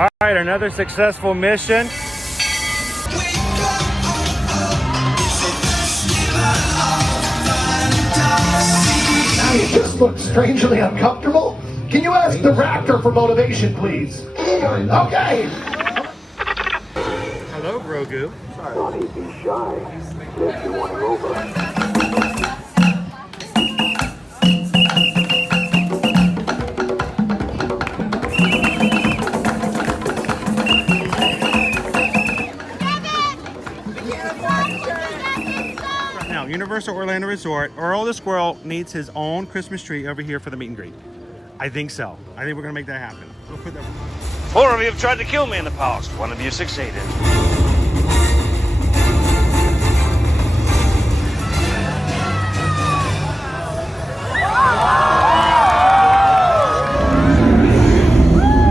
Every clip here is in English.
All right, another successful mission. You just look strangely uncomfortable. Can you ask the raptor for motivation, please? Okay. Hello, Grogu. Thought he'd be shy. Guess you want him over. Now, Universal Orlando Resort, Earl the Squirrel needs his own Christmas tree over here for the meet and greet. I think so. I think we're gonna make that happen. We'll put that. 4 of you have tried to kill me in the past. 1 of you succeeded.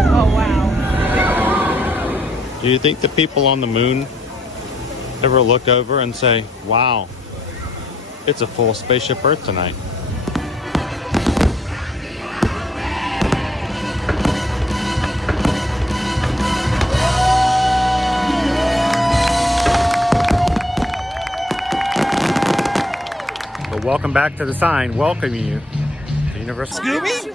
Oh, wow. Do you think the people on the moon ever look over and say, wow, it's a full spaceship Earth tonight? But welcome back to the sign welcoming you to Universal. Scooby?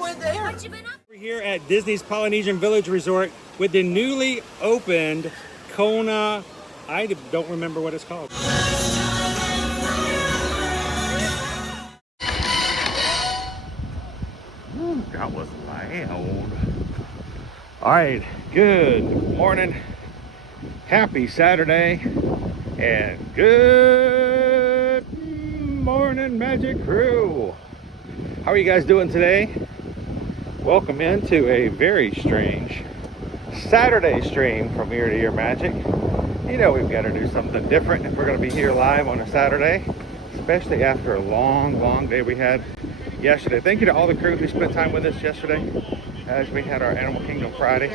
We're here at Disney's Polynesian Village Resort with the newly opened Kona. I don't remember what it's called. Ooh, that was loud. All right, good morning. Happy Saturday. And good morning, Magic Crew. How are you guys doing today? Welcome into a very strange Saturday stream from Ear to Ear Magic. You know we've got to do something different if we're going to be here live on a Saturday, especially after a long day we had yesterday. Thank you to all the crew who spent time with us yesterday as we had our Animal Kingdom Friday.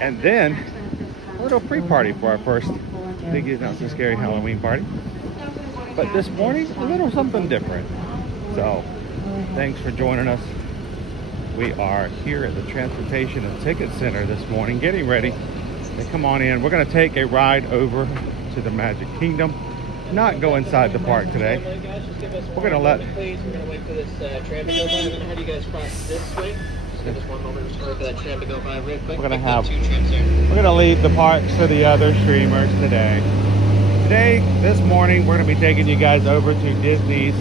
And then a little pre-party for our first Biggie Not So Scary Halloween party. But this morning, a little something different. So, thanks for joining us. We are here at the Transportation and Ticket Center this morning, getting ready to come on in. We're going to take a ride over to the Magic Kingdom. Not go inside the park today. We're going to let... Please, we're going to wait for this tram to go by. I'm going to have you guys cross this way. Just give us one moment. We're just going to wait for that tram to go by real quick. We're going to have... 2 trams there. We're going to leave the parks to the other streamers today. Today, this morning, we're going to be taking you guys over to Disney's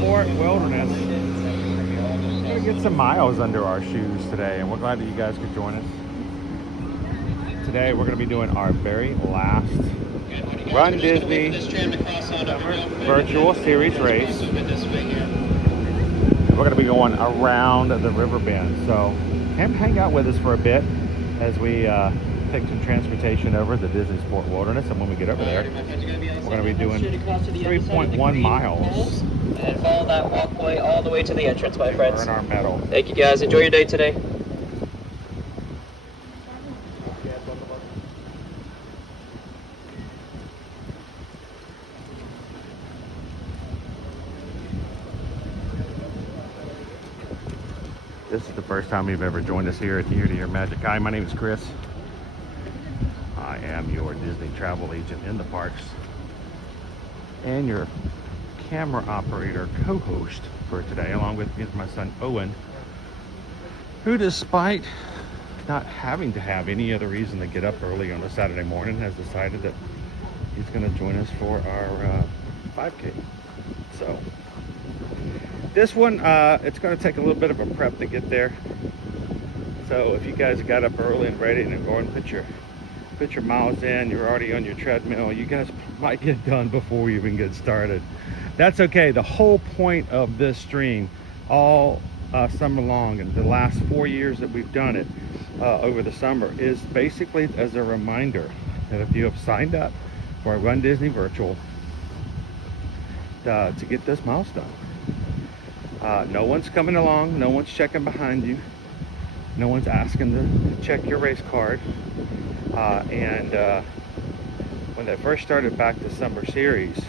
Fort Wilderness. We're going to get some miles under our shoes today, and we're glad that you guys could join us. Today, we're going to be doing our very last Run Disney Virtual Series race. We're going to be going around the Riverbend, so hang out with us for a bit as we take some transportation over the Disney's Fort Wilderness, and when we get over there, we're going to be doing 3.1 miles. And follow that walkway all the way to the entrance, my friends. Earn our medal. Thank you guys. Enjoy your day today. This is the first time you've ever joined us here at Ear to Ear Magic. Hi, my name is Chris. I am your Disney travel agent in the parks and your camera operator co-host for today, along with me is my son Owen, who, despite not having to have any other reason to get up early on a Saturday morning, has decided that he's going to join us for our 5K. So this one, it's going to take a little bit of a prep to get there. So if you guys got up early and ready and go and put your miles in, you're already on your treadmill, you guys might get done before we even get started. That's okay. The whole point of this stream all summer long, and the last 4 years that we've done it over the summer, is basically as a reminder that if you have signed up for a Run Disney Virtual to get this milestone, no one's coming along, no one's checking behind you, no one's asking to check your race card. When they first started back the summer series,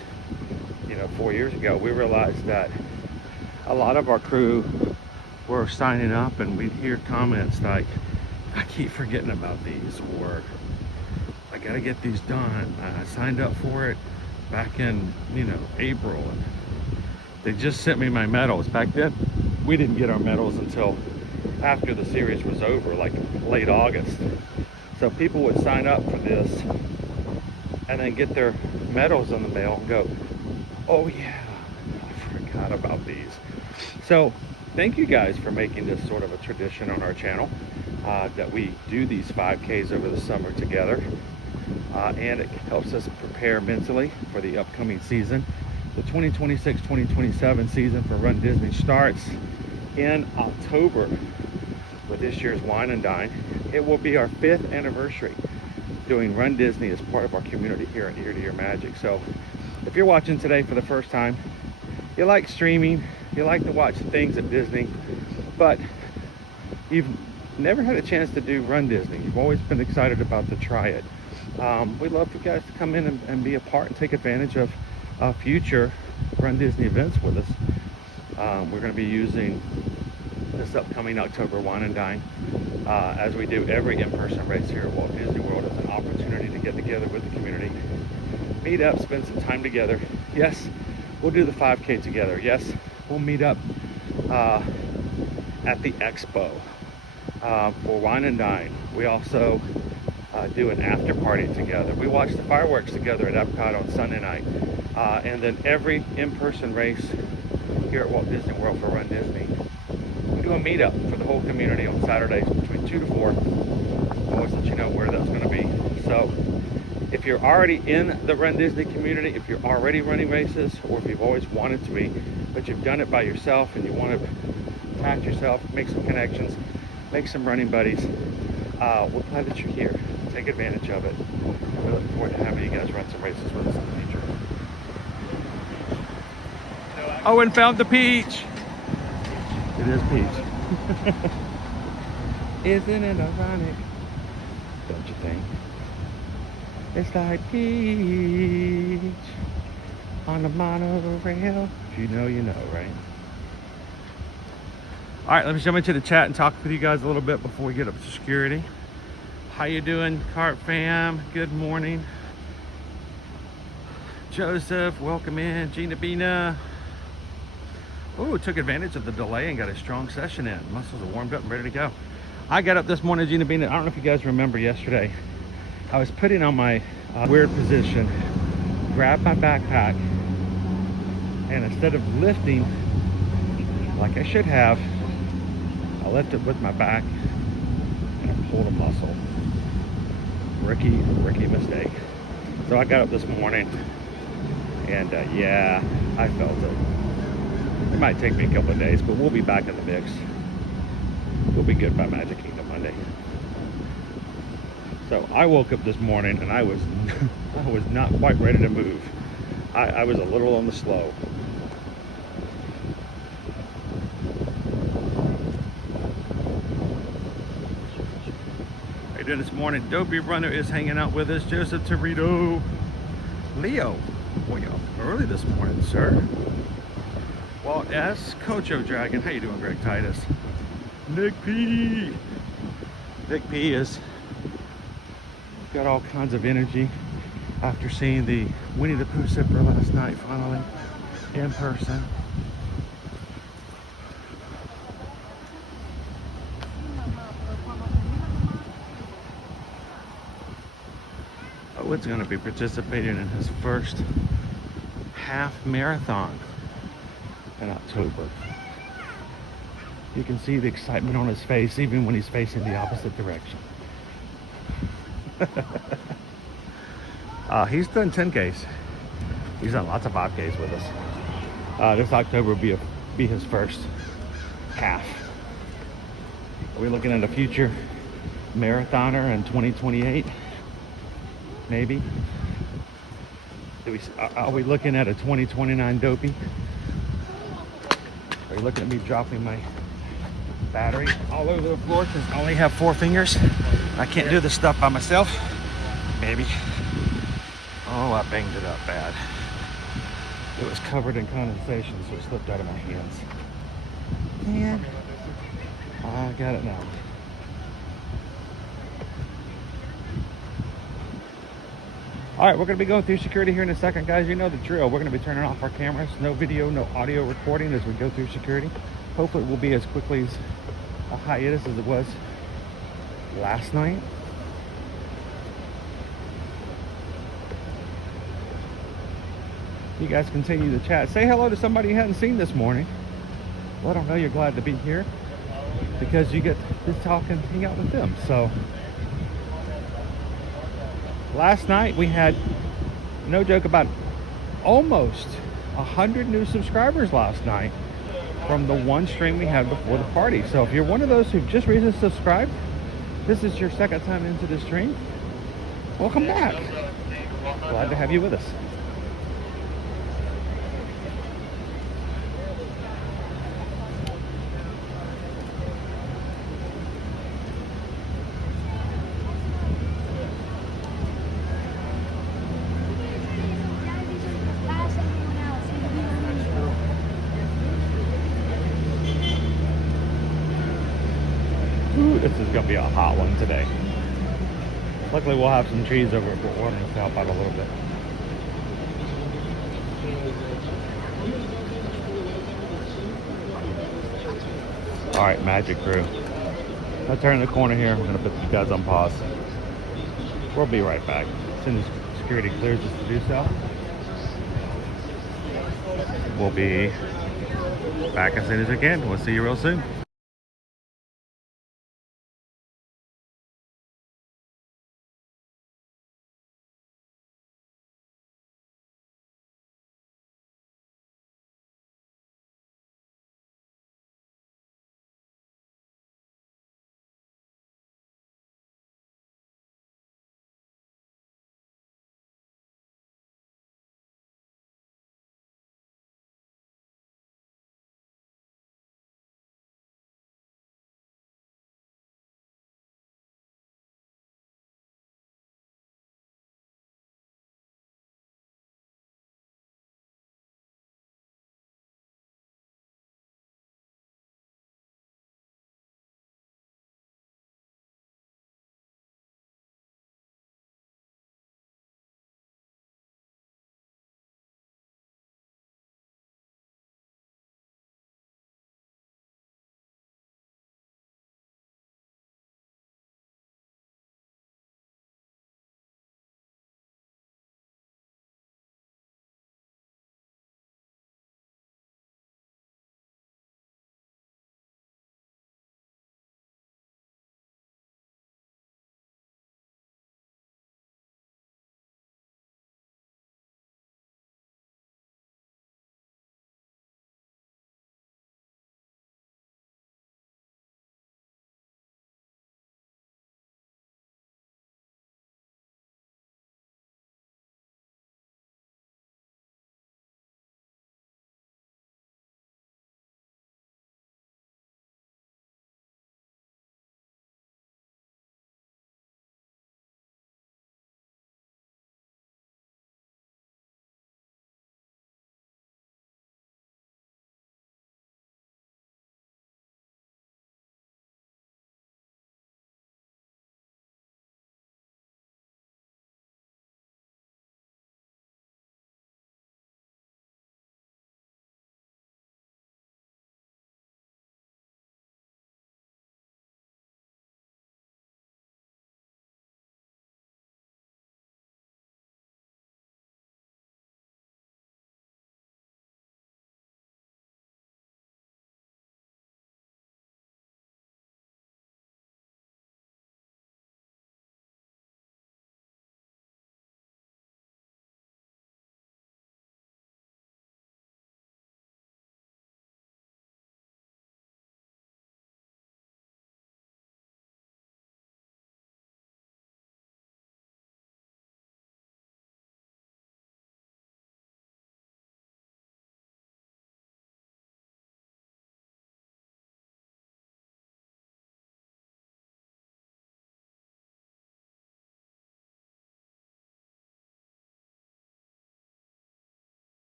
4 years ago, we realized that a lot of our crew were signing up, and we'd hear comments like, I keep forgetting about these, or I gotta get these done. I signed up for it back in, you know, April, and they just sent me my medals. Back then, we didn't get our medals until after the series was over, like late August. So people would sign up for this and then get their medals in the mail and go, oh yeah, I forgot about these. So thank you guys for making this sort of a tradition on our channel, that we do these 5Ks over the summer together. And it helps us prepare mentally for the upcoming season. The 2026-2027 season for Run Disney starts in October with this year's Wine and Dine. It will be our 5th anniversary doing Run Disney as part of our community here at Ear to Ear Magic. So if you're watching today for the first time, you like streaming, you like to watch things at Disney, but you've never had a chance to do Run Disney. You've always been excited about to try it. We'd love for you guys to come in and be a part and take advantage of future Run Disney events with us. We're going to be using this upcoming October Wine and Dine, as we do every in-person race here at Walt Disney World, as an opportunity to get together with the community, meet up, spend some time together. Yes, we'll do the 5K together. Yes, we'll meet up at the expo for Wine and Dine. We also do an after party together. We watch the fireworks together at Epcot on Sunday night. And then every in-person race here at Walt Disney World for Run Disney, we do a meetup for the whole community on Saturdays between 2 to 4. I'll always let you know where that's going to be. So if you're already in the Run Disney community, if you're already running races, or if you've always wanted to be, but you've done it by yourself and you want to attach yourself, make some connections, make some running buddies, we're glad that you're here. Take advantage of it. We look forward to having you guys run some races with us in the future. Owen found the peach. It is peach. Isn't it ironic? Don't you think? It's like peach on the monorail. If you know, you know, right? All right, let me jump into the chat and talk with you guys a little bit before we get up to security. How you doing, Cart fam? Good morning. Joseph, welcome in. Gina Bina. Oh, took advantage of the delay and got a strong session in. Muscles are warmed up and ready to go. I got up this morning, Gina Bina. I don't know if you guys remember yesterday. I was putting on my weird position, grabbed my backpack, and instead of lifting like I should have, I lifted with my back and I pulled a muscle. Rookie mistake. So I got up this morning and yeah, I felt it. It might take me a couple of days, but we'll be back in the mix. We'll be good by Magic Kingdom Monday. So I woke up this morning and I was not quite ready to move. I was a little on the slow. This morning, Dopey Runner is hanging out with us. Joseph Torito, Leo, boy, up early this morning, sir. Walt S, Cocho Dragon, how you doing, Greg Titus? Nick P. Nick P is got all kinds of energy after seeing the Winnie the Pooh Zipper last night, finally in person. Wood's going to be participating in his first half marathon in October. You can see the excitement on his face even when he's facing the opposite direction. He's done 10Ks. He's done lots of 5Ks with us. This October will be his first half. Are we looking at a future marathoner in 2028? Maybe. Are we looking at a 2029 Dopey? Are you looking at me dropping my battery all over the floor because I only have 4 fingers? I can't do this stuff by myself. Maybe. Oh, I banged it up bad. It was covered in condensation, so it slipped out of my hands. And I got it now. All right, we're going to be going through security here in a second, guys. You know the drill. We're going to be turning off our cameras. No video, no audio recording as we go through security. Hopefully it will be as quickly as a hiatus as it was last night. You guys continue to chat. Say hello to somebody you hadn't seen this morning. Let them know you're glad to be here, because you get to talk and hang out with them. So last night we had, no joke, about almost 100 new subscribers last night from the one stream we had before the party. So if you're one of those who've just recently subscribed, this is your second time into the stream, welcome back. Glad to have you with us. Ooh, this is gonna be a hot one today. Luckily we'll have some trees over at Fort Warner to help out a little bit. All right, Magic Crew. I'll turn the corner here. I'm gonna put you guys on pause. We'll be right back as soon as security clears us to do so. We'll be back as soon as we can. We'll see you real soon.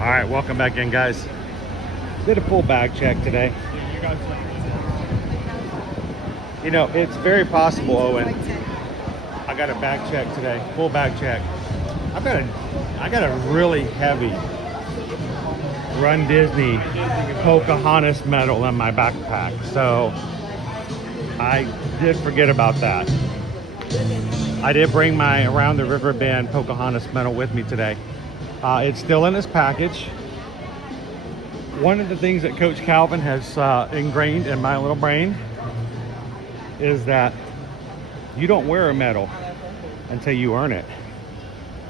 All right, welcome back in, guys. Did a full bag check today. You know, it's very possible, Owen. I got a bag check today, full bag check. I got a really heavy Run Disney Pocahontas medal in my backpack, so I did forget about that. I did bring my Around the Riverbend Pocahontas medal with me today. It's still in this package. One of the things that Coach Calvin has ingrained in my little brain is that you don't wear a medal until you earn it.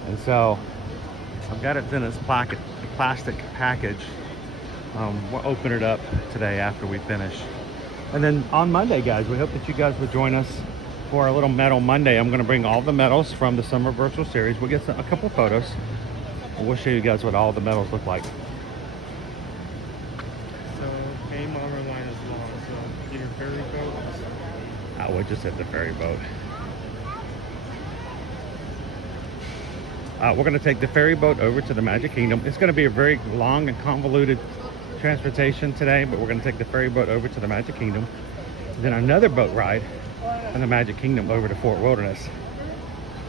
And so I've got it in this plastic package. We'll open it up today after we finish. And then on Monday, guys, we hope that you guys would join us for our little medal Monday. I'm going to bring all the medals from the summer virtual series. We'll get a couple photos. And we'll show you guys what all the medals look like. So, aim armor line is long. So, your ferry boat. I would just hit the ferry boat. We're going to take the ferry boat over to the Magic Kingdom. It's going to be a very long and convoluted transportation today, but we're going to take the ferry boat over to the Magic Kingdom. Then another boat ride in the Magic Kingdom over to Fort Wilderness.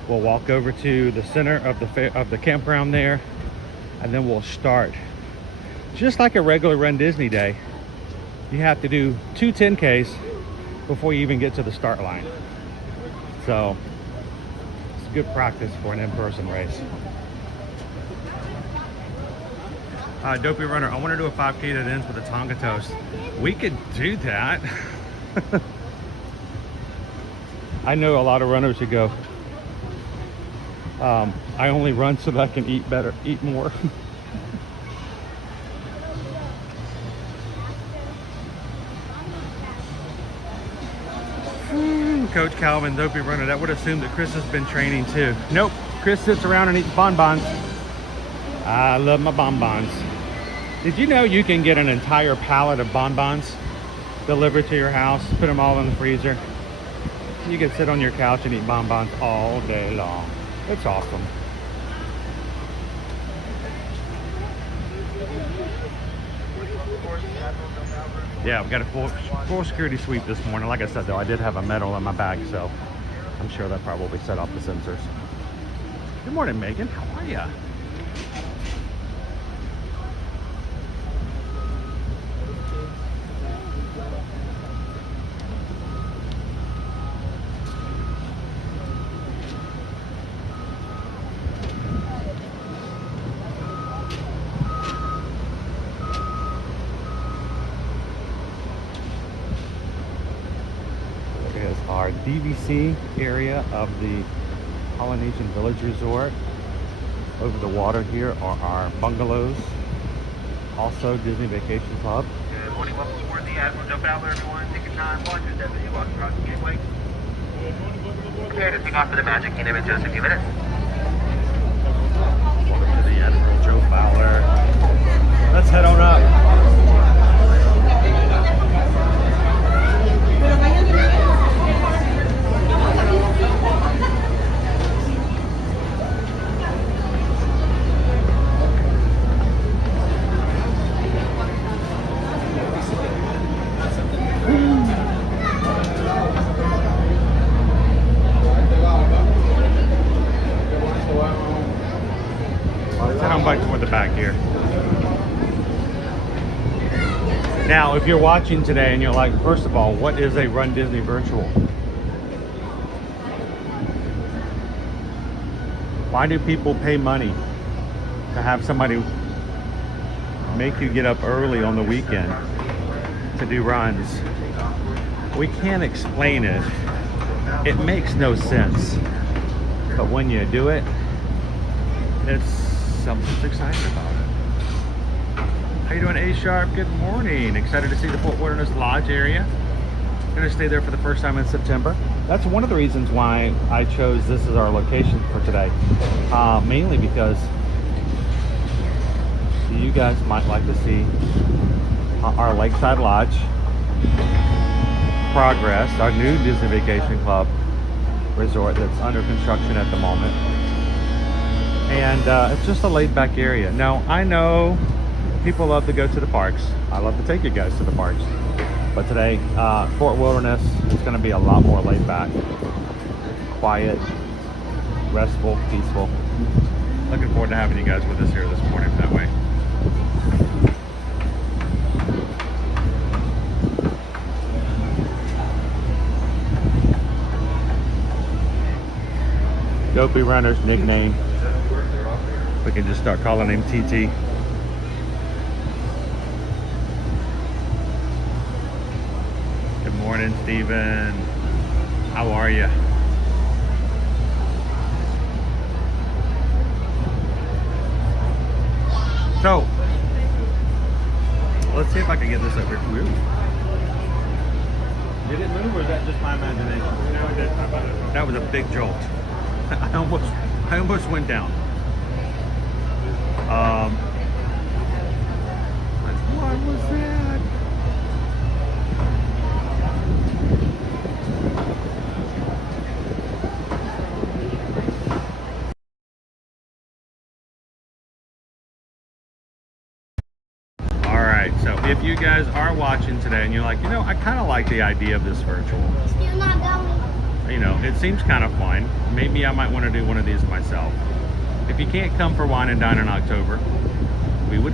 We'll walk over to the center of the campground there, and then we'll start. Just like a regular Run Disney day, you have to do 2 10Ks before you even get to the start line. So it's good practice for an in-person race. Dopey Runner, I want to do a 5K that ends with a Tonga toast. We could do that. I know a lot of runners who go, I only run so that I can eat better, eat more. Coach Calvin, Dopey Runner, that would assume that Chris has been training too. Nope, Chris sits around and eats bonbons. I love my bonbons. Did you know you can get an entire pallet of bonbons delivered to your house, put them all in the freezer? You can sit on your couch and eat bonbons all day long. It's awesome. Yeah, we got a full security sweep this morning. Like I said, though, I did have a medal in my bag, so I'm sure that probably set off the sensors. Good morning, Megan. How are ya? Our DVC area of the Polynesian Village Resort. Over the water here are our bungalows. Also Disney Vacation Club. Good morning, welcome to the Admiral. Jump out, everyone. Take your time. Watch your deputy walk across the gateway. Prepare to take off for the Magic Kingdom in just a few minutes. Welcome to the Admiral Joe Fowler. Let's head on up. Toward the back here. Now, if you're watching today and you're like, first of all, what is a Run Disney virtual? Why do people pay money to have somebody make you get up early on the weekend to do runs? We can't explain it. It makes no sense. But when you do it, it's something's exciting about it. How you doing, A-Sharp? Good morning. Excited to see the Fort Wilderness Lodge area. Gonna stay there for the first time in September. That's one of the reasons why I chose this as our location for today. Mainly because you guys might like to see our Lakeside Lodge progress, our new Disney Vacation Club resort that's under construction at the moment. And it's just a laid back area. Now, I know people love to go to the parks. I love to take you guys to the parks. But today, Fort Wilderness is going to be a lot more laid back, quiet, restful, peaceful. Looking forward to having you guys with us here this morning that way. Dopey Runner's nickname. We can just start calling him TT. Good morning, Steven. How are you? So, let's see if I can get this over. Ooh. Did it move, or is that just my imagination? No, it did. That was a big jolt. I almost went down. What was that? All right, so if you guys are watching today and you're like, you know, I kind of like the idea of this virtual. Still not going. You know, it seems kind of fun. Maybe I might want to do one of these myself. If you can't come for Wine and Dine in October, we would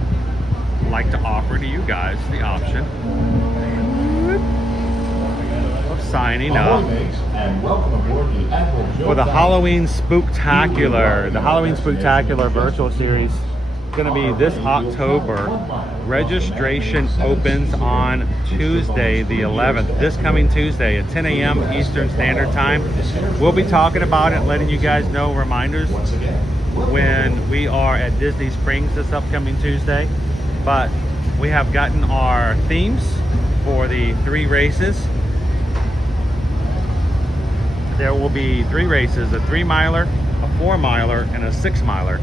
like to offer to you guys the option of signing up for the Halloween Spooktacular. The Halloween Spooktacular virtual series is going to be this October. Registration opens on Tuesday the 11th, this coming Tuesday at 10 a.m. Eastern Standard Time. We'll be talking about it, letting you guys know reminders when we are at Disney Springs this upcoming Tuesday. But we have gotten our themes for the 3 races. There will be 3 races, a 3-miler, a 4-miler, and a 6-miler.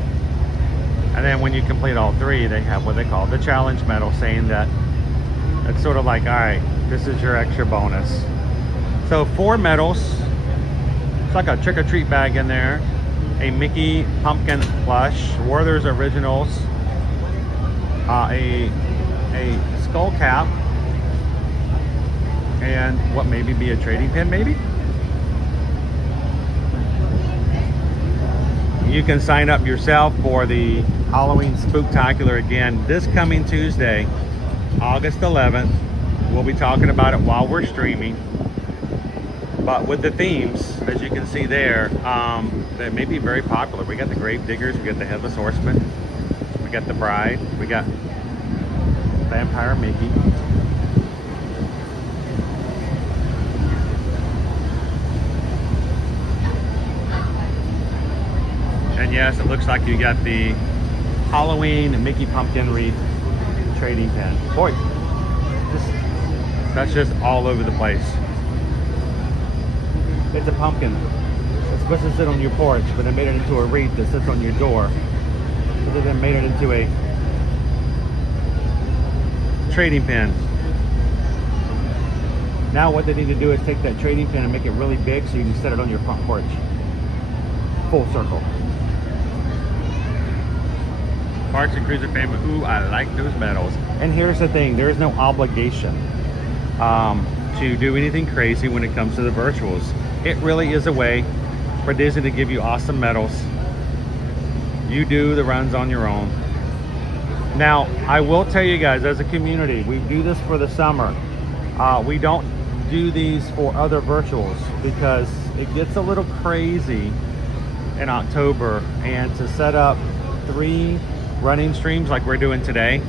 And then when you complete all 3, they have what they call the challenge medal, saying that it's sort of like, all right, this is your extra bonus. So 4 medals. It's like a trick-or-treat bag in there. A Mickey pumpkin plush, Werther's Originals, a skull cap, and what maybe be a trading pin, maybe? You can sign up yourself for the Halloween Spooktacular again this coming Tuesday, August 11th. We'll be talking about it while we're streaming. But with the themes, as you can see there, that may be very popular. We got the Grave Diggers, we got the Headless Horseman, we got the Bride, we got Vampire Mickey. And yes, it looks like you got the Halloween Mickey Pumpkin Wreath trading pin. Boy, that's just all over the place. It's a pumpkin. It's supposed to sit on your porch, but they made it into a wreath that sits on your door. So they then made it into a trading pin. Now what they need to do is take that trading pin and make it really big so you can set it on your front porch. Full circle. Parks and Cruiser family, ooh, I like those medals. And here's the thing, there is no obligation to do anything crazy when it comes to the virtuals. It really is a way for Disney to give you awesome medals. You do the runs on your own. Now, I will tell you guys, as a community, we do this for the summer. We don't do these for other virtuals because it gets a little crazy in October, and to set up 3 running streams like we're doing today,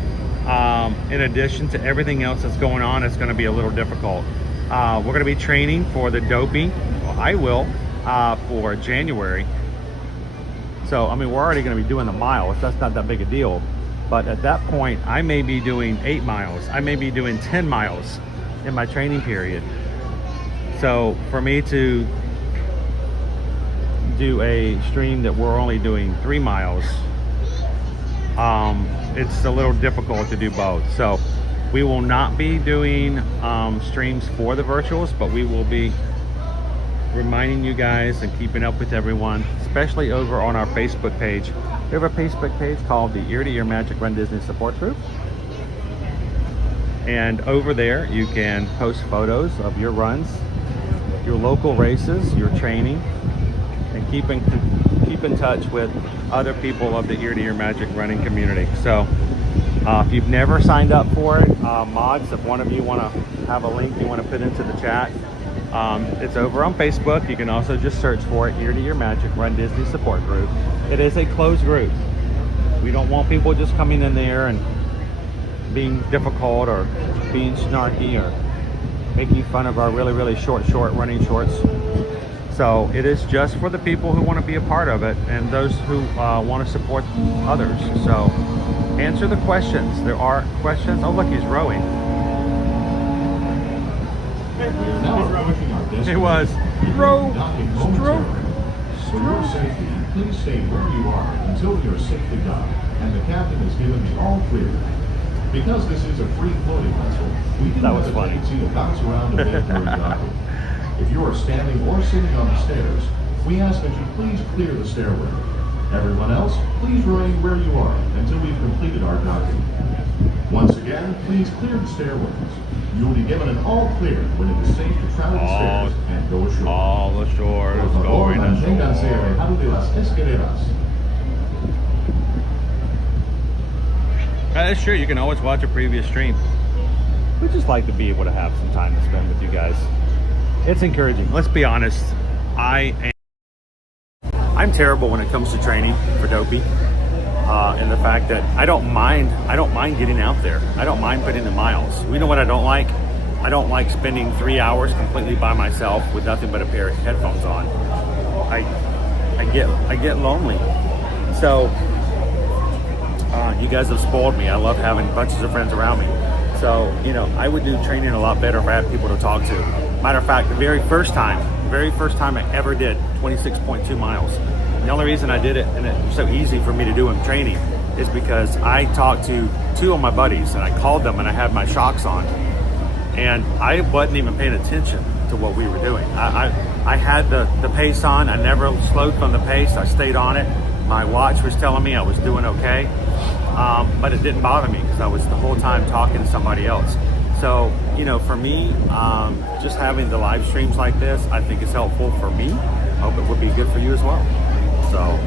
in addition to everything else that's going on, it's going to be a little difficult. We're going to be training for the Dopey, well, I will, for January. So, I mean, we're already going to be doing the miles. That's not that big a deal. But at that point, I may be doing 8 miles. I may be doing 10 miles in my training period. So for me to do a stream that we're only doing 3 miles, it's a little difficult to do both. So we will not be doing streams for the virtuals, but we will be reminding you guys and keeping up with everyone, especially over on our Facebook page. We have a Facebook page called the Ear to Ear Magic Run Disney Support Group. And over there, you can post photos of your runs, your local races, your training, and keep in touch with other people of the Ear to Ear Magic running community. So if you've never signed up for it, mods, if one of you want to have a link you want to put into the chat, it's over on Facebook. You can also just search for it, Ear to Ear Magic Run Disney Support Group. It is a closed group. We don't want people just coming in there and being difficult or being snarky or making fun of our really short running shorts. So it is just for the people who want to be a part of it and those who want to support others. So answer the questions. There are questions. Oh, look, he's rowing. It was row, stroke. For your safety, please stay where you are until you're safely docked and the captain has given the all clear. Because this is a free floating vessel, we do have a tendency to bounce around a bit during docking. If you are standing or sitting on the stairs, we ask that you please clear the stairway. Everyone else, please remain where you are until we've completed our docking. Once again, please clear the stairways. You will be given an all clear when it is safe to travel the stairs and go ashore. All ashore is going ashore. That is true. You can always watch a previous stream. We just like to be able to have some time to spend with you guys. It's encouraging. Let's be honest. I'm terrible when it comes to training for Dopey, and the fact that I don't mind getting out there. I don't mind putting in miles. You know what I don't like? I don't like spending 3 hours completely by myself with nothing but a pair of headphones on. I get lonely. So you guys have spoiled me. I love having bunches of friends around me. So, you know, I would do training a lot better if I had people to talk to. Matter of fact, the very first time I ever did 26.2 miles. The only reason I did it, and it was so easy for me to do in training, is because I talked to 2 of my buddies and I called them and I had my shocks on. And I wasn't even paying attention to what we were doing. I had the pace on. I never slowed from the pace. I stayed on it. My watch was telling me I was doing okay. But it didn't bother me because I was the whole time talking to somebody else. So, you know, for me, just having the live streams like this, I think is helpful for me. I hope it would be good for you as well. So,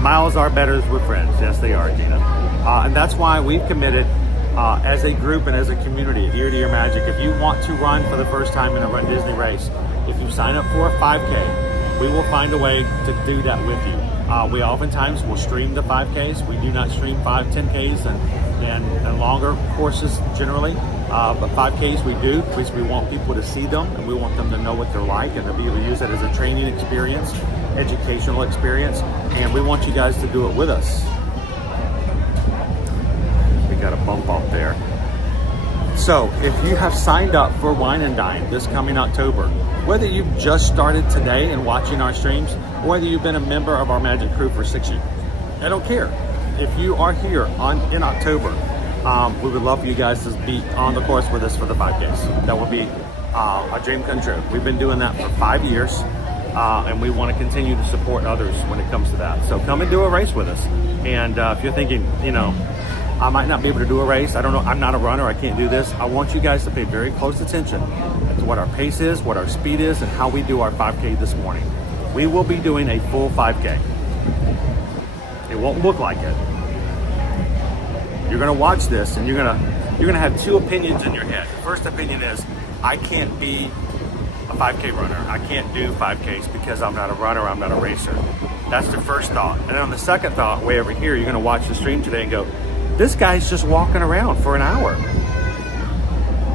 miles are better with friends. Yes, they are, Gina. And that's why we've committed as a group and as a community, Ear to Ear Magic. If you want to run for the first time in a Run Disney race, if you sign up for a 5K, we will find a way to do that with you. We oftentimes will stream the 5Ks. We do not stream 5, 10Ks and longer courses generally. But 5Ks we do because we want people to see them and we want them to know what they're like and to be able to use it as a training experience, educational experience. And we want you guys to do it with us. We got a bump up there. So if you have signed up for Wine and Dine this coming October, whether you've just started today and watching our streams, or whether you've been a member of our Magic Crew for 6 years, I don't care. If you are here in October, we would love for you guys to be on the course with us for the 5Ks. That would be a dream come true. We've been doing that for 5 years, and we want to continue to support others when it comes to that. So come and do a race with us. And if you're thinking, you know, I might not be able to do a race, I don't know, I'm not a runner, I can't do this, I want you guys to pay very close attention to what our pace is, what our speed is, and how we do our 5K this morning. We will be doing a full 5K. It won't look like it. You're gonna watch this and you're gonna have 2 opinions in your head. The first opinion is, I can't be a 5K runner. I can't do 5Ks because I'm not a runner, I'm not a racer. That's the first thought. And on the second thought, way over here, you're gonna watch the stream today and go, this guy's just walking around for an hour.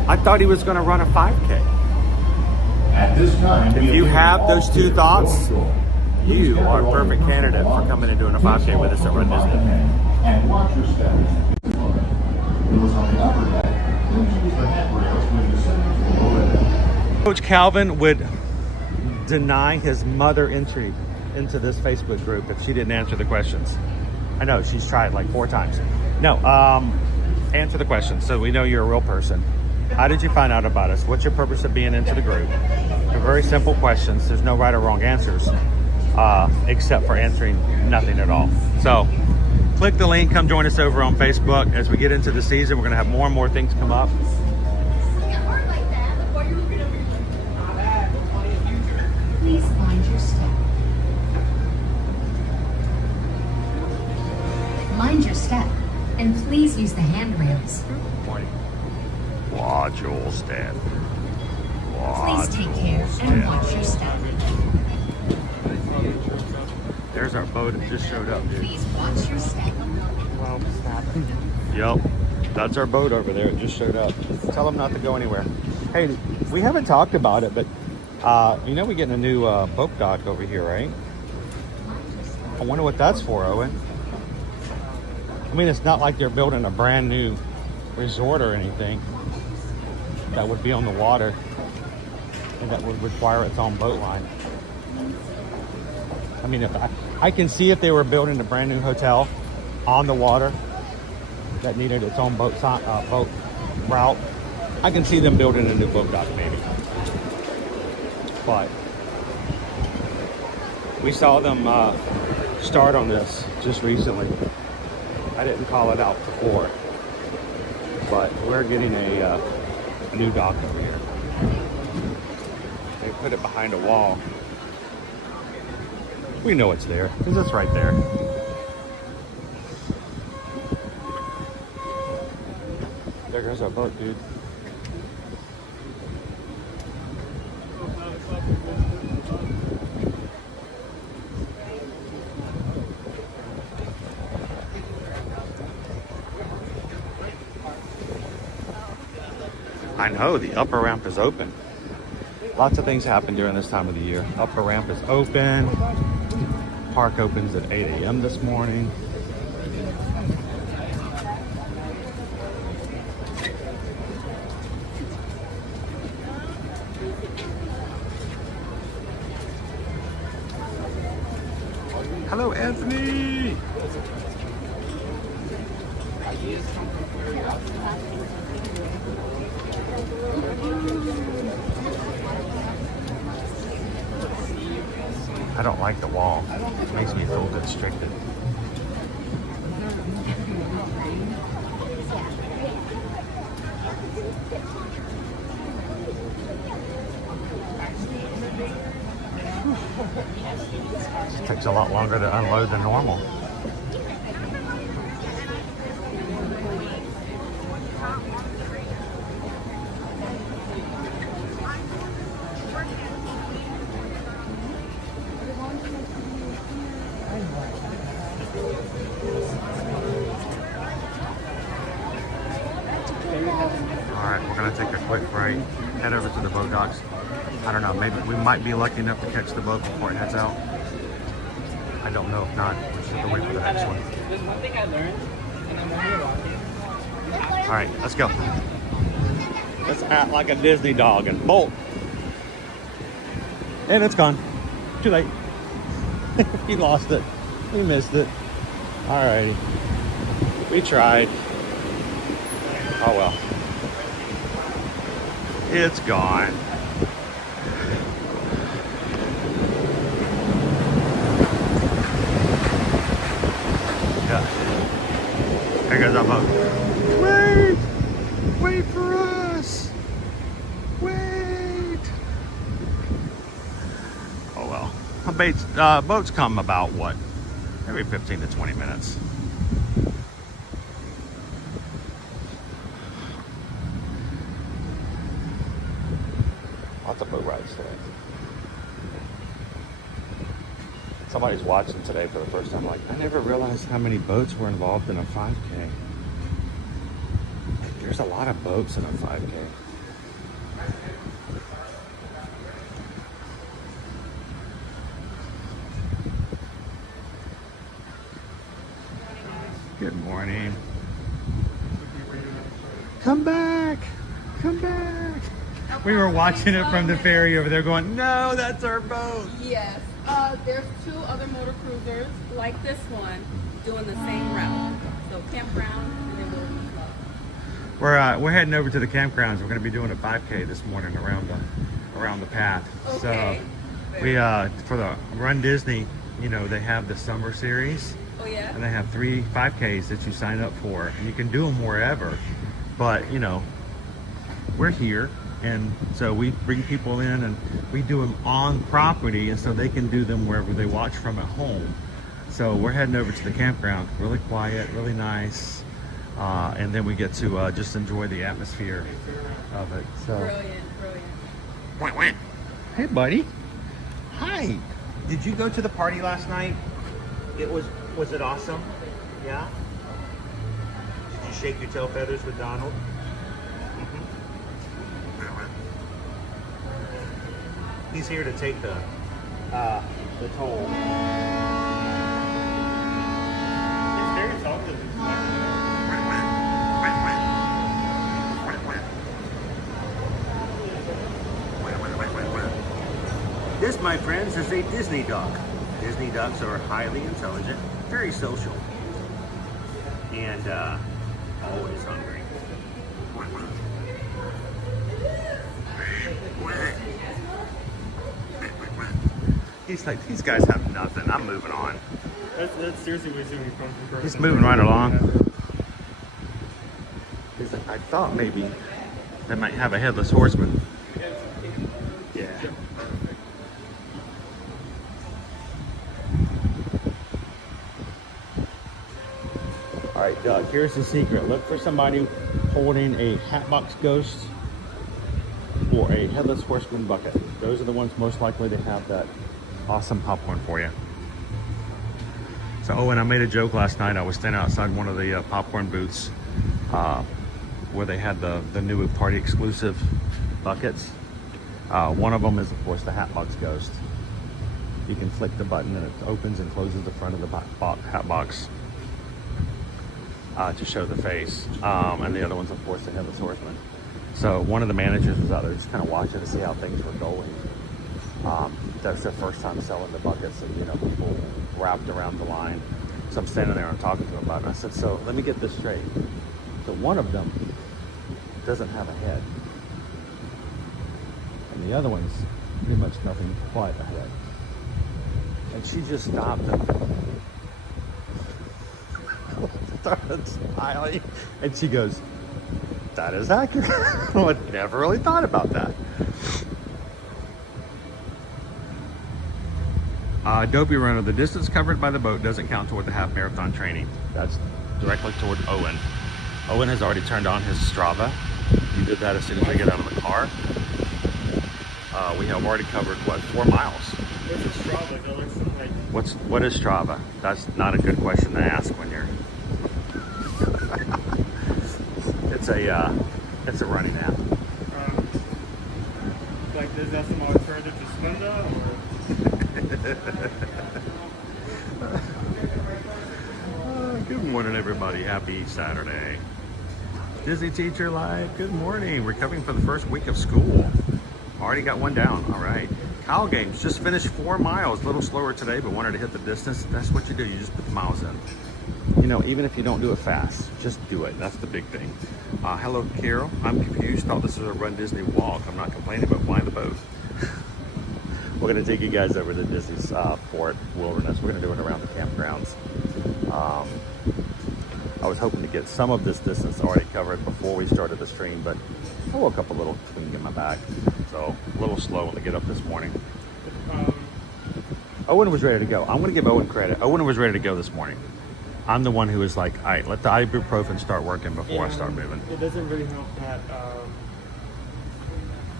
I thought he was gonna run a 5K. At this time, if you have those 2 thoughts, you are a perfect candidate for coming and doing a 5K with us at Run Disney. And watch your steps. Those on the upper deck, please use the handrails when descending to the lower deck. Coach Calvin would deny his mother entry into this Facebook group if she didn't answer the questions. I know, she's tried like 4 times. No, answer the questions so we know you're a real person. How did you find out about us? What's your purpose of being into the group? They're very simple questions. There's no right or wrong answers, except for answering nothing at all. So click the link, come join us over on Facebook. As we get into the season, we're gonna have more and more things come up. Please mind your step. Mind your step, and please use the handrails. Morning. Watch your step. Please take care and watch your step. There's our boat. It just showed up, dude. Please watch your step. Yep, that's our boat over there. It just showed up. Tell them not to go anywhere. Hey, we haven't talked about it, but you know we're getting a new boat dock over here, right? I wonder what that's for, Owen. I mean, it's not like they're building a brand new resort or anything that would be on the water and that would require its own boat line. I mean, if I can see if they were building a brand new hotel on the water that needed its own boat route, I can see them building a new boat dock maybe. But we saw them start on this just recently. I didn't call it out before, but we're getting a new dock over here. They put it behind a wall. We know it's there because it's right there. There goes our boat, dude. I know, the upper ramp is open. Lots of things happen during this time of the year. Upper ramp is open. Park opens at 8 a.m. this morning. Hello, Anthony. I don't like the wall. It makes me feel constricted. It takes a lot longer to unload than normal. Alright, we're going to take a quick break, head over to the boat docks. I don't know, maybe we might be lucky enough to catch the boat before it heads out. I don't know, if not, we just have to wait for the next one. There's one thing I learned, and I'm only walking. Alright, let's go. Let's act like a Disney dog and bolt. And it's gone. Too late. He lost it. He missed it. Alrighty. We tried. Oh well. It's gone. Yeah. There goes our boat. Wait! Wait for us! Wait! Oh well. Boats come about what? Every 15 to 20 minutes. Lots of boat rides today. Somebody's watching today for the first time, like, I never realized how many boats were involved in a 5K. There's a lot of boats in a 5K. Good morning. Come back! Come back! We were watching it from the ferry over there going, no, that's our boat. Yes. There's 2 other motor cruisers like this one doing the same route. So campground and then motor cruise club. We're heading over to the campgrounds. We're going to be doing a 5K this morning around the path. Okay. So we for the Run Disney, you know, they have the summer series. Oh yeah. And they have 3 5Ks that you sign up for, and you can do them wherever. But you know, we're here, and so we bring people in and we do them on property, and so they can do them wherever they watch from at home. So we're heading over to the campground. Really quiet, really nice. And then we get to just enjoy the atmosphere of it. So, Brilliant. Hey, buddy. Hi. Did you go to the party last night? Was it awesome? Yeah. Did you shake your tail feathers with Donald? He's here to take the toll. It's very talkative. This, my friends, is a Disney duck. Disney ducks are highly intelligent, very social, and always hungry. He's like, these guys have nothing. I'm moving on. That's seriously what he's doing from person. He's moving right along. He's like, I thought maybe they might have a headless horseman. Yeah. All right, Doug, here's the secret. Look for somebody holding a Hatbox Ghost or a Headless Horseman bucket. Those are the ones most likely to have that awesome popcorn for you. So, oh, and I made a joke last night. I was standing outside one of the popcorn booths where they had the new party exclusive buckets. One of them is, of course, the Hatbox Ghost. You can flick the button and it opens and closes the front of the Hatbox. To show the face, and the other one's of course the Headless Horseman. So one of the managers was out there just kind of watching to see how things were going. That's their first time selling the buckets, and you know, people wrapped around the line. So I'm standing there and I'm talking to him about it. And I said, so let me get this straight. So one of them doesn't have a head, and the other one's pretty much nothing quite a head. And she just stopped and started smiling, and she goes, that is accurate. I never really thought about that. Dopey Runner, the distance covered by the boat doesn't count toward the half marathon training. That's directly toward Owen. Owen has already turned on his Strava. He did that as soon as we get out of the car. We have already covered, what, 4 miles? What's a Strava? That looks like... What is Strava? That's not a good question to ask when you're... it's a running app. Like, is that some alternative to Splenda, or? Good morning, everybody. Happy Saturday. Disney Teacher Live. Good morning. Recovering for the first week of school. Already got one down. All right. Kyle Games just finished 4 miles. A little slower today, but wanted to hit the distance. That's what you do. You just put the miles in. You know, even if you don't do it fast, just do it. That's the big thing. Hello, Carol. I'm confused. Thought this was a Run Disney walk. I'm not complaining, but why the boat? We're going to take you guys over to Disney's Fort Wilderness. We're going to do it around the campgrounds. I was hoping to get some of this distance already covered before we started the stream, but I woke up a little twinge in my back, so a little slow to get up this morning. Owen was ready to go. I'm going to give Owen credit. Owen was ready to go this morning. I'm the one who was like, all right, let the ibuprofen start working before I start moving. It doesn't really help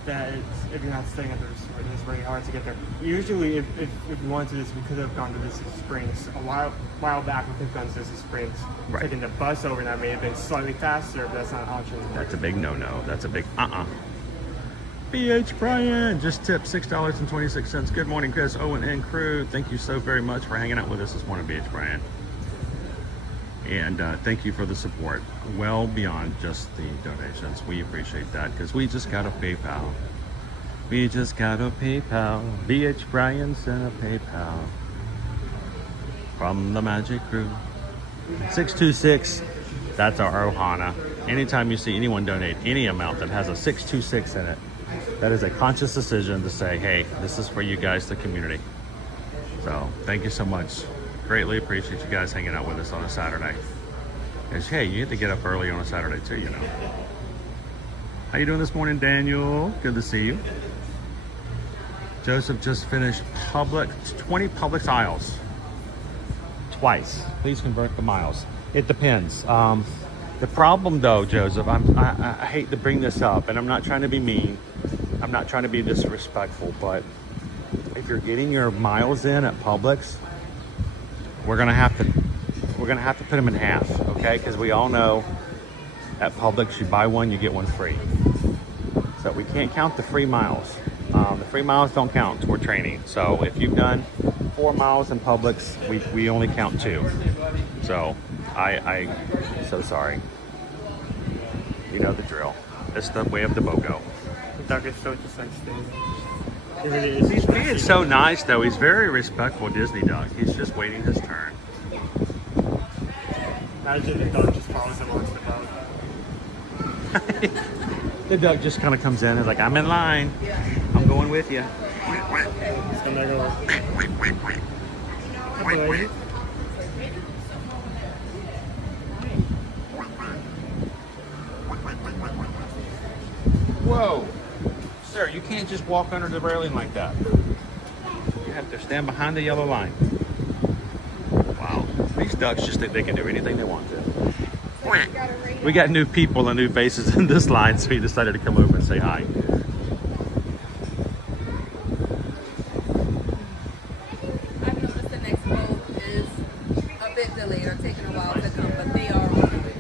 that if you're not staying at the resort, it's very hard to get there. Usually, if you want to do this, we could have gone to Disney Springs. A while back, we could have gone to Disney Springs. Right. Taking the bus over, and that may have been slightly faster, but that's not an option. That's a big no-no. That's a big BH Brian just tipped $6.26. Good morning, Chris, Owen, and crew. Thank you so very much for hanging out with us this morning, BH Brian. And thank you for the support. Well beyond just the donations. We appreciate that because we just got a PayPal. We just got a PayPal. BH Brian sent a PayPal from the Magic Crew. 626. That's our Ohana. anytime you see anyone donate any amount that has a 626 in it, that is a conscious decision to say, hey, this is for you guys, the community. So thank you so much. Greatly appreciate you guys hanging out with us on a Saturday. And hey, you get to get up early on a Saturday too, you know. How you doing this morning, Daniel? Good to see you. Joseph just finished 20 Publix aisles. Twice. Please convert the miles. It depends. The problem though, Joseph, I hate to bring this up, and I'm not trying to be mean. I'm not trying to be disrespectful, but if you're getting your miles in at Publix, we're gonna have to put them in half, okay? Because we all know at Publix, you buy one, you get one free. So we can't count the free miles. The free miles don't count toward training. So if you've done 4 miles in Publix, we only count 2. So I'm so sorry. You know the drill. It's the way of the BOGO. The dog is so just like staying. It really is. He's being so nice though. He's very respectful, Disney duck. He's just waiting his turn. Imagine the dog just follows him onto the boat. The duck just kind of comes in and is like, I'm in line. I'm going with you. So they're going. Whoa. Sir, you can't just walk under the railing like that. You have to stand behind the yellow line. Wow. These ducks just think they can do anything they want to. We got new people and new faces in this line, so he decided to come over and say hi. I've noticed the next boat is a bit delayed or taking a while to come, but they are on the way.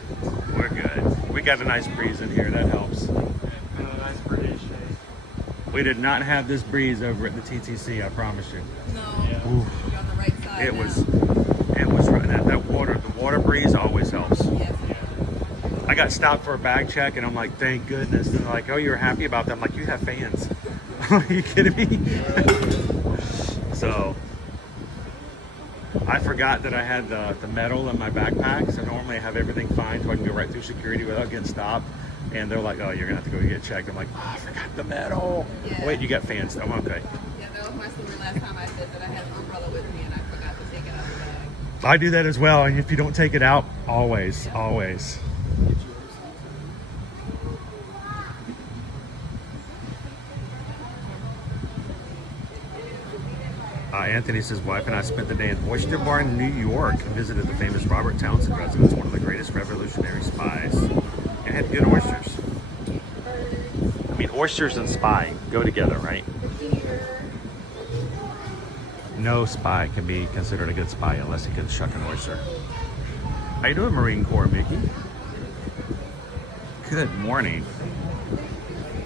We're good. We got a nice breeze in here. That helps. We did not have this breeze over at the TTC, I promise you. No, you're on the right side. It was right. That water, the water breeze always helps. Yes. I got stopped for a bag check, and I'm like, thank goodness. And they're like, oh, you're happy about that? I'm like, you have fans. Are you kidding me? So I forgot that I had the metal in my backpack. So normally I have everything fine, so I can go right through security without getting stopped. And they're like, oh, you're gonna have to go get checked. I'm like, oh, I forgot the metal. Yeah. Wait, you got fans? I'm okay. Yeah, that was my story last time I said that I had an umbrella with me and I forgot to take it out of the bag. I do that as well. And if you don't take it out, always. Anthony's wife and I spent the day in Oyster Bar in New York and visited the famous Robert Townsend residence, one of the greatest revolutionary spies. And had good oysters. I mean, oysters and spy go together, right? No spy can be considered a good spy unless he can shuck an oyster. How you doing, Marine Corps, Mickey? Good morning.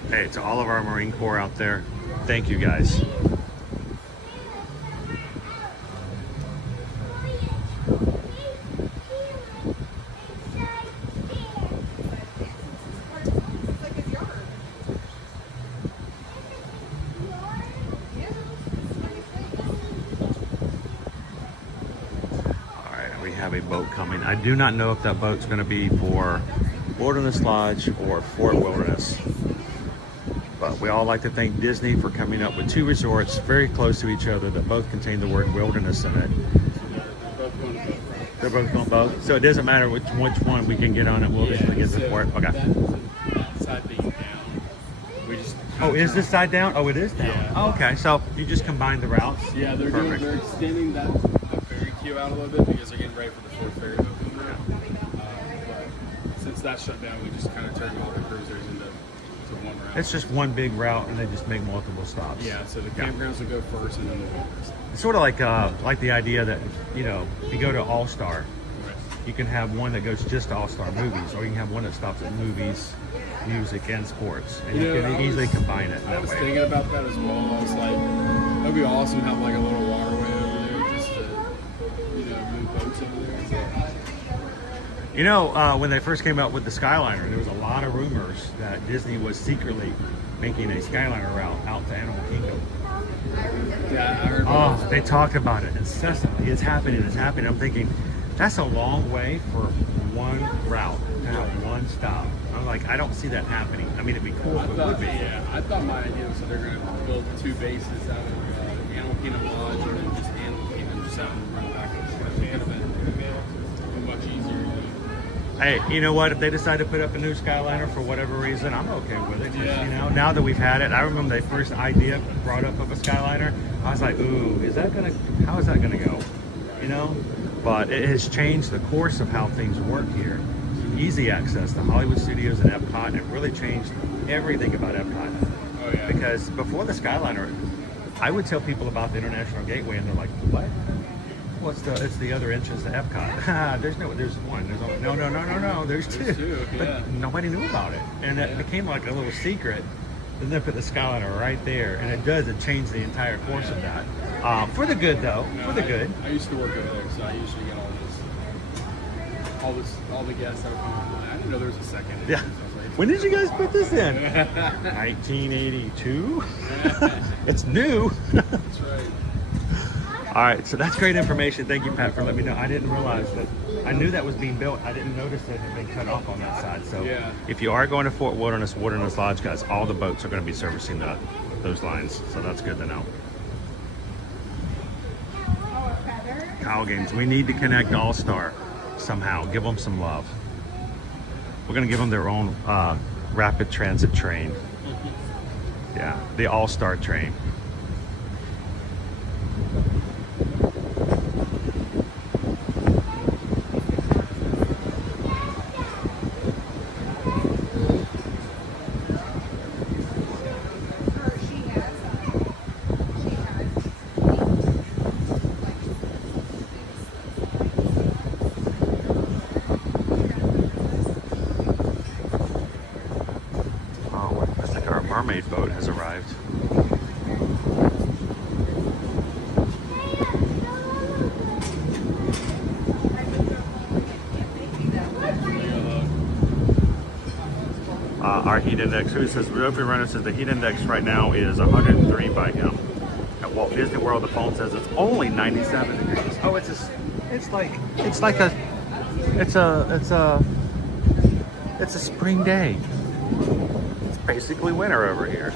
Hey, to all of our Marine Corps out there, thank you guys. I do not know if that boat's going to be for Wilderness Lodge or Fort Wilderness. But we all like to thank Disney for coming up with 2 resorts very close to each other that both contain the word wilderness in it. They're both going both? So it doesn't matter which one we can get on it. We'll just get the port. Okay. Side being down. We just Oh, is this side down? Oh, it is down. Yeah. Oh, okay. So you just combine the routes? Yeah, they're extending that ferry queue out a little bit because they're getting ready for the 4th ferry boat coming out. But since that shut down, we just kind of turned all the cruisers into one route. It's just one big route, and they just make multiple stops. Yeah, so the campgrounds will go first, and then the wilderness. It's sort of like the idea that, you know, if you go to All-Star, you can have one that goes just to All-Star movies, or you can have one that stops at movies, music, and sports, and you can easily combine it that I was way. thinking about that as well. I was like, that'd be awesome to have like a little waterway over there just to, you know, move boats over there. So. You know, when they first came out with the Skyliner, there was a lot of rumors that Disney was secretly making a Skyliner route out to Animal Kingdom. Yeah, I heard Oh, they talk about it incessantly. It's happening. I'm thinking, that's a long way for one route. have one stop. I'm like, I don't see that happening. I mean, it'd be cool if it would be. Yeah, I thought my idea was that they're going to build 2 bases out of Animal Kingdom Lodge and then just Animal Kingdom 7 and run back and forth. It would have been much easier. Hey, you know what? If they decide to put up a new Skyliner for whatever reason, I'm okay with it. Just, you know, now that we've had it, I remember the first idea brought up of a Skyliner. I was like, ooh, how is that gonna go? You know? But it has changed the course of how things work here. Easy access to Hollywood Studios and Epcot, and it really changed everything about Epcot. Oh yeah. Because before the Skyliner, I would tell people about the International Gateway, and they're like, what? Well, it's the other entrance to Epcot. There's one. There's two. But yeah. nobody knew about it. And it became like a little secret. Then they put the Skyliner right there. And it changed the entire course of that. For the good, though. No, for the good. I used to work over there, so I usually get all the guests that would come on. I didn't know there was a second. Yeah. When did you guys put this in? 1982? It's new. That's right. All right, so that's great information. Thank you, Pat, for letting me know. I didn't realize that. I knew that was being built. I didn't notice that it had been cut off on that side. So if you are going to Fort Wilderness Lodge, guys, all the boats are going to be servicing those lines. So that's good to know. Kyle Games. We need to connect All-Star somehow. Give them some love. We're going to give them their own rapid transit train. Yeah, the All-Star train. Mermaid boat has arrived. Our heat index, who says, Riverbend Runner says the heat index right now is 103 by him. At Walt Disney World, the phone says it's only 97 degrees. Oh, it's a spring day. It's basically winter over here.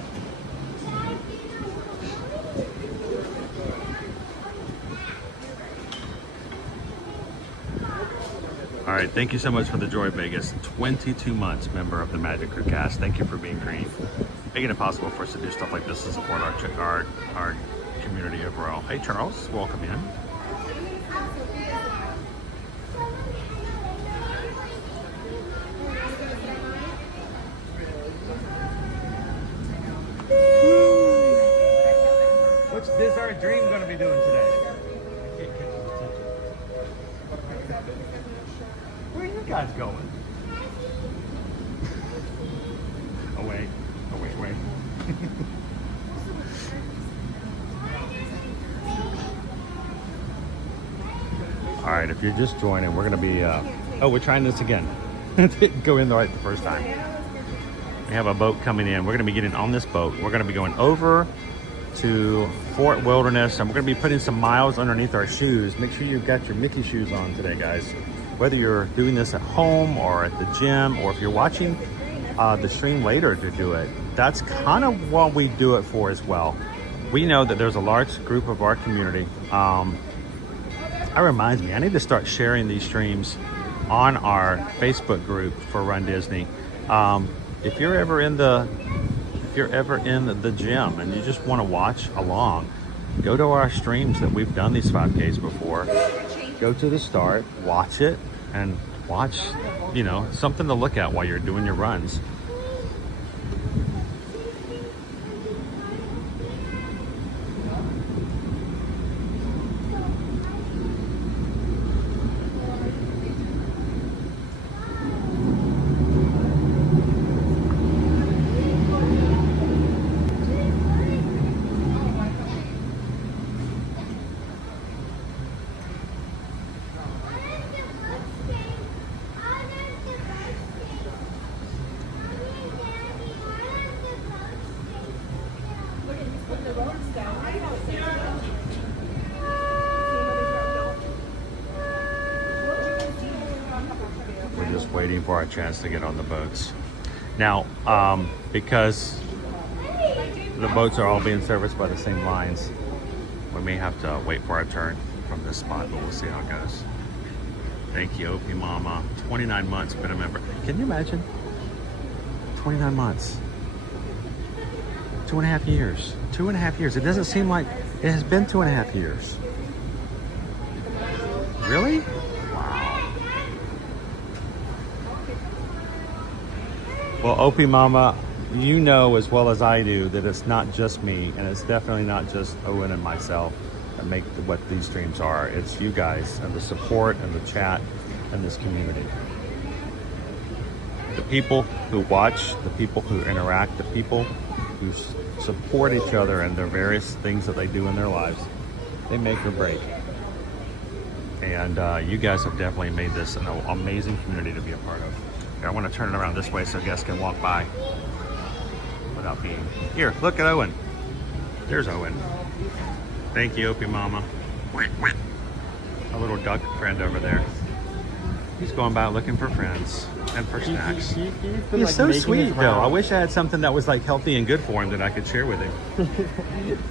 All right, thank you so much for the Joy Vegas. 22 months member of the Magic Crew cast. Thank you for being green, making it possible for us to do stuff like this to support our community overall. Hey Charles, welcome in. What's this our dream going to be doing today? Where are you guys going? Away. Away. All right, if you're just joining, we're going to be, we're trying this again. Didn't go in right the first time. We have a boat coming in. We're going to be getting on this boat. We're going to be going over to Fort Wilderness, and we're going to be putting some miles underneath our shoes. Make sure you've got your Mickey shoes on today, guys. Whether you're doing this at home or at the gym, or if you're watching the stream later to do it, that's kind of what we do it for as well. We know that there's a large group of our community. That reminds me, I need to start sharing these streams on our Facebook group for Run Disney. If you're ever in the gym and you just want to watch along, go to our streams that we've done these 5Ks before. Go to the start, watch it, and watch, something to look at while you're doing your runs. waiting for our chance to get on the boats. Now, because the boats are all being serviced by the same lines, we may have to wait for our turn from this spot, but we'll see how it goes. Thank you, Opie Mama. 29 months, been a member. Can you imagine? 29 months. 2.5 years. 2.5 years. It doesn't seem like it has been 2.5 years. Really? Wow. Well, Opie Mama, you know as well as I do that it's not just me, and it's definitely not just Owen and myself that make what these streams are. It's you guys and the support and the chat and this community. The people who watch, the people who interact, the people who support each other and their various things that they do in their lives, they make or break. And you guys have definitely made this an amazing community to be a part of. Here, I want to turn it around this way so guests can walk by without being... Here, look at Owen. There's Owen. Thank you, Opie Mama. A little duck friend over there. He's going about looking for friends and for snacks. He's like so sweet, though. I round. wish I had something that was like healthy and good for him that I could share with him.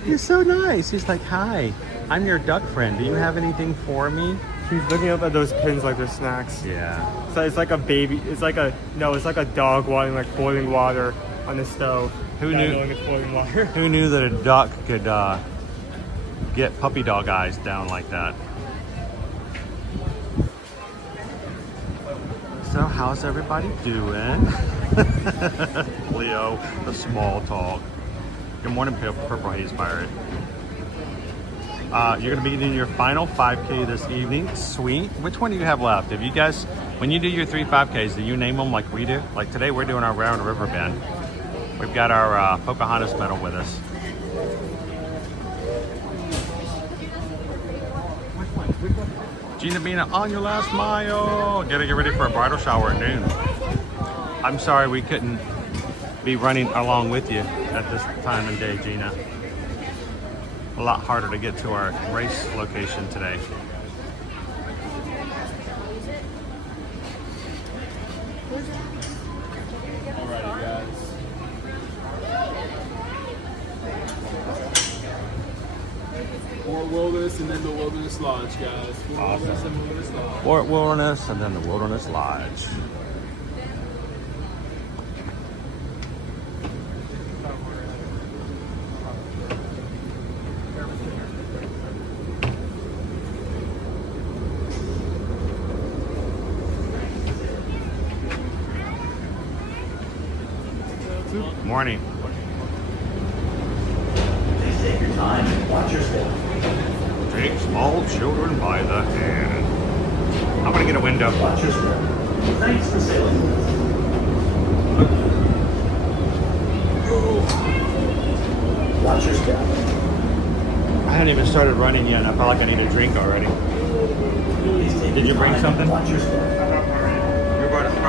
He's so nice. He's like, hi, I'm your duck friend. Do you have anything for me? He's looking up at those pins like they're snacks. Yeah. So it's like a baby. It's like a dog wanting like boiling water on the stove. Who not knew? knowing it's boiling water. Who knew that a duck could get puppy dog eyes down like that? So how's everybody doing? Leo, the small talk. Good morning, Purple Haze Pirate. You're going to be doing your final 5K this evening. Sweet. Which one do you have left? If you guys, when you do your 3 5Ks, do you name them like we do? Like today, we're doing our round Riverbend. We've got our Pocahontas medal with us. Gina Bina on your last mile. Gotta get ready for a bridal shower at noon. I'm sorry we couldn't be running along with you at this time of day, Gina. A lot harder to get to our race location today. Alrighty, guys. Fort Wilderness and then the Wilderness Lodge, guys. Fort Wilderness and Wilderness Lodge. Fort Wilderness and then the Wilderness Lodge. Morning. Please take your time and watch your step. Take small children by the hand. I'm gonna get a window. Watch your step. Thanks for sailing with us. Watch your step. I haven't even started running yet, and I feel like I need a drink already. Please take Did you your bring time something? and watch your step.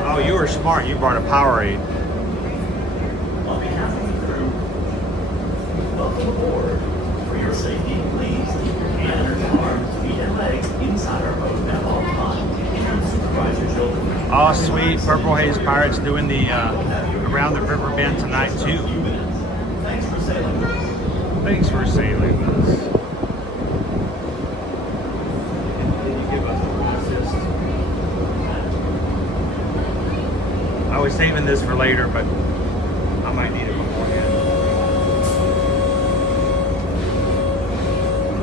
Oh, you were smart. You brought a Powerade. On behalf of the crew, welcome aboard. For your safety, please keep your hands, arms, feet, and legs inside our boat at all times and supervise your children. Oh, sweet. Purple Haze Pirates doing the around the Riverbend tonight, too. Thanks for sailing with us. Thanks for sailing with us. I was saving this for later, but I might need it beforehand.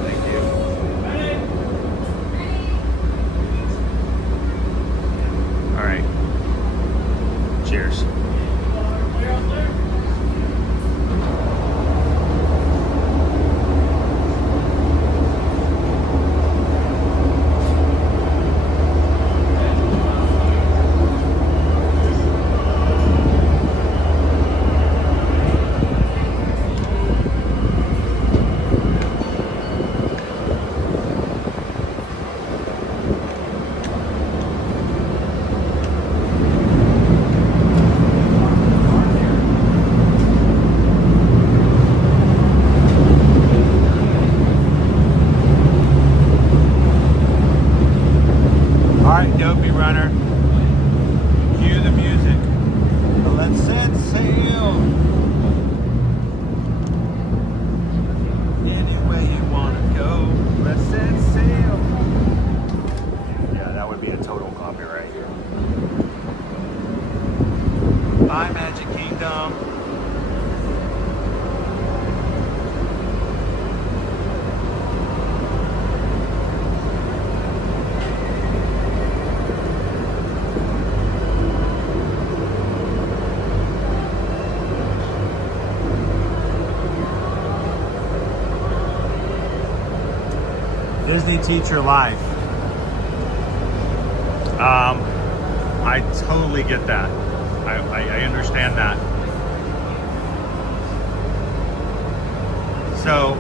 Thank you. All right. Cheers. Disney Teacher Life. I totally get that. I understand that. So,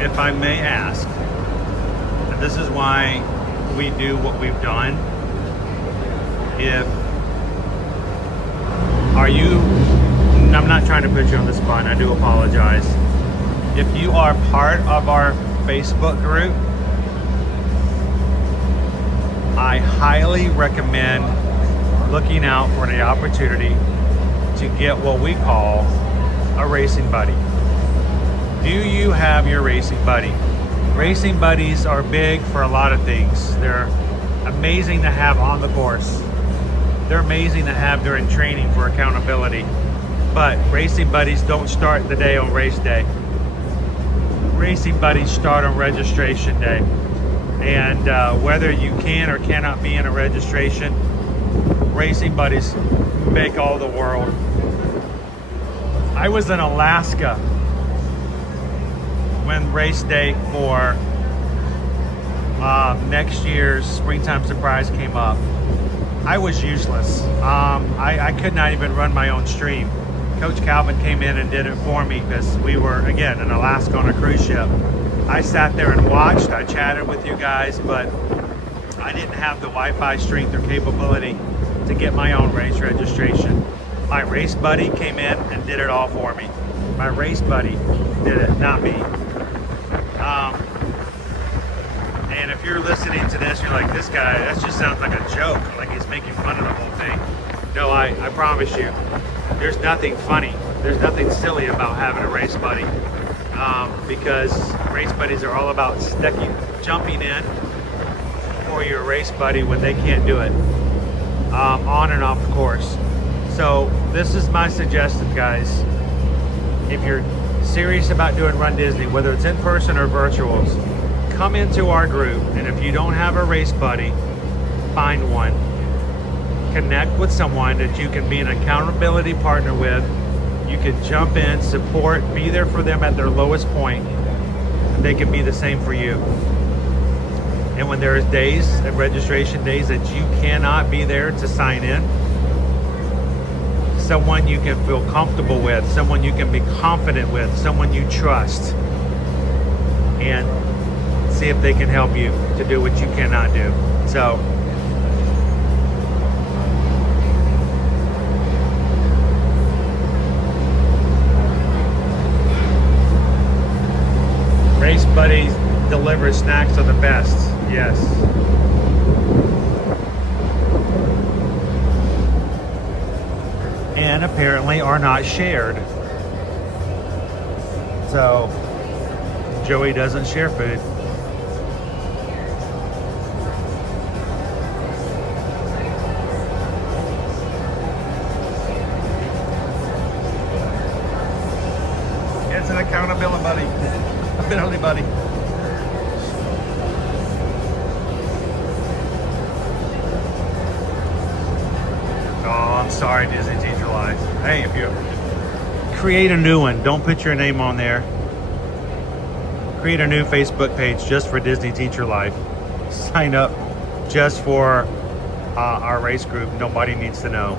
if I may ask, and this is why we do what we've done, I'm not trying to put you on the spot, I do apologize. If you are part of our Facebook group, I highly recommend looking out for the opportunity to get what we call a racing buddy. Do you have your racing buddy? Racing buddies are big for a lot of things. They're amazing to have on the course. They're amazing to have during training for accountability. But racing buddies don't start the day on race day. Racing buddies start on registration day. And whether you can or cannot be in a registration, racing buddies make all the world. I was in Alaska when race day for next year's Springtime Surprise came up. I was useless. I could not even run my own stream. Coach Calvin came in and did it for me because we were, again, in Alaska on a cruise ship. I sat there and watched, I chatted with you guys, but I didn't have the Wi-Fi strength or capability to get my own race registration. My race buddy came in and did it all for me. My race buddy did it, not me. And if you're listening to this, you're like, this guy, that just sounds like a joke, like he's making fun of the whole thing. No, I promise you, there's nothing funny, there's nothing silly about having a race buddy. Because race buddies are all about jumping in for your race buddy when they can't do it, on and off the course. So this is my suggestion, guys. If you're serious about doing Run Disney, whether it's in person or virtuals, come into our group, and if you don't have a race buddy, find one. Connect with someone that you can be an accountability partner with. You can jump in, support, be there for them at their lowest point, and they can be the same for you. And when there's days, registration days, that you cannot be there to sign in, someone you can feel comfortable with, someone you can be confident with, someone you trust, and see if they can help you to do what you cannot do. So, race buddies deliver snacks are the best. Yes. And apparently are not shared. So Joey doesn't share food. It's an accountability buddy. Ability buddy. Oh, I'm sorry, Disney Teacher Life. Hey, if you create a new one, don't put your name on there. Create a new Facebook page just for Disney Teacher Life. Sign up just for our race group. Nobody needs to know.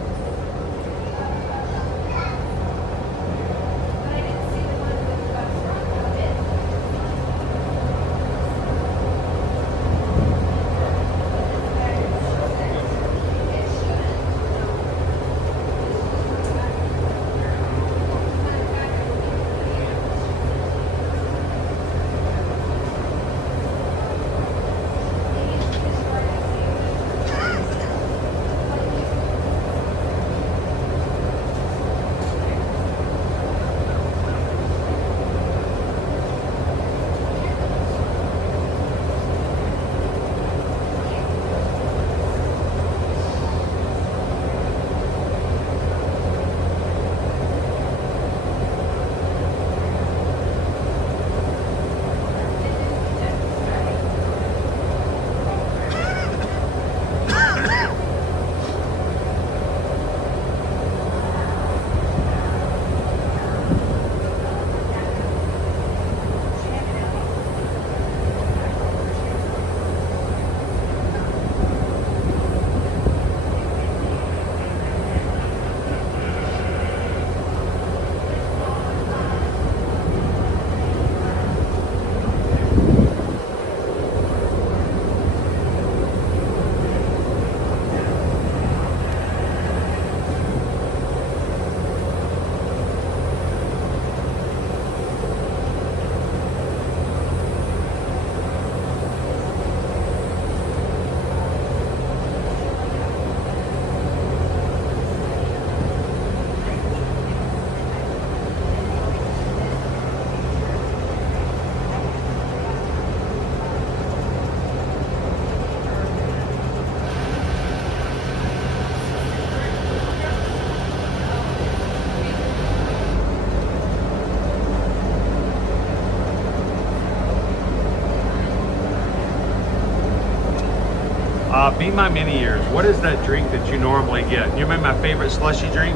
Be My Mini Years. What is that drink that you normally get? You remember my favorite slushy drink?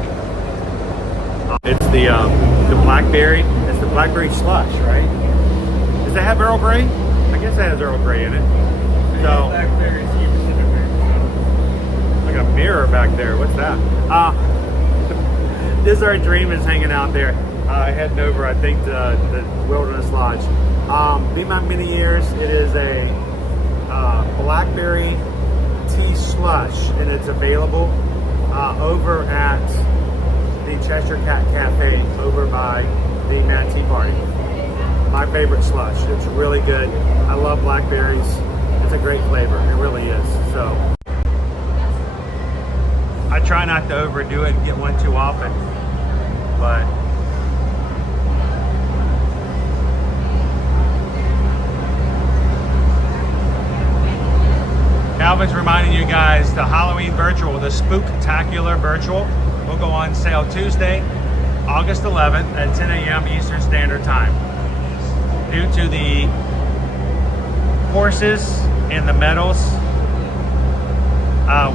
It's the blackberry. It's the blackberry slush, right? Does it have Earl Grey? I guess it has Earl Grey in it. So, like a mirror back there. What's that? This is our Dream is hanging out there, heading over, I think, to the Wilderness Lodge. Be My Mini Years. It is a blackberry tea slush, and it's available over at the Cheshire Cat Cafe over by the Mad Tea Party. My favorite slush. It's really good. I love blackberries. It's a great flavor. It really is. So I try not to overdo it and get one too often, but Calvin's reminding you guys the Halloween virtual, the Spooktacular virtual, will go on sale Tuesday, August 11th at 10 a.m. Eastern Standard Time. Due to the horses and the medals,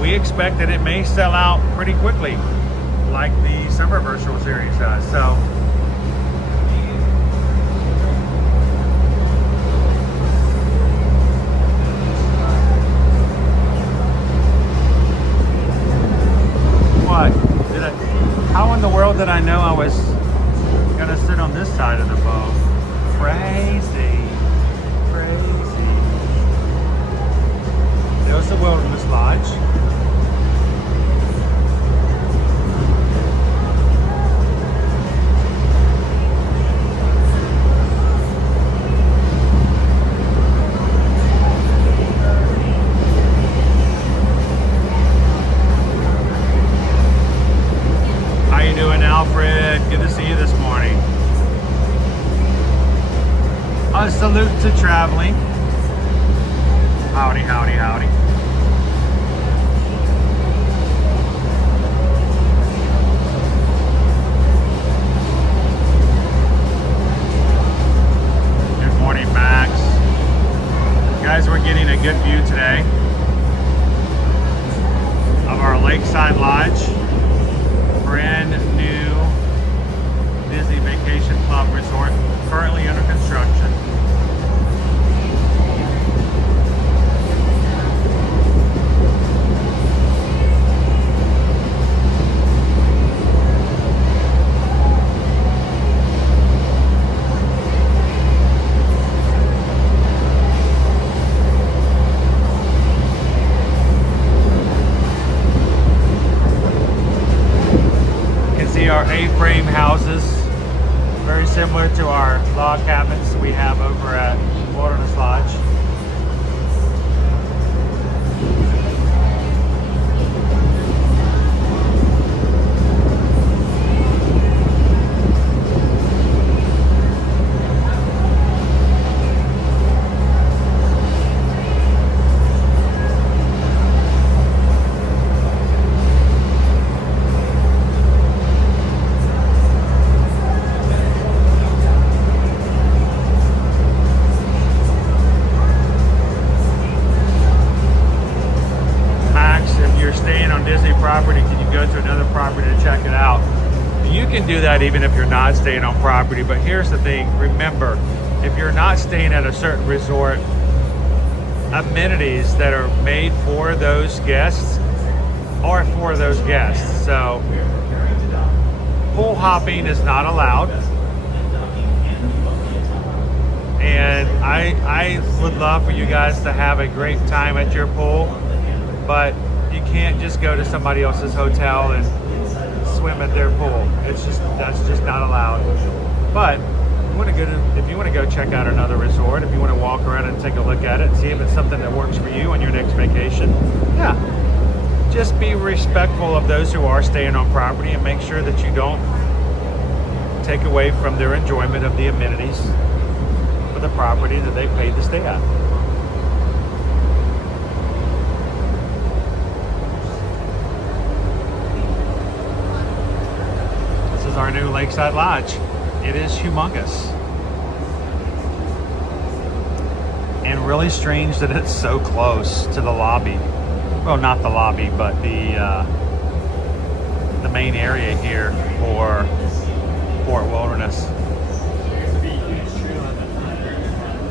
we expect that it may sell out pretty quickly, like the summer virtual series does. So what? How in the world did I know I was gonna sit on this side of the boat? Crazy. Crazy. There's the Wilderness Lodge. How you doing, Alfred? Good to see you this morning. A salute to traveling. Howdy, howdy, howdy. Good morning, Max. Guys, we're getting a good view today of our Lakeside Lodge, brand new Disney Vacation Club Resort, currently under construction. Our A-frame houses, very similar to our log cabins we have over at Wilderness Lodge. Property, can you go to another property to check it out? You can do that even if you're not staying on property, but here's the thing, remember, if you're not staying at a certain resort, amenities that are made for those guests are for those guests. So pool hopping is not allowed, and I would love for you guys to have a great time at your pool, but you can't just go to somebody else's hotel and swim at their pool. That's just not allowed. But if you want to go check out another resort, if you want to walk around and take a look at it, see if it's something that works for you on your next vacation, yeah, just be respectful of those who are staying on property and make sure that you don't take away from their enjoyment of the amenities for the property that they paid to stay at. Our new Lakeside Lodge. It is humongous and really strange that it's so close to the lobby. well, not the lobby, but the main area here for Fort Wilderness.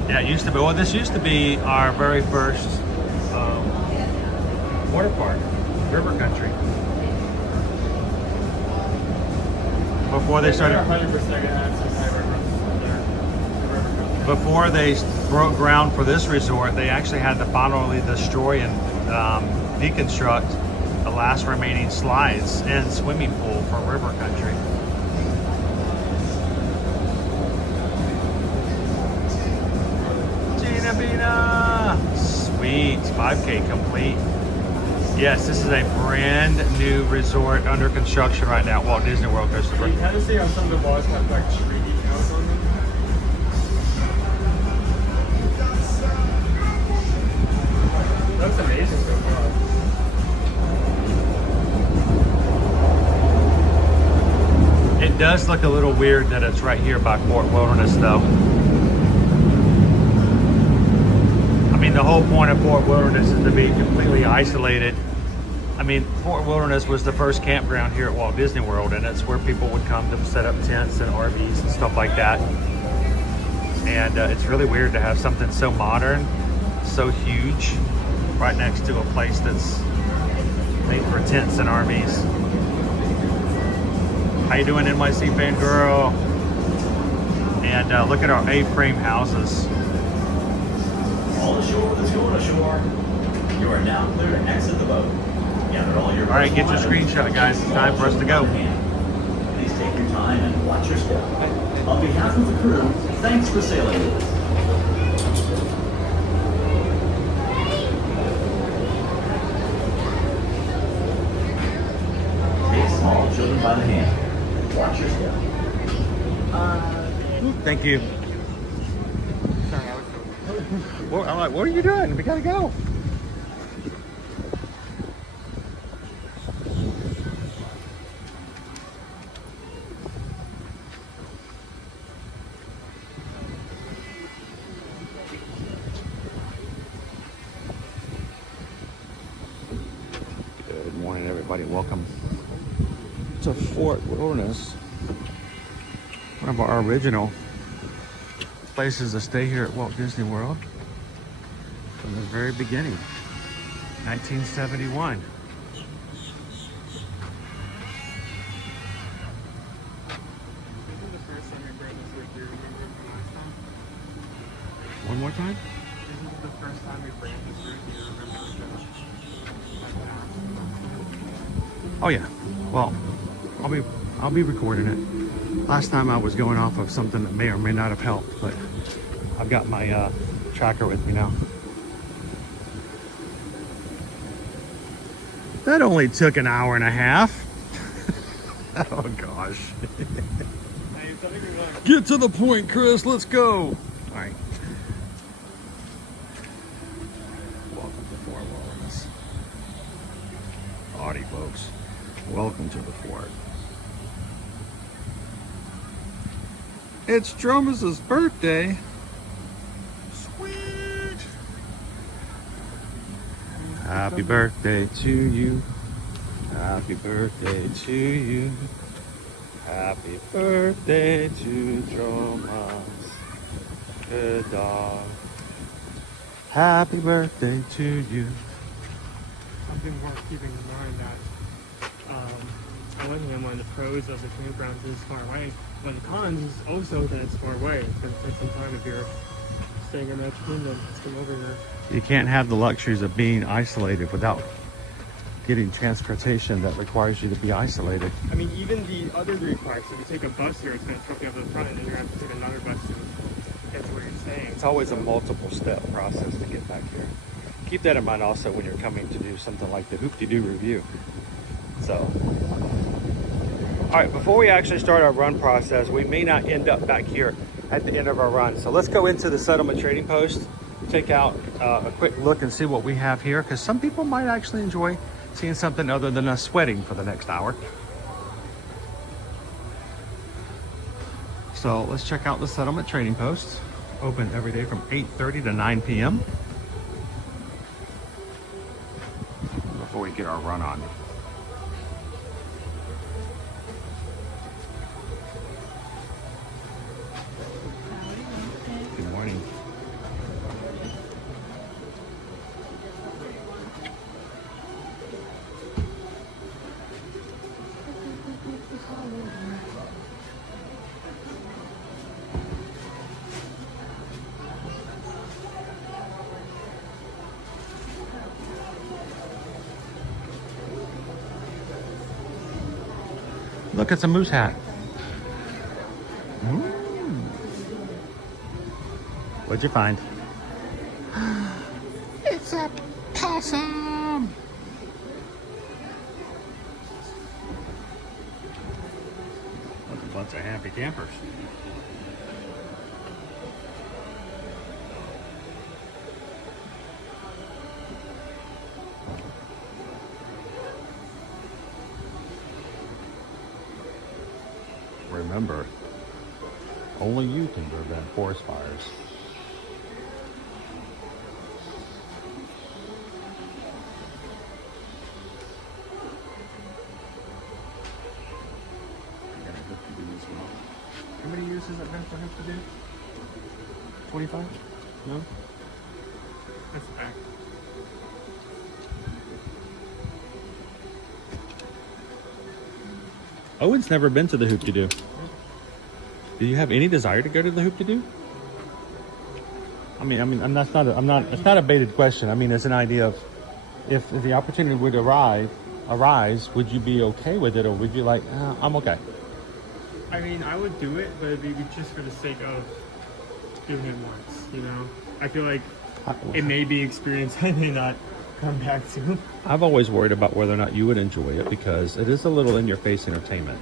Yeah, it used to be. Well, this used to be our very first water park, River Country. Before they started, before they broke ground for this resort, they actually had to finally destroy and deconstruct the last remaining slides and swimming pool for River Country. Gina Bina! Sweet, 5K complete. Yes, this is a brand new resort under construction right now at Walt Disney World, Christopher. You kind of see how some of the walls have like tree details on them. That's amazing so far. It does look a little weird that it's right here by Fort Wilderness, though. I mean, the whole point of Fort Wilderness is to be completely isolated. I mean, Fort Wilderness was the first campground here at Walt Disney World, and it's where people would come to set up tents and RVs and stuff like that. And it's really weird to have something so modern, so huge, right next to a place that's made for tents and RVs. How you doing, NYC fan girl? And look at our A-frame houses. All ashore that's going ashore. You are now clear to exit the boat. Gather all your All right, get your screenshot, guys. It's time for us to go. Please take your time and watch your step. On behalf of the crew, thanks for sailing with us. Take small children by the hand. Watch your step. Thank you. Sorry, I was Well, I'm like, what are you doing? We gotta go. Good morning, everybody. Welcome to Fort Wilderness. One of our original places to stay here at Walt Disney World from the very beginning, 1971. One more time? This is the first time we bring this route here. Oh yeah. Well, I'll be recording it. Last time I was going off of something that may or may not have helped, but I've got my tracker with me now. That only took an hour and a half. Oh gosh. Get to the point, Chris. Let's go. All right. Welcome to Fort Wilderness. Howdy, folks. Welcome to the fort. It's Dromus's birthday. Sweet. Happy birthday to you. Happy birthday to you. Happy birthday to Dromus. Good dog. Happy birthday to you. Something worth keeping in mind that on one hand, one of the pros of the campgrounds is far away. One of the cons is also that it's far away. It's going to take some time if you're staying in Magic Kingdom to come over here. You can't have the luxuries of being isolated without getting transportation that requires you to be isolated. I mean, even the other three parks, if you take a bus here, it's going to truck you up to the front, and then you're going to have to take another bus to get to where you're staying. It's always a multiple step process to get back here. Keep that in mind also when you're coming to do something like the Hoop-de-Doo review. So, all right, before we actually start our run process, we may not end up back here at the end of our run. So let's go into the settlement trading post, take out a quick look and see what we have here, because some people might actually enjoy seeing something other than us sweating for the next hour. So let's check out the settlement trading post. Open every day from 8:30 to 9 p.m. before we get our run on. Good morning. Look, it's a moose hat. Ooh. What'd you find? It's a possum. Look, a bunch of happy campers. Remember, only you can prevent forest fires. How many years has it been for him to do? 25? No? That's a fact. Owen's never been to the Hoop-de-Doo. Do you have any desire to go to the Hoop-de-Doo? I mean, it's not a baited question. I mean, it's an idea of if the opportunity would arise, would you be okay with it, or would you like, I'm okay? I mean, I would do it, but it'd be just for the sake of doing it once, you know? I feel like it may be experience I may not come back to. I've always worried about whether or not you would enjoy it, because it is a little in-your-face entertainment.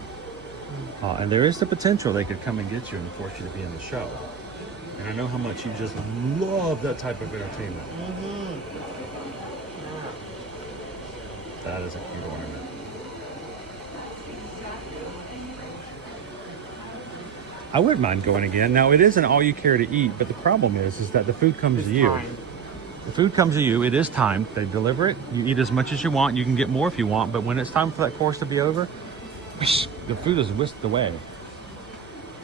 And there is the potential they could come and get you and force you to be in the show. And I know how much you just love that type of entertainment. Mm-hmm. That is a cute ornament. I wouldn't mind going again. Now, it isn't all you care to eat, but the problem is that the food comes to you. Time. The food comes to you. It is timed. They deliver it. You eat as much as you want. You can get more if you want, but when it's time for that course to be over, the food is whisked away.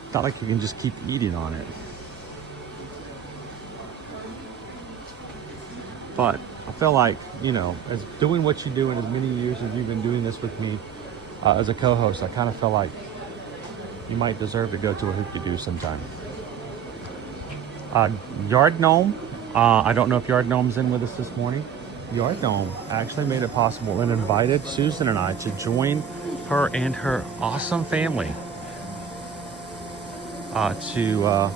It's not like you can just keep eating on it. But I feel like, you know, as doing what you do in as many years as you've been doing this with me as a co-host, I kind of feel like you might deserve to go to a Hoop-de-Doo sometime. Yard Gnome. I don't know if Yard Gnome's in with us this morning. Yard Gnome actually made it possible and invited Susan and I to join her and her awesome family to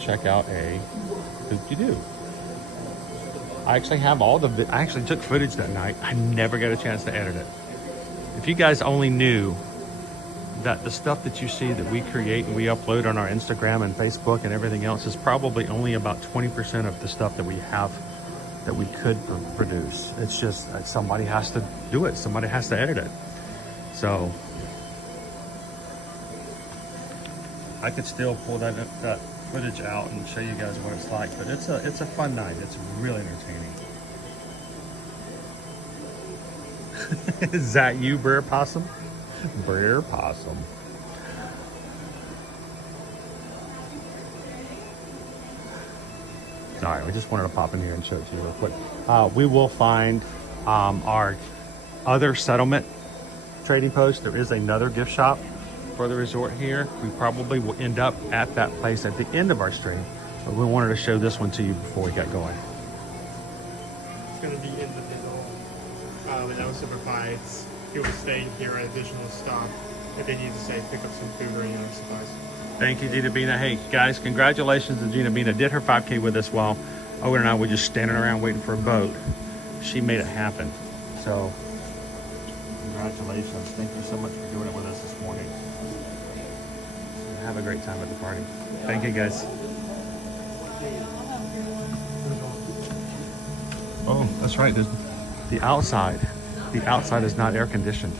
check out a Hoop-de-Doo. I actually have I actually took footage that night. I never got a chance to edit it. If you guys only knew that the stuff that you see that we create and we upload on our Instagram and Facebook and everything else is probably only about 20% of the stuff that we have that we could produce. It's just somebody has to do it. Somebody has to edit it. So I could still pull that footage out and show you guys what it's like, but it's a fun night. It's really entertaining. Is that you, Brer Possum? Brer Possum. All right, we just wanted to pop in here and show it to you real quick. We will find our other settlement trading post. There is another gift shop for the resort here. We probably will end up at that place at the end of our stream, but we wanted to show this one to you before we got going. It's going to be individual. And also provides people staying here an additional stop if they need to, say, pick up some food or any other supplies. Thank you, Gina Bina. Hey, guys, congratulations to Gina Bina. Did her 5K with us while Owen and I were just standing around waiting for a boat. She made it happen. So, congratulations. Thank you so much for doing it with us this morning. Have a great time at the party. Thank you, guys. Oh, that's right. There's the outside is not air conditioned.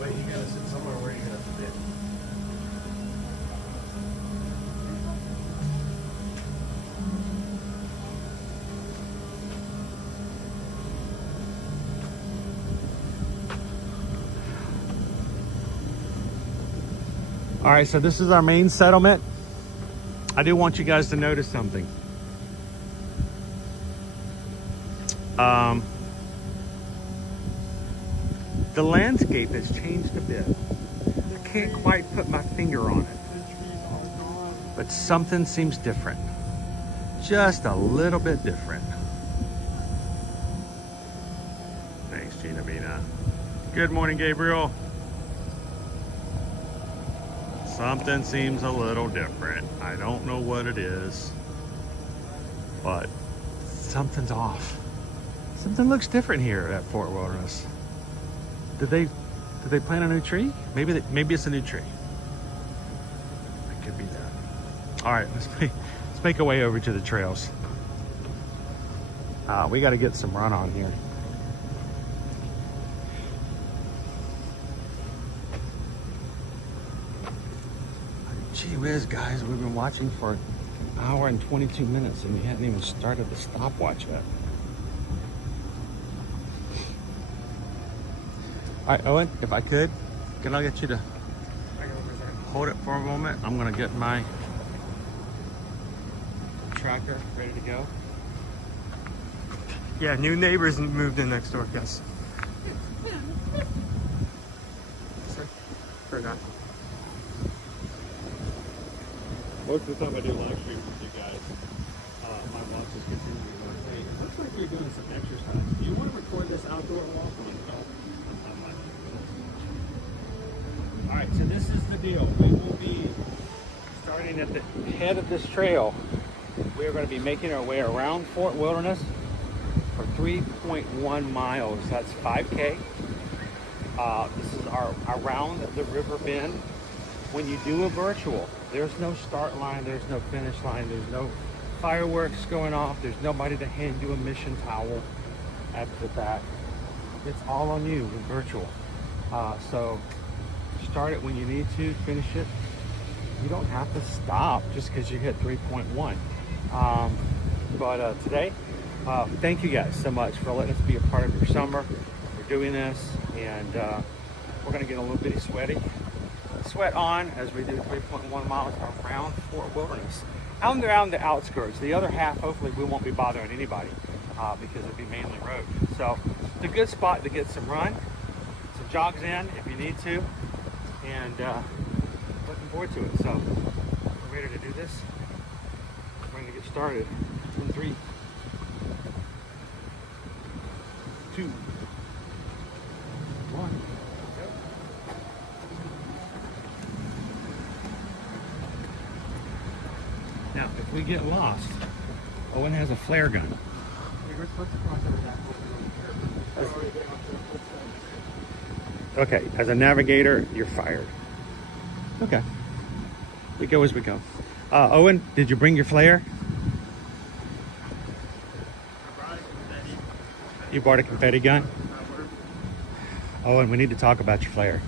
Wait, you gotta sit somewhere where you gotta fit. All right, so this is our main settlement. I do want you guys to notice something. The landscape has changed a bit. I can't quite put my finger on it, but something seems different. Just a little bit different. Thanks, Gina Vina. Good morning, Gabriel. Something seems a little different. I don't know what it is, but something's off. Something looks different here at Fort Wilderness. Did they plant a new tree? Maybe it's a new tree. It could be that. All right, let's make our way over to the trails. We got to get some run on here. Gee whiz, guys, we've been watching for an hour and 22 minutes and we hadn't even started the stopwatch yet. All right, Owen, if I could, can I get you to hold it for a moment? I'm gonna get my tracker ready to go. Yeah, new neighbors moved in next door, yes. Sorry. Or not. Most of the time I do live streams with you guys, my boss is continuing to say, it looks like you're doing some exercise. Do you want to record this outdoor walk? All right, so this is the deal. We will be starting at the head of this trail. We are going to be making our way around Fort Wilderness for 3.1 miles. That's 5K. This is our around the Riverbend. When you do a virtual, there's no start line, there's no finish line, there's no fireworks going off, there's nobody to hand you a mission towel at the back. It's all on you with virtual. So start it when you need to, finish it. You don't have to stop just because you hit 3.1. But today, thank you guys so much for letting us be a part of your summer. We're doing this, and we're gonna get a little bitty sweat on as we do 3.1 miles around Fort Wilderness. Out and around the outskirts. The other half, hopefully, we won't be bothering anybody because it'll be mainly road. So it's a good spot to get some run, some jogs in if you need to, and looking forward to it. So we're ready to do this. We're going to get started in 3, 2, 1. Now, if we get lost, Owen has a flare gun. Okay, as a navigator, you're fired. Okay, we go as we go. Owen, did you bring your flare? You brought a confetti gun? Owen, we need to talk about your flare.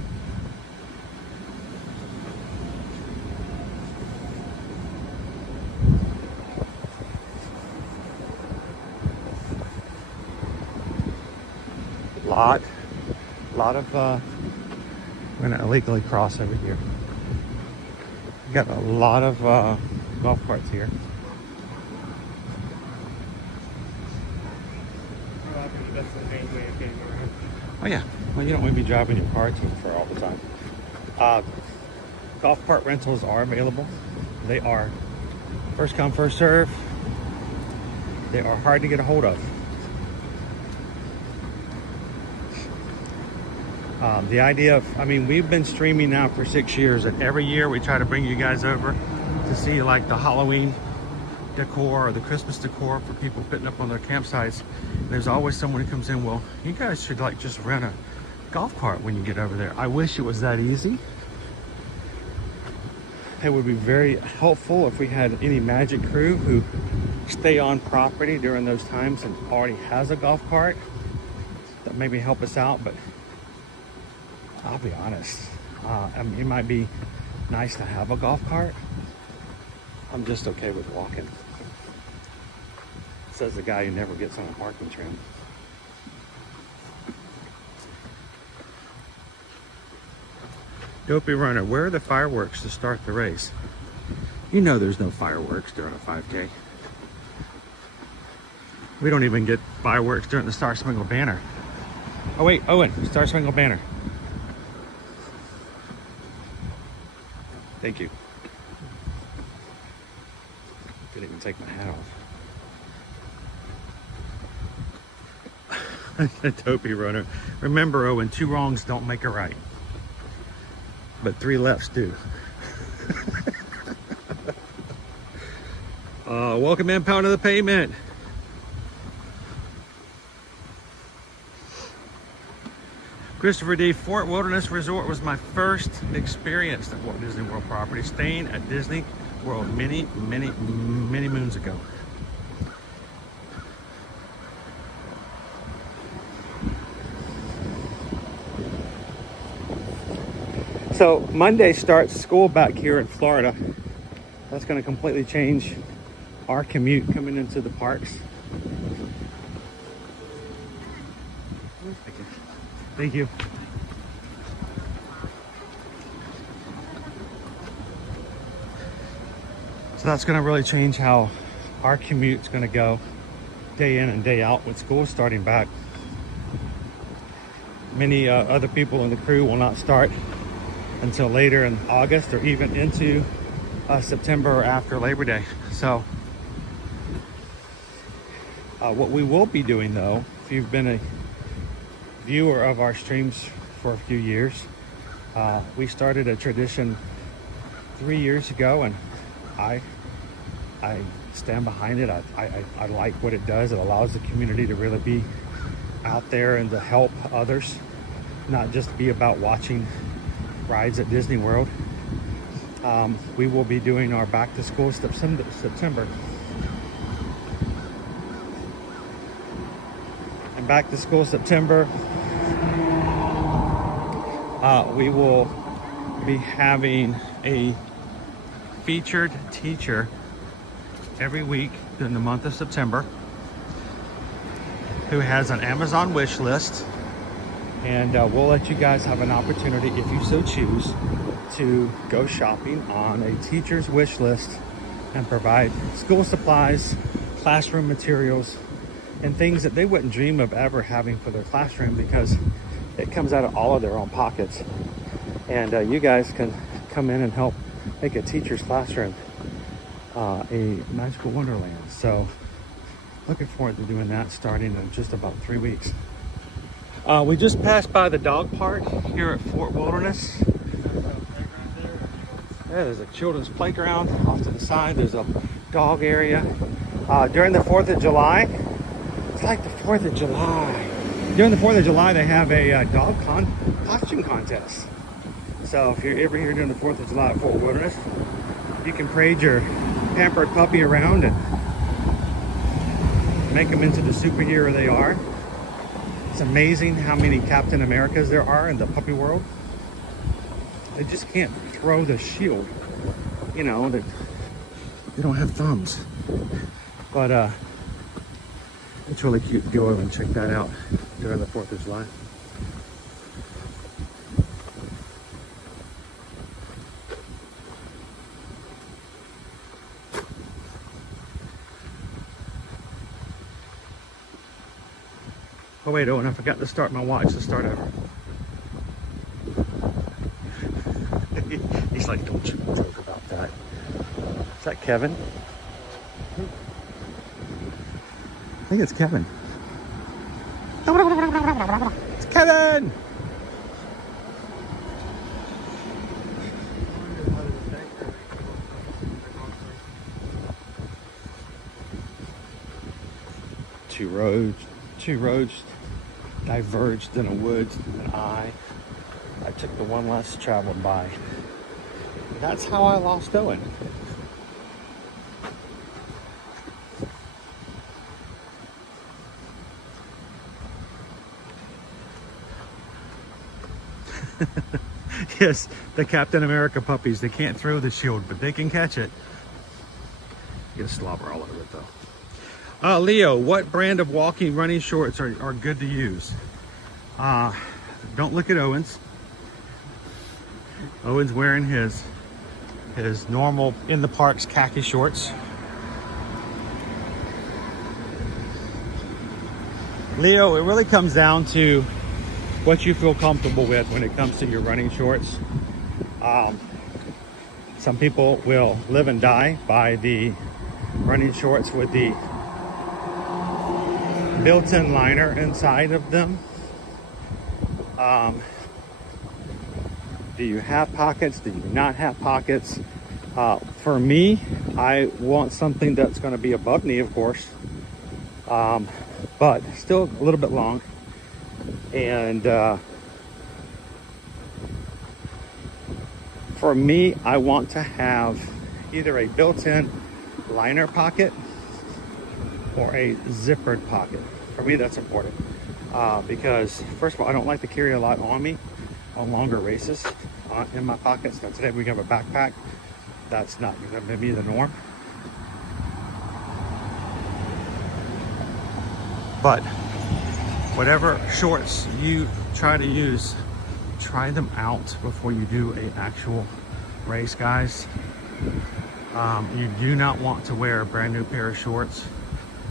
Lot of we're gonna illegally cross over here. We got a lot of golf carts here. That's the main way of getting around. Oh yeah, well you don't want to be driving your car to and fro all the time. Golf cart rentals are available. They are first come, first serve. They are hard to get a hold of. The idea of, I mean, we've been streaming now for 6 years, and every year we try to bring you guys over to see like the Halloween decor or the Christmas decor for people putting up on their campsites. And there's always someone who comes in, well, you guys should like just rent a golf cart when you get over there. I wish it was that easy. It would be very helpful if we had any magic crew who stay on property during those times and already has a golf cart that maybe help us out. But I'll be honest, I mean, it might be nice to have a golf cart. I'm just okay with walking. Says the guy who never gets on a parking trim. Dopey Runner, where are the fireworks to start the race? You know there's no fireworks during a 5K. We don't even get fireworks during the Star Spangled Banner. Oh wait, Owen, Star Spangled Banner. Thank you. Didn't even take my hat off. Dopey Runner. Remember, Owen, 2 wrongs don't make a right. But 3 lefts do. Welcome in, pound of the pavement. Christopher D. Fort Wilderness Resort was my first experience at Walt Disney World property, staying at Disney World many moons ago. So Monday starts school back here in Florida. That's going to completely change our commute coming into the parks. Thank you. So that's going to really change how our commute's going to go day in and day out with school starting back. Many other people in the crew will not start until later in August or even into September or after Labor Day. So what we will be doing, though, if you've been a viewer of our streams for a few years, we started a tradition 3 years ago, and I stand behind it. I like what it does. It allows the community to really be out there and to help others, not just be about watching rides at Disney World. We will be doing our back to school September. And back to school September, we will be having a featured teacher every week during the month of September who has an Amazon wish list, and we'll let you guys have an opportunity, if you so choose, to go shopping on a teacher's wish list and provide school supplies, classroom materials, and things that they wouldn't dream of ever having for their classroom, because it comes out of all of their own pockets. And you guys can come in and help make a teacher's classroom a magical wonderland. So looking forward to doing that starting in just about 3 weeks. We just passed by the dog park here at Fort Wilderness. Yeah, there's a children's playground off to the side. There's a dog area. During the 4th of July, it's like the 4th of July. During the 4th of July, they have a dog costume contest. So if you're ever here during the 4th of July at Fort Wilderness, you can parade your pampered puppy around and make them into the superhero they are. It's amazing how many Captain Americas there are in the puppy world. They just can't throw the shield. You know, they don't have thumbs. But it's really cute to go over and check that out during the 4th of July. Oh wait, oh, and I forgot to start my watch. Let's start over. He's like, don't you joke about that. Is that Kevin? I think it's Kevin. It's Kevin! Two roads diverged in a woods, and I took the one less traveled by. That's how I lost Owen. Yes, the Captain America puppies, they can't throw the shield, but they can catch it. Get a slobber all over it though. Leo, what brand of walking running shorts are good to use? Don't look at Owens. Owen's wearing his normal in the parks khaki shorts. Leo, it really comes down to what you feel comfortable with when it comes to your running shorts. Some people will live and die by the running shorts with the built-in liner inside of them. Do you have pockets? Do you not have pockets? For me, I want something that's going to be above knee, of course, but still a little bit long. And for me, I want to have either a built-in liner pocket or a zippered pocket. For me, that's important because, first of all, I don't like to carry a lot on me on longer races in my pockets. Now, today we have a backpack. That's not going to be the norm. But whatever shorts you try to use, try them out before you do an actual race, guys. You do not want to wear a brand new pair of shorts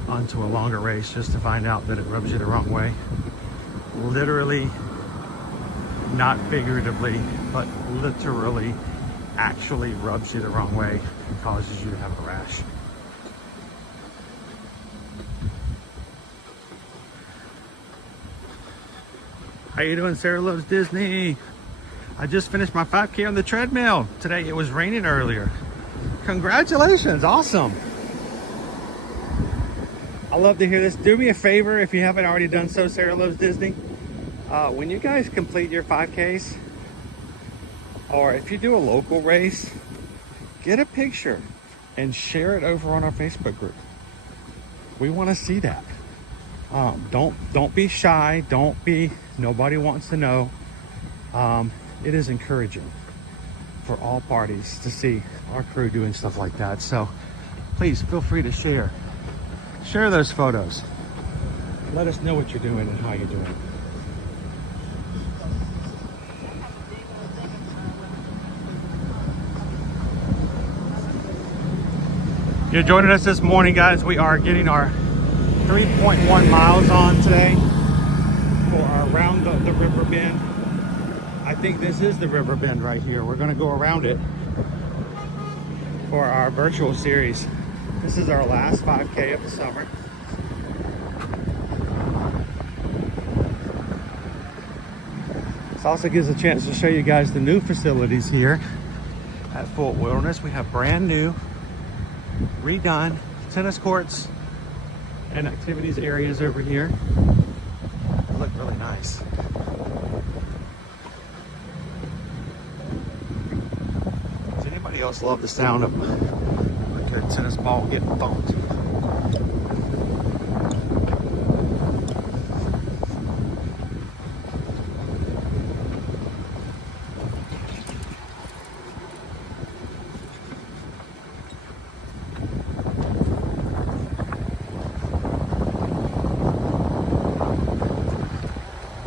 onto a longer race just to find out that it rubs you the wrong way. Literally, not figuratively, but literally actually rubs you the wrong way and causes you to have a rash. How you doing? Sarah Loves Disney. I just finished my 5K on the treadmill. Today it was raining earlier. Congratulations, awesome. I love to hear this. Do me a favor if you haven't already done so, Sarah Loves Disney. When you guys complete your 5Ks, or if you do a local race, get a picture and share it over on our Facebook group. We want to see that. Don't be shy. Nobody wants to know. It is encouraging for all parties to see our crew doing stuff like that. So please feel free to share those photos. Let us know what you're doing and how you're doing it. You're joining us this morning, guys. We are getting our 3.1 miles on today for our round the Riverbend. I think this is the Riverbend right here. We're going to go around it for our virtual series. This is our last 5K of the summer. This also gives a chance to show you guys the new facilities here at Fort Wilderness. We have brand new, redone tennis courts and activities areas over here. They look really nice. Does anybody else love the sound of a good tennis ball getting bumped?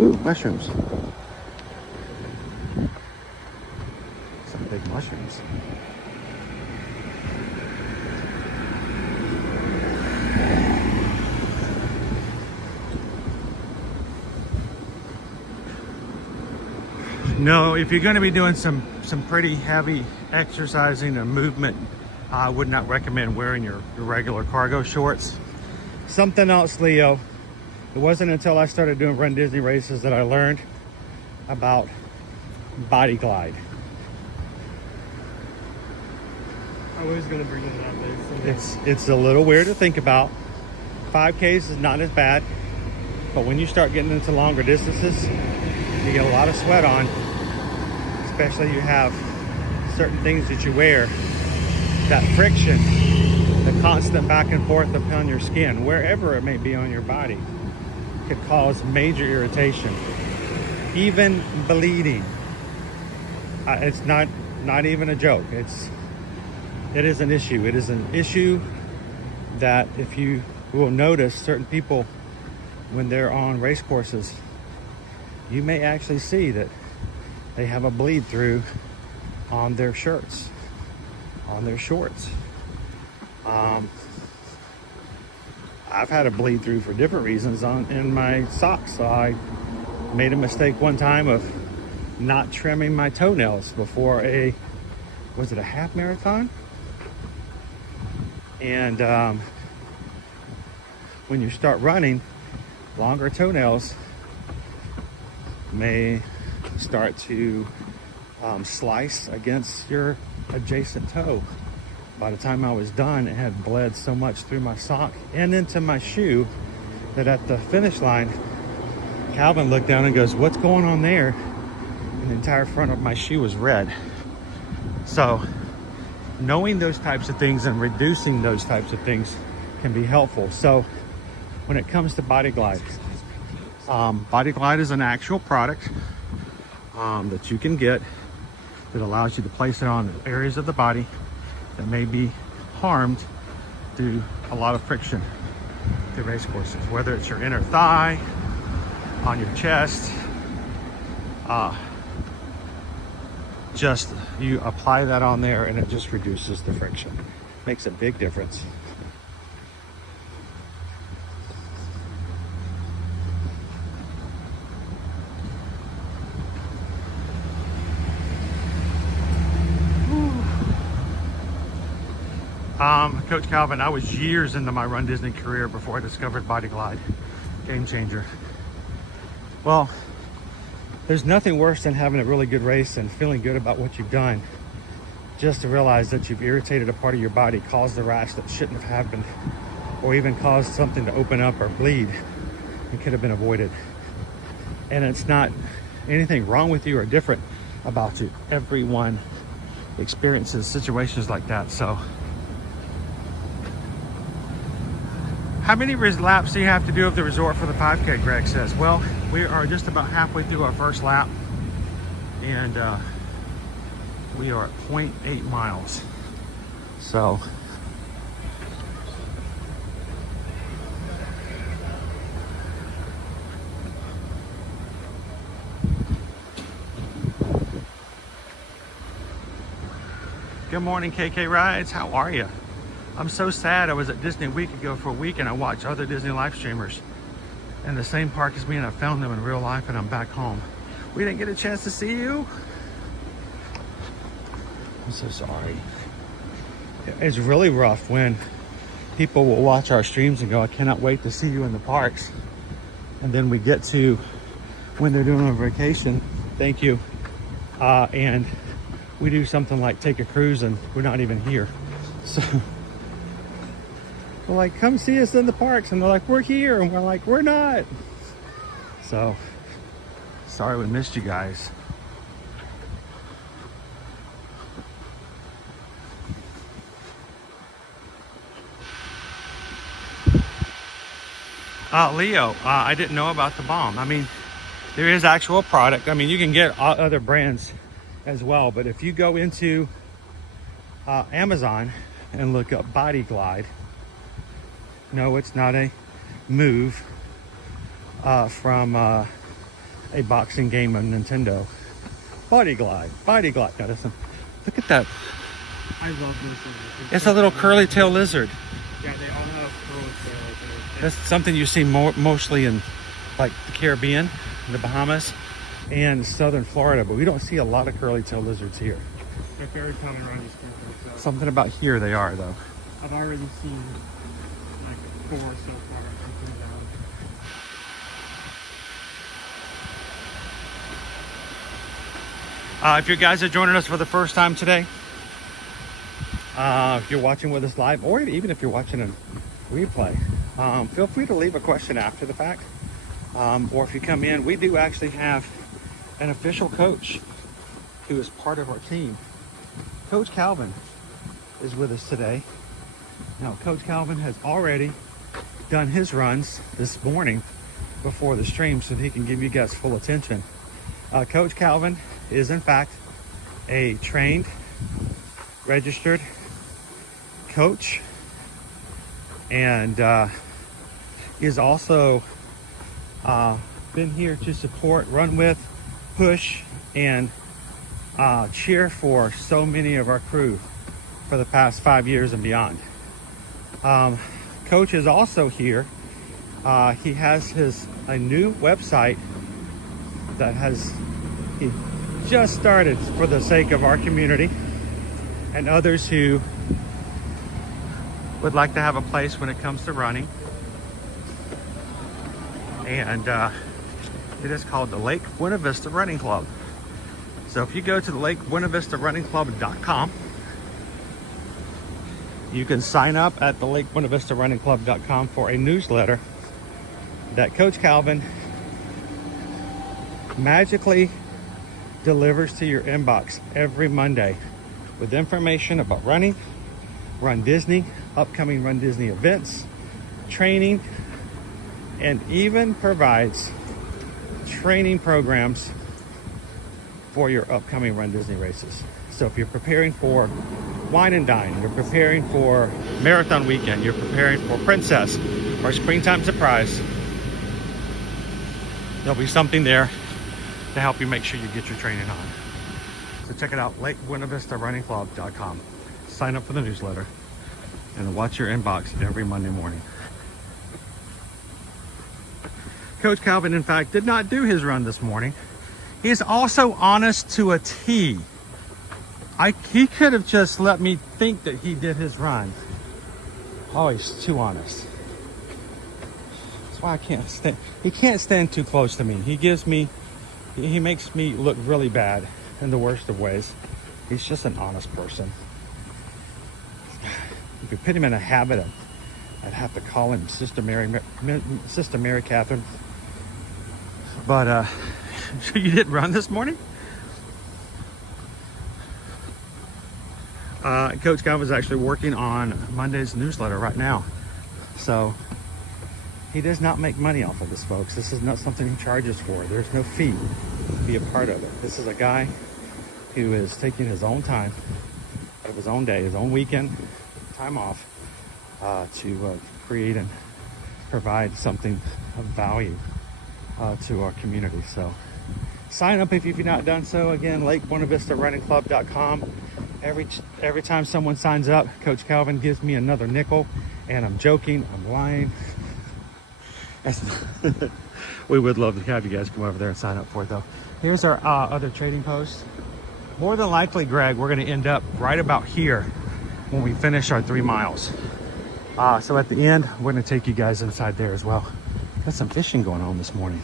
Ooh, mushrooms. Some big mushrooms. No, if you're going to be doing some pretty heavy exercising and movement, I would not recommend wearing your regular cargo shorts. Something else, Leo. It wasn't until I started doing runDisney races that I learned about body glide. I was going to bring it up. It's a little weird to think about. 5Ks is not as bad, but when you start getting into longer distances, you get a lot of sweat on, especially you have certain things that you wear. That friction, the constant back and forth upon your skin, wherever it may be on your body, could cause major irritation, even bleeding. It's not even a joke. It is an issue. It is an issue that if you will notice certain people when they're on race courses, you may actually see that they have a bleed through on their shirts, on their shorts. I've had a bleed through for different reasons in my socks. So I made a mistake one time of not trimming my toenails before was it a half marathon? And when you start running, longer toenails may start to slice against your adjacent toe. By the time I was done, it had bled so much through my sock and into my shoe that at the finish line, Calvin looked down and goes, "What's going on there?" And the entire front of my shoe was red. So knowing those types of things and reducing those types of things can be helpful. So when it comes to Body Glide, Body Glide is an actual product that you can get that allows you to place it on areas of the body that may be harmed through a lot of friction through race courses, whether it's your inner thigh, on your chest. Just you apply that on there and it just reduces the friction. Makes a big difference. Coach Calvin, I was years into my runDisney career before I discovered Body Glide. Game changer. Well, there's nothing worse than having a really good race and feeling good about what you've done, just to realize that you've irritated a part of your body, caused a rash that shouldn't have happened, or even caused something to open up or bleed and could have been avoided. And it's not anything wrong with you or different about you. Everyone experiences situations like that. So how many laps do you have to do of the resort for the 5K, Greg says? Well, we are just about halfway through our first lap, and we are at 0.8 miles. So good morning, KK Rides. How are you? I'm so sad. I was at Disney a week ago for a week and I watched other Disney live streamers in the same park as me, and I found them in real life, and I'm back home. We didn't get a chance to see you. I'm so sorry. It's really rough when people will watch our streams and go, "I cannot wait to see you in the parks." And then we get to when they're doing a vacation, thank you, and we do something like take a cruise and we're not even here. So we're like, "Come see us in the parks," and they're like, "We're here," and we're like, "We're not." So sorry we missed you guys. Leo, I didn't know about the balm. I mean, there is actual product. I mean, you can get other brands as well, but if you go into Amazon and look up Body Glide, no, it's not a move from a boxing game on Nintendo. Body Glide. Now listen, look at that. I love this. It's a little curly tail lizard. Yeah, they all have curly tails. That's something you see mostly in like the Caribbean, the Bahamas, and southern Florida, but we don't see a lot of curly tail lizards here. They're very common around these countries. So Something about here they are, though. I've already seen like 4 so far. If you guys are joining us for the first time today, if you're watching with us live, or even if you're watching a replay, feel free to leave a question after the fact. Or if you come in, we do actually have an official coach who is part of our team. Coach Calvin is with us today. Now, Coach Calvin has already done his runs this morning before the stream so that he can give you guys full attention. Coach Calvin is in fact a trained, registered coach, and is also been here to support, run with, push, and cheer for so many of our crew for the past 5 years and beyond. Coach is also here. He has a new website that he just started for the sake of our community and others who would like to have a place when it comes to running. And it is called the Lake Buena Vista Running Club. So if you go to the LakeBuenaVistaRunningClub.com, you can sign up at the LakeBuenaVistaRunningClub.com for a newsletter that Coach Calvin magically delivers to your inbox every Monday with information about running, runDisney, upcoming runDisney events, training, and even provides training programs for your upcoming runDisney races. So if you're preparing for Wine and Dine, you're preparing for Marathon Weekend, you're preparing for Princess or Springtime Surprise, there'll be something there to help you make sure you get your training on. So check it out, LakeBuenaVistaRunningClub.com. Sign up for the newsletter and watch your inbox every Monday morning. Coach Calvin, in fact, did not do his run this morning. He is also honest to a T. He could have just let me think that he did his run. Oh, he's too honest. That's why I can't stand. He can't stand too close to me. He makes me look really bad in the worst of ways. He's just an honest person. If you put him in a habit, I'd have to call him Sister Mary Catherine. But you didn't run this morning? Coach Calvin's actually working on Monday's newsletter right now. So he does not make money off of this, folks. This is not something he charges for. There's no fee to be a part of it. This is a guy who is taking his own time out of his own day, his own weekend, time off, to create and provide something of value to our community. So sign up if you've not done so. Again, LakeBuenaVistaRunningClub.com. Every time someone signs up, Coach Calvin gives me another nickel, and I'm joking, I'm lying. We would love to have you guys come over there and sign up for it, though. Here's our other trading post. More than likely, Greg, we're going to end up right about here when we finish our 3 miles. So at the end, we're going to take you guys inside there as well. Got some fishing going on this morning.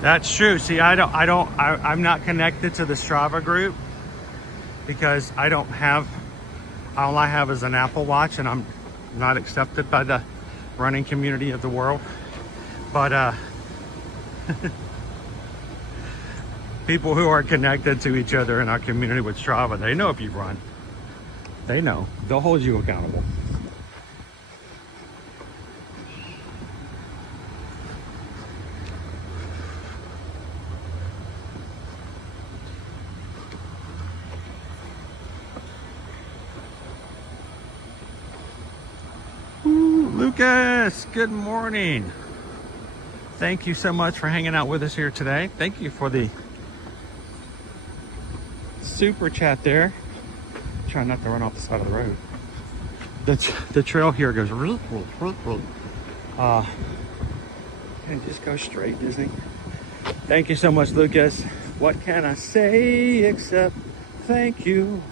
That's true. See, I'm not connected to the Strava group because all I have is an Apple Watch, and I'm not accepted by the running community of the world. But people who are connected to each other in our community with Strava, they know if you run. They know. They'll hold you accountable. Lucas, good morning. Thank you so much for hanging out with us here today. Thank you for the super chat there. Try not to run off the side of the road. The trail here goes and just go straight, Disney. Thank you so much, Lucas. What can I say except thank you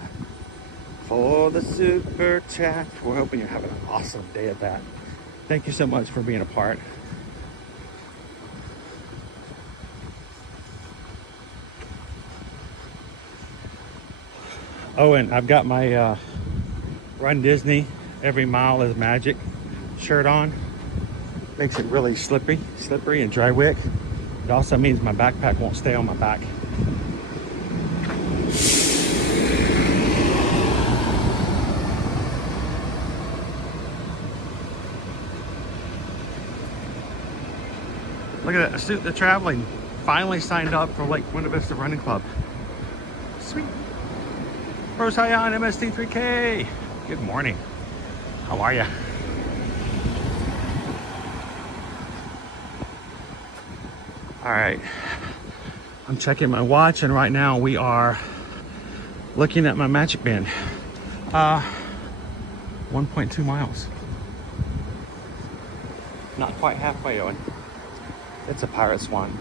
for the super chat. We're hoping you're having an awesome day at that. Thank you so much for being a part. Oh, and I've got my runDisney Every Mile is Magic shirt on. Makes it really slippery and dry wick. It also means my backpack won't stay on my back. Look at that, Astute the Traveling finally signed up for Lake Buena Vista Running Club. Sweet. Rose Hyan MST3K. Good morning. How are ya? All right. I'm checking my watch, and right now we are looking at my magic band. 1.2 miles. Not quite halfway, Owen. It's a pirate swan.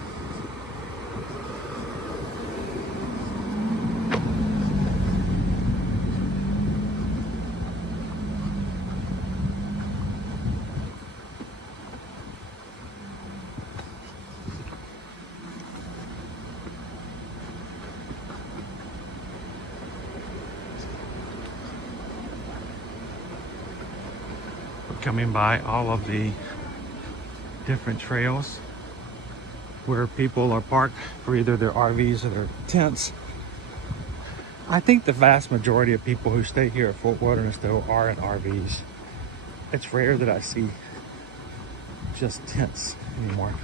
Coming by all of the different trails where people are parked for either their RVs or their tents. I think the vast majority of people who stay here at Fort Wilderness though are in RVs. It's rare that I see just tents anymore.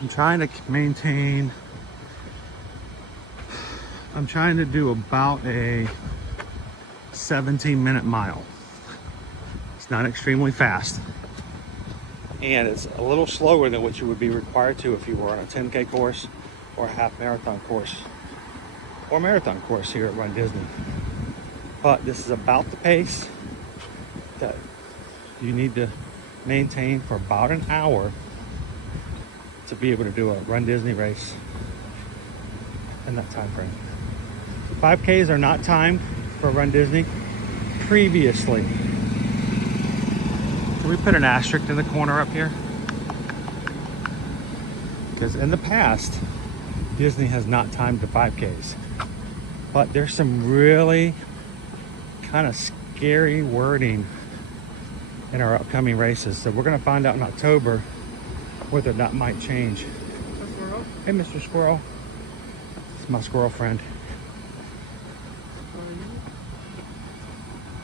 I'm trying to do about a 17-minute mile. It's not extremely fast. And it's a little slower than what you would be required to if you were on a 10K course or a half marathon course or marathon course here at runDisney. But this is about the pace that you need to maintain for about an hour to be able to do a runDisney race in that time frame. 5Ks are not timed for runDisney previously. Can we put an asterisk in the corner up here? Because in the past, Disney has not timed the 5Ks. But there's some really kind of scary wording in our upcoming races. So we're gonna find out in October whether that might change. Hey, Mr. Squirrel. It's my squirrel friend.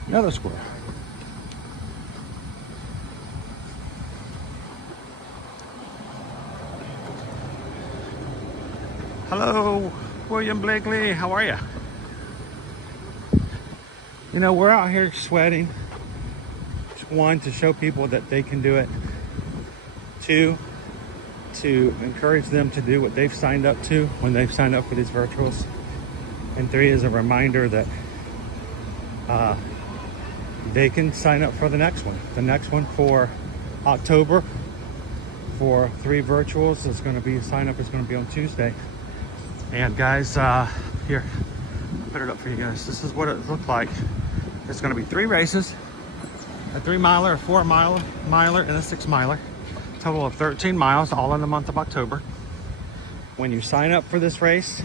Another squirrel. Hello, William Blakely. How are you? You know, we're out here sweating. One, to show people that they can do it. Two, to encourage them to do what they've signed up to when they've signed up for these virtuals. And three is a reminder that they can sign up for the next one. The next one for October for 3 virtuals is going to be, sign up is going to be on Tuesday. And guys, here, I'll put it up for you guys. This is what it looked like. It's going to be 3 races, a 3-miler, a 4-miler, and a 6-miler. Total of 13 miles, all in the month of October. When you sign up for this race,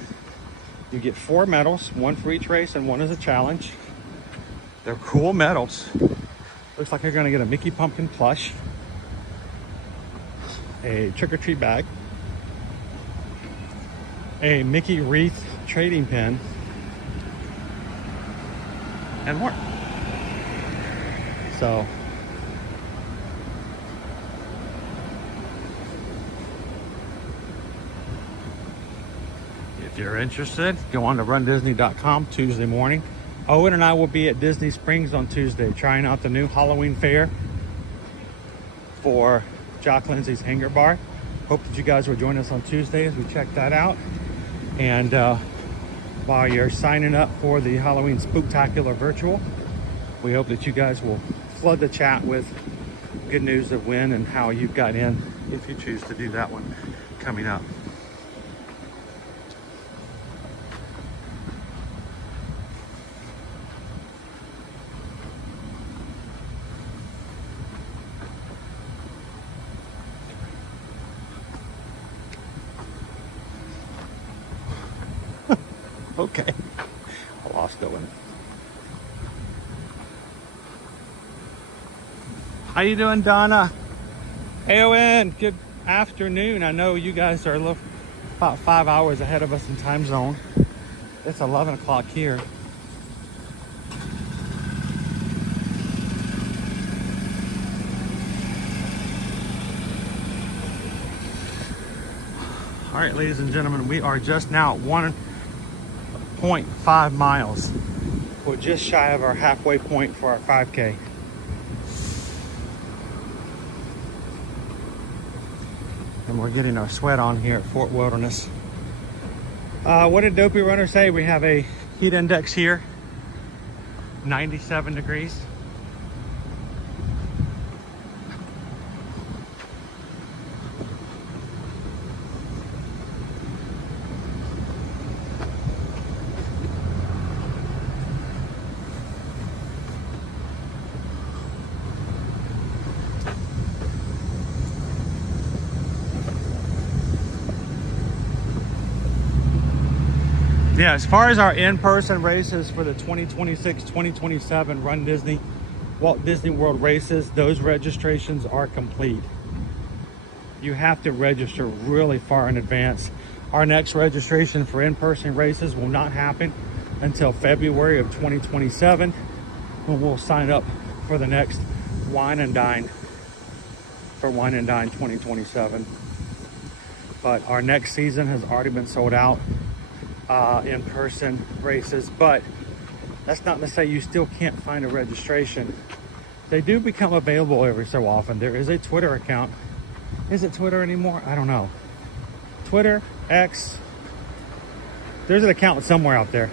you get 4 medals, 1 for each race and 1 as a challenge. They're cool medals. Looks like you're gonna get a Mickey Pumpkin plush, a trick-or-treat bag, a Mickey wreath trading pin, and more. So if you're interested, go on to runDisney.com Tuesday morning. Owen and I will be at Disney Springs on Tuesday trying out the new Halloween fair for Jock Lindsay's Hangar Bar. Hope that you guys will join us on Tuesday as we check that out. And while you're signing up for the Halloween Spooktacular virtual, we hope that you guys will flood the chat with good news of when and how you got in if you choose to do that one coming up. Okay, I lost Owen. How you doing, Donna? Hey, Owen, good afternoon. I know you guys are about 5 hours ahead of us in time zone. It's 11 o'clock here. All right, ladies and gentlemen, we are just now at 1.5 miles. We're just shy of our halfway point for our 5K. And we're getting our sweat on here at Fort Wilderness. What did Dopey Runner say? We have a heat index here, 97 degrees. Yeah, as far as our in-person races for the 2026-2027 Run Disney Walt Disney World races, those registrations are complete. You have to register really far in advance. Our next registration for in-person races will not happen until February of 2027, when we'll sign up for the next Wine and Dine for Wine and Dine 2027. But our next season has already been sold out. In-person races, but that's not to say you still can't find a registration. They do become available every so often. There is a Twitter account. Is it Twitter anymore? I don't know. Twitter, X. There's an account somewhere out there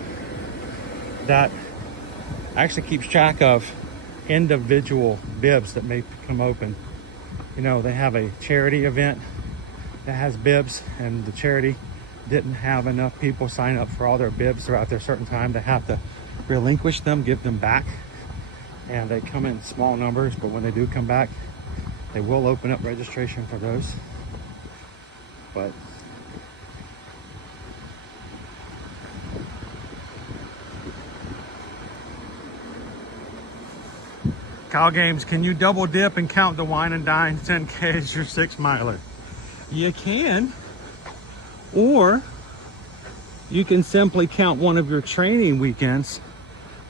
that actually keeps track of individual bibs that may become open. You know, they have a charity event that has bibs, and the charity didn't have enough people sign up for all their bibs throughout their certain time. They have to relinquish them, give them back, and they come in small numbers, but when they do come back, they will open up registration for those. But Kyle Games, can you double dip and count the Wine and Dine 10K as your 6-miler? You can. Or you can simply count one of your training weekends,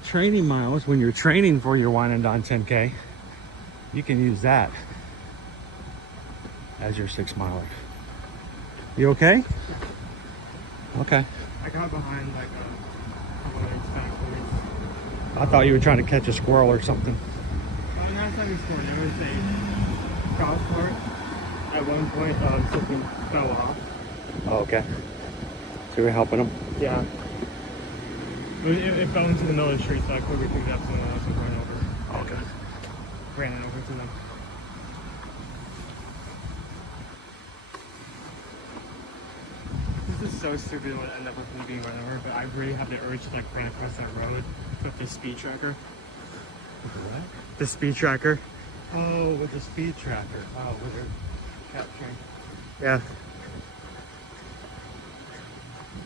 training miles, when you're training for your Wine and Dine 10K. You can use that as your 6-miler. You okay? Okay. I got behind like a couple of minutes backwards. I thought you were trying to catch a squirrel or something. Not something sport. There was a cross court. At one point, something fell off. Oh, okay. So you're helping them? Yeah. It fell into the middle of the street, so I quickly picked it up someone else and ran over. Oh, okay. Ran it over to them. This is so stupid what ended up with me being run over, but I really have the urge to like run across that road with the speed tracker. What? The speed tracker. Oh, with the speed tracker. Oh, with your capturing. Yeah.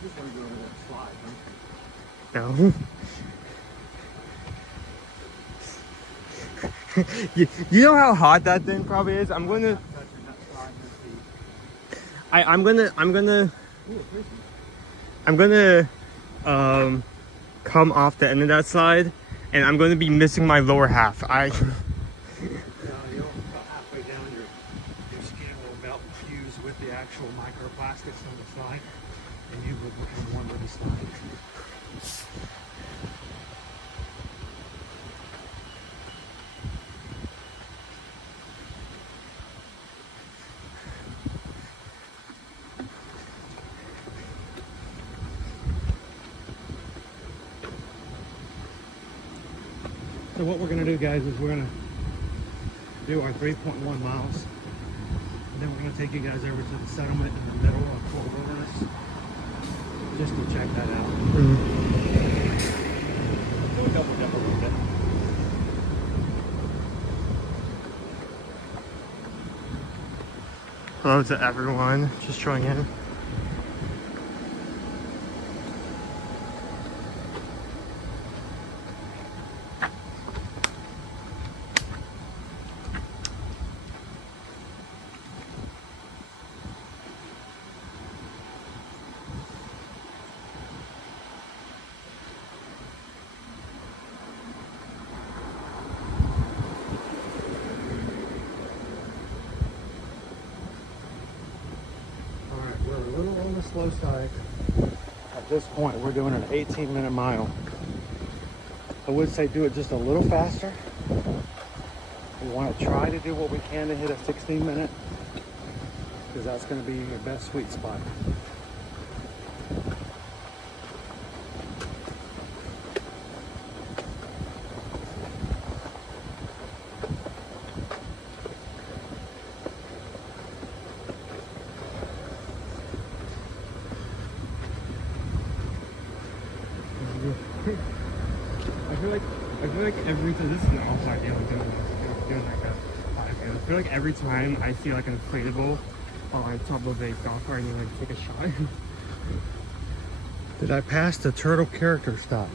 Just want to go over that slide, No. you know how hot that thing probably is? I'm gonna come off the end of that slide, and I'm gonna be missing my lower half. You'll about halfway down, your skin will melt and fuse with the actual microplastics on the slide, and you will become one with the slide. So what we're going to do, guys, is we're going to do our 3.1 miles. And then we're going to take you guys over to the settlement in the middle of Fort Wilderness, just to check that out. We'll double dip a little bit. Hello to everyone just joining in. All right, we're looks like at this point we're doing an 18-minute mile. I would say do it just a little faster. We want to try to do what we can to hit a 16-minute, because that's going to be your best sweet spot. I feel like every time, this is an outside deal, doing like a podcast. I feel like every time I see like an inflatable on top of a golf cart and you like take a shot. Did I pass the turtle character stop?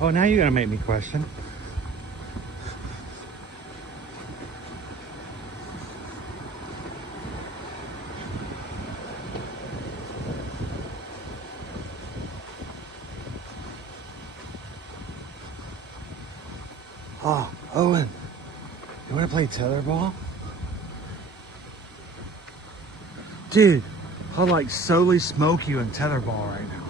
Oh, now you're gonna make me question. Oh, Owen, you want to play tetherball? Dude, I'll like solely smoke you in tetherball right now.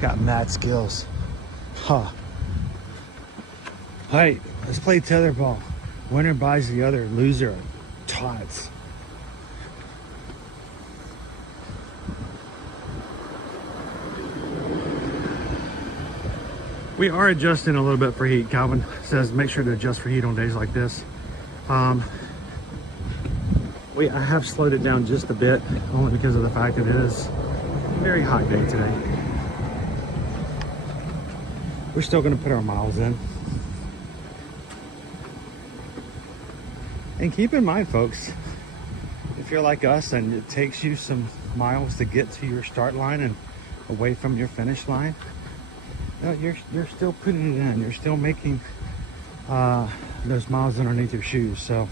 Got mad skills. Huh. Hey, let's play tetherball. Winner buys the other, loser tots. We are adjusting a little bit for heat. Calvin says make sure to adjust for heat on days like this. I have slowed it down just a bit, only because of the fact that it is a very hot day today. We're still going to put our miles in. And keep in mind, folks, if you're like us and it takes you some miles to get to your start line and away from your finish line, no, you're still putting it in. You're still making those miles underneath your shoes. So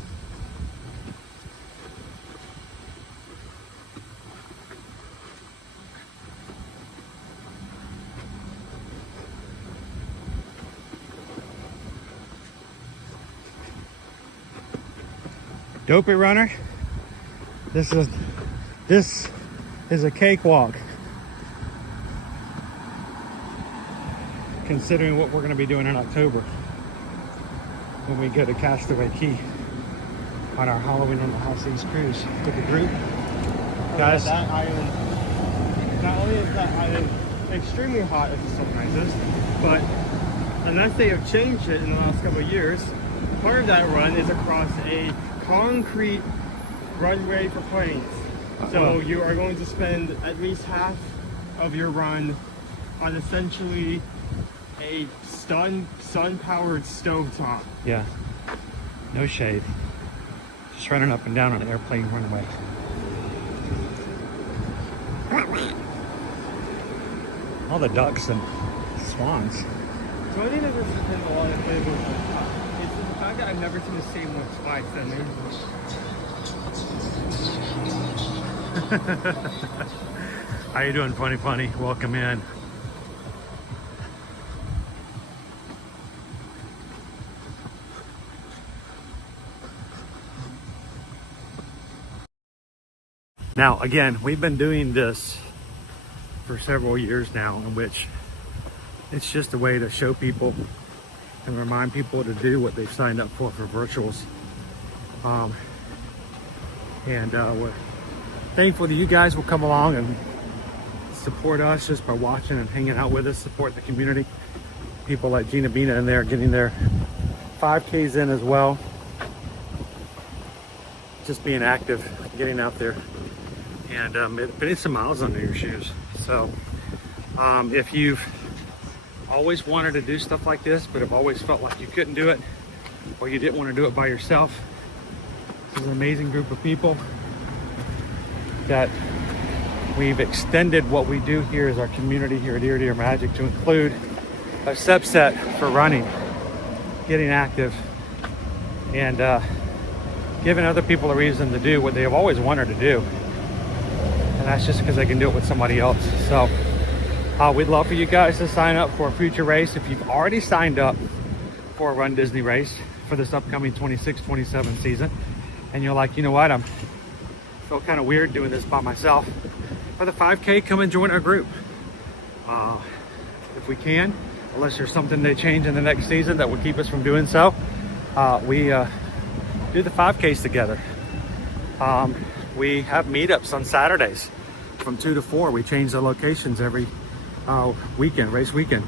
Dopey runner, this is a cakewalk, considering what we're going to be doing in October when we go to Castaway Key on our Halloween on the High Seas cruise with the group. Guys, that island, not only is that island extremely hot as the sun rises, but unless they have changed it in the last couple of years, part of that run is across a concrete runway for planes. So you are going to spend at least half of your run on essentially a sun-powered stovetop. yeah, no shade. Just running up and down on an airplane runway. All the ducks and swans. So I think that there's been a lot of flavors. It's the fact that I've never seen the same one twice. How you doing, Funny? Welcome in. Now, again, we've been doing this for several years now, in which it's just a way to show people and remind people to do what they've signed up for virtuals. We're thankful that you guys will come along and support us just by watching and hanging out with us, support the community. People like Gina Bina in there getting their 5Ks in as well. Just being active, getting out there, and putting some miles under your shoes. So if you've always wanted to do stuff like this, but have always felt like you couldn't do it, or you didn't want to do it by yourself, this is an amazing group of people that we've extended what we do here as our community here at Dear Dear Magic to include a subset for running, getting active, and giving other people a reason to do what they have always wanted to do. And that's just because they can do it with somebody else. So we'd love for you guys to sign up for a future race. If you've already signed up for a Run Disney race, for this upcoming 26-27 season, and you're like, you know what, I feel kind of weird doing this by myself, for the 5K, come and join our group. If we can, unless there's something they change in the next season that would keep us from doing so, we do the 5Ks together. We have meetups on Saturdays from 2 to 4. We change the locations every weekend, race weekend.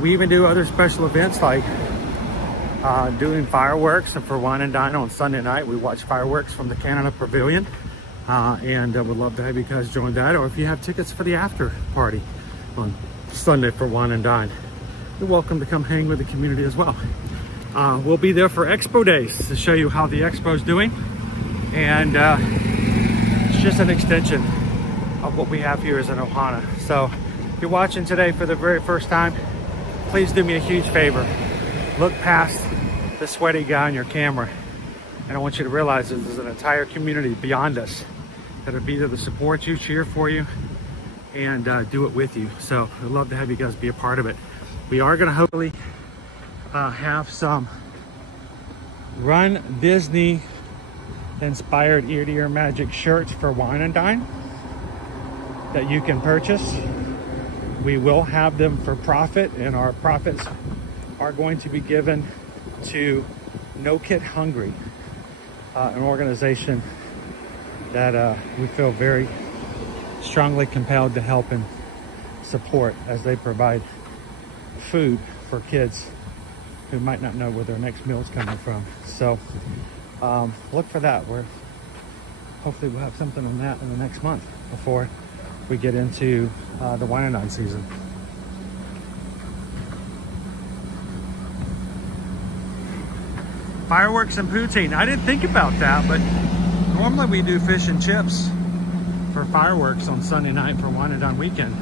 We even do other special events like doing fireworks, and for Wine and Dine on Sunday night, we watch fireworks from the Canada Pavilion, and would love to have you guys join that. Or if you have tickets for the after party on Sunday for Wine and Dine, you're welcome to come hang with the community as well. We'll be there for Expo Days to show you how the Expo's doing, and it's just an extension of what we have here as an Ohana. So if you're watching today for the very first time, please do me a huge favor. Look past the sweaty guy on your camera, and I want you to realize that there's an entire community beyond us that will be there to support you, cheer for you, and do it with you. So I'd love to have you guys be a part of it. We are going to hopefully have some Run Disney inspired ear-to-ear magic shirts for Wine and Dine that you can purchase. We will have them for profit, and our profits are going to be given to No Kid Hungry, an organization that we feel very strongly compelled to help and support, as they provide food for kids who might not know where their next meal is coming from. So look for that. Hopefully we'll have something on that in the next month before we get into the Wine and Dine season. Fireworks and poutine. I didn't think about that, but normally we do fish and chips for fireworks on Sunday night for Wine and Dine weekend.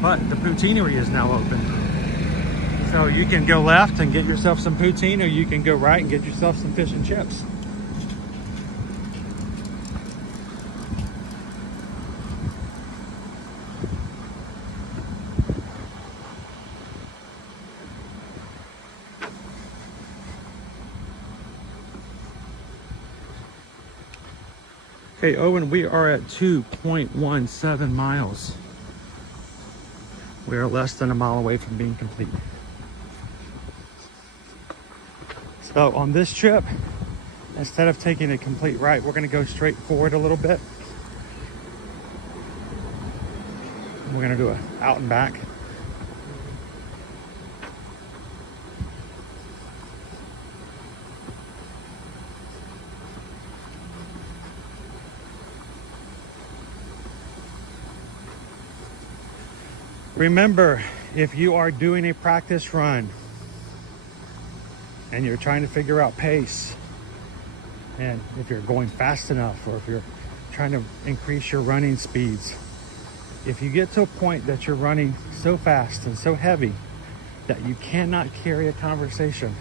But the poutineery is now open. So you can go left and get yourself some poutine, or you can go right and get yourself some fish and chips. Okay, Owen, we are at 2.17 miles. We are less than a mile away from being complete. So on this trip, instead of taking a complete right, we're going to go straight forward a little bit. We're going to do a out and back. Remember, if you are doing a practice run and you're trying to figure out pace, and if you're going fast enough, or if you're trying to increase your running speeds, if you get to a point that you're running so fast and so heavy that you cannot carry a conversation,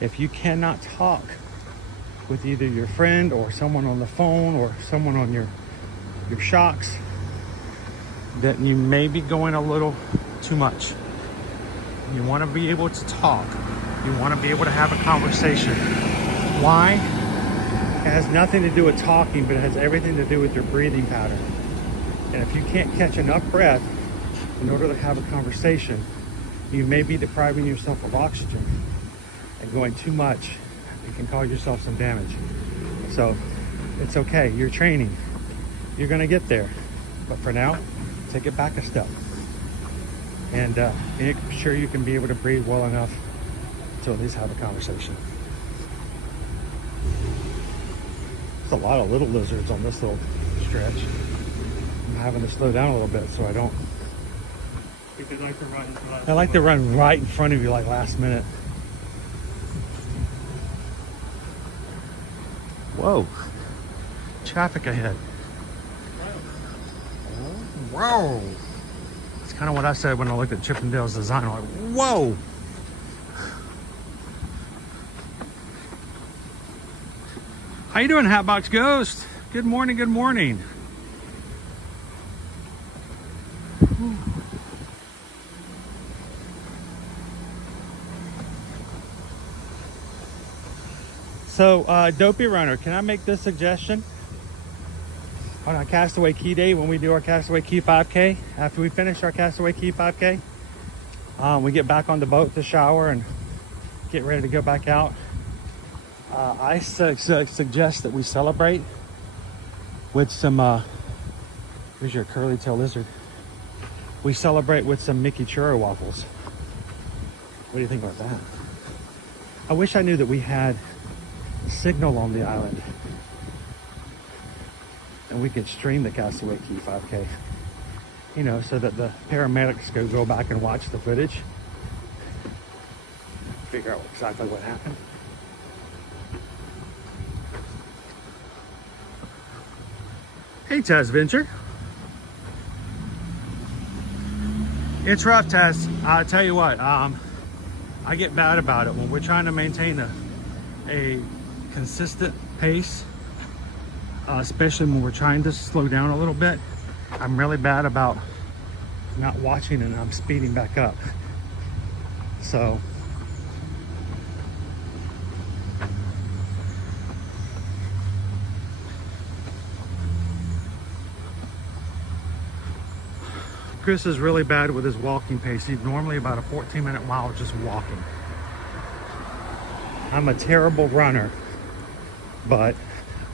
if you cannot talk with either your friend or someone on the phone or someone on your shocks, that you may be going a little too much. You want to be able to talk. You want to be able to have a conversation. Why? It has nothing to do with talking, but it has everything to do with your breathing pattern. And if you can't catch enough breath in order to have a conversation, you may be depriving yourself of oxygen, and going too much, you can cause yourself some damage. So it's okay, you're training. You're gonna get there. But for now, take it back a step, and make sure you can be able to breathe well enough to at least have a conversation. There's a lot of little lizards on this little stretch. I'm having to slow down a little bit so I don't. Because I like to run. I like to run right in front of you, like last minute. Whoa! Traffic ahead. Whoa! It's kind of what I said when I looked at Chippendale's design. I'm like, whoa! How you doing, Hatbox Ghost? Good morning, good morning. So, Dopey Runner, can I make this suggestion? On our Castaway Key Day, when we do our Castaway Key 5K, after we finish our Castaway Key 5K, we get back on the boat to shower and get ready to go back out. I suggest that we celebrate with some, here's your curly tail lizard. We celebrate with some Mickey churro waffles. What do you think about that? I wish I knew that we had signal on the island and we could stream the Castaway Key 5K, you know, so that the paramedics could go back and watch the footage, figure out exactly what happened. Hey, Taz Venture. It's rough, Taz. I'll tell you what, I get bad about it when we're trying to maintain a consistent pace, especially when we're trying to slow down a little bit. I'm really bad about not watching and I'm speeding back up. So Chris is really bad with his walking pace. He's normally about a 14-minute mile just walking. I'm a terrible runner, but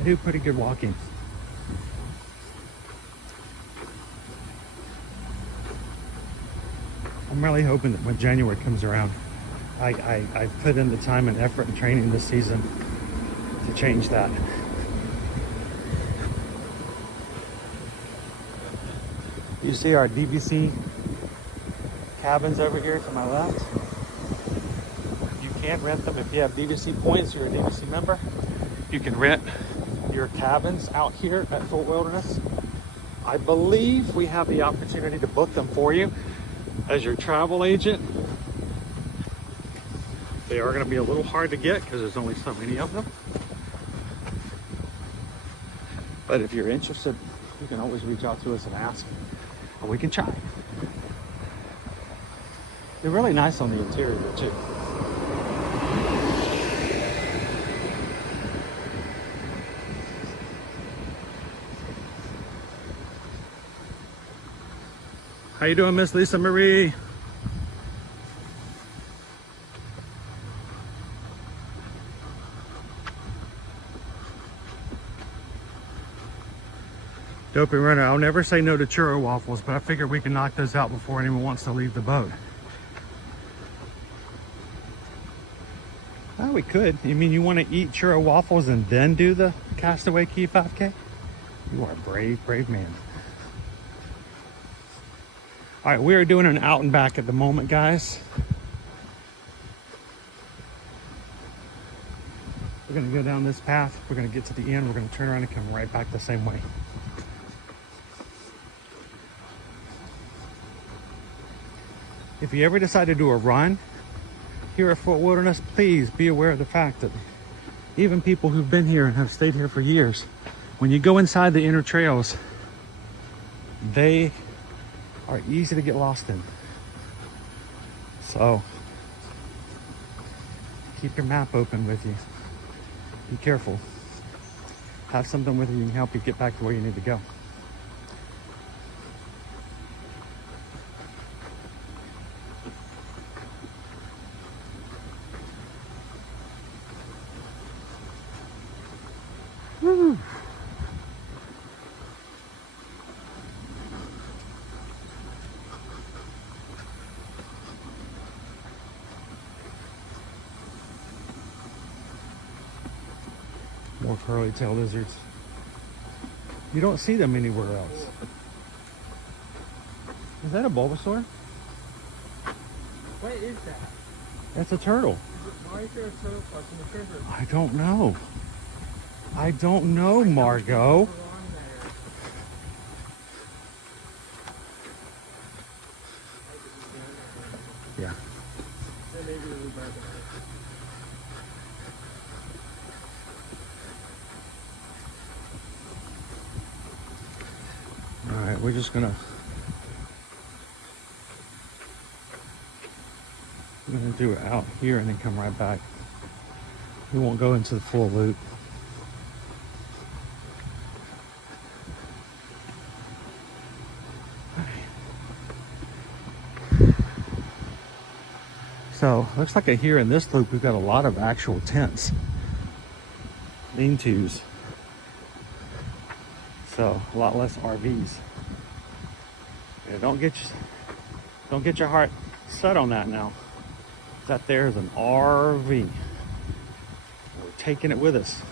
I do pretty good walking. I'm really hoping that when January comes around, I put in the time and effort and training this season to change that. You see our DVC cabins over here to my left. You can rent them if you have DVC points, you're a DVC member. You can rent your cabins out here at Fort Wilderness. I believe we have the opportunity to book them for you as your travel agent. They are going to be a little hard to get because there's only so many of them. But if you're interested, you can always reach out to us and ask. Or we can try. They're really nice on the interior too. How you doing, Miss Lisa Marie? Dopey Runner, I'll never say no to churro waffles, but I figure we can knock those out before anyone wants to leave the boat. Oh, we could. You mean you want to eat churro waffles and then do the Castaway Key 5K? You are a brave, brave man. All right, we are doing an out and back at the moment, guys. We're gonna go down this path. We're gonna get to the end. We're gonna turn around and come right back the same way. If you ever decide to do a run here at Fort Wilderness, please be aware of the fact that even people who've been here and have stayed here for years, when you go inside the inner trails, they are easy to get lost in. So keep your map open with you. Be careful. Have something with you that can help you get back to where you need to go. Woo. More curly tail lizards. You don't see them anywhere else. Is that a Bulbasaur? What is that? That's a turtle. Why is there a turtle clutching the treasure? I don't know. I don't know, Margot. Yeah. All right, we're gonna do it out here and then come right back. We won't go into the full loop. So looks like here in this loop we've got a lot of actual tents, lean-tos. So a lot less RVs. Yeah, don't get your heart set on that now. That there is an RV. We're taking it with us.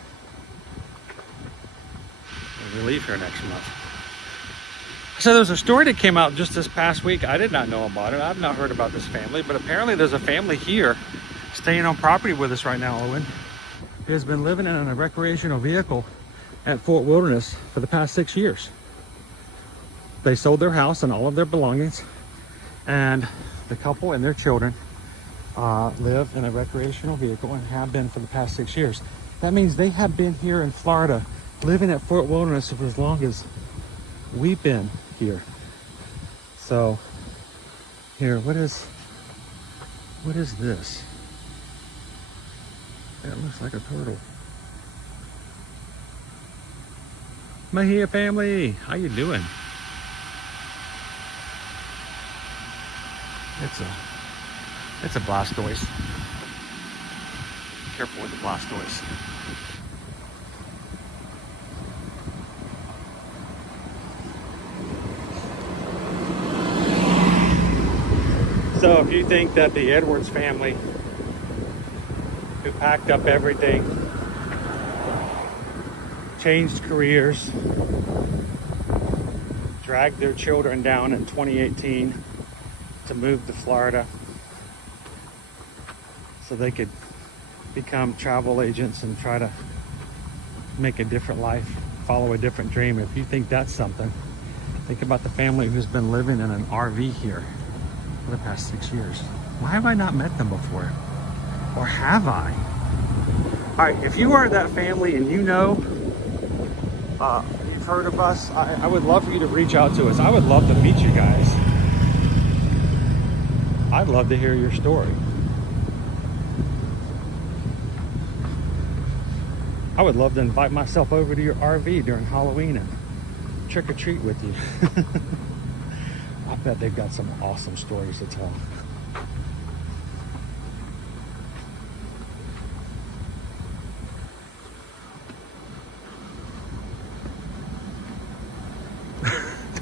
We leave here next month. So there's a story that came out just this past week. I did not know about it. I've not heard about this family, but apparently there's a family here staying on property with us right now, Owen. He has been living in a recreational vehicle at Fort Wilderness for the past 6 years. They sold their house and all of their belongings, and the couple and their children live in a recreational vehicle and have been for the past 6 years. That means they have been here in Florida, living at Fort Wilderness for as long as we've been here. So here, what is this? That looks like a turtle. Mahia family, how you doing? It's a Blastoise. Careful with the Blastoise. So if you think that the Edwards family, who packed up everything, changed careers, dragged their children down in 2018 to move to Florida so they could become travel agents and try to make a different life, follow a different dream. If you think that's something, think about the family who's been living in an RV here for the past 6 years. Why have I not met them before? Or have I? All right, if you are that family and you know, you've heard of us, I would love for you to reach out to us. I would love to meet you guys. I'd love to hear your story. I would love to invite myself over to your RV during Halloween and trick or treat with you. I bet they've got some awesome stories to tell.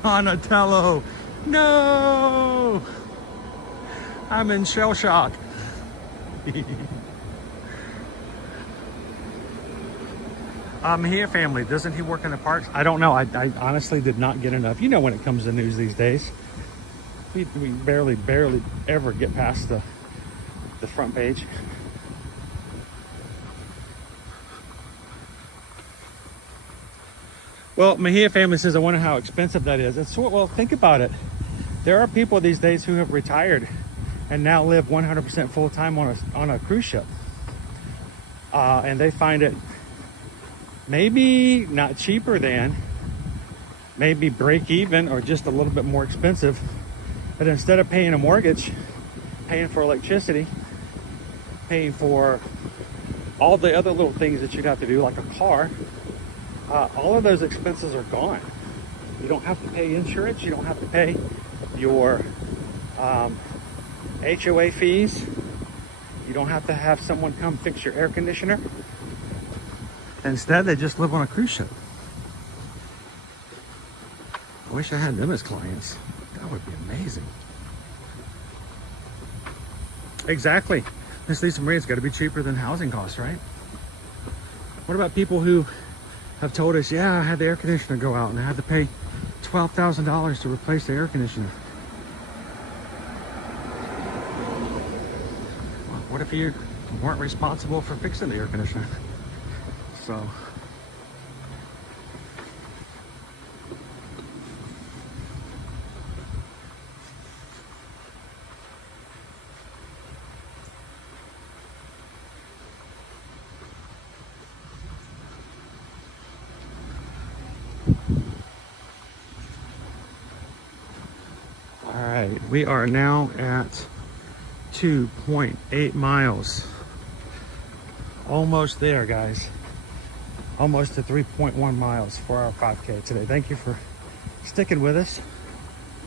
Donatello, no! I'm in shell shock. Here, family, doesn't he work in the parks? I don't know. I honestly did not get enough. You know, when it comes to news these days, we barely ever get past the front page. Well, Mahia family says, I wonder how expensive that is. Well, think about it. There are people these days who have retired and now live 100% full-time on a cruise ship. And they find it maybe not cheaper than, maybe break even or just a little bit more expensive. But instead of paying a mortgage, paying for electricity, paying for all the other little things that you'd have to do, like a car, all of those expenses are gone. You don't have to pay insurance. You don't have to pay your HOA fees. You don't have to have someone come fix your air conditioner. Instead, they just live on a cruise ship. I wish I had them as clients. That would be amazing. Exactly. Miss Lisa Marie, it's got to be cheaper than housing costs, right? What about people who have told us, yeah, I had the air conditioner go out and I had to pay $12,000 to replace the air conditioner? Well, what if you weren't responsible for fixing the air conditioner? So, all right, we are now at 2.8 miles Almost there, guys. Almost to 3.1 miles for our 5K today. Thank you for sticking with us,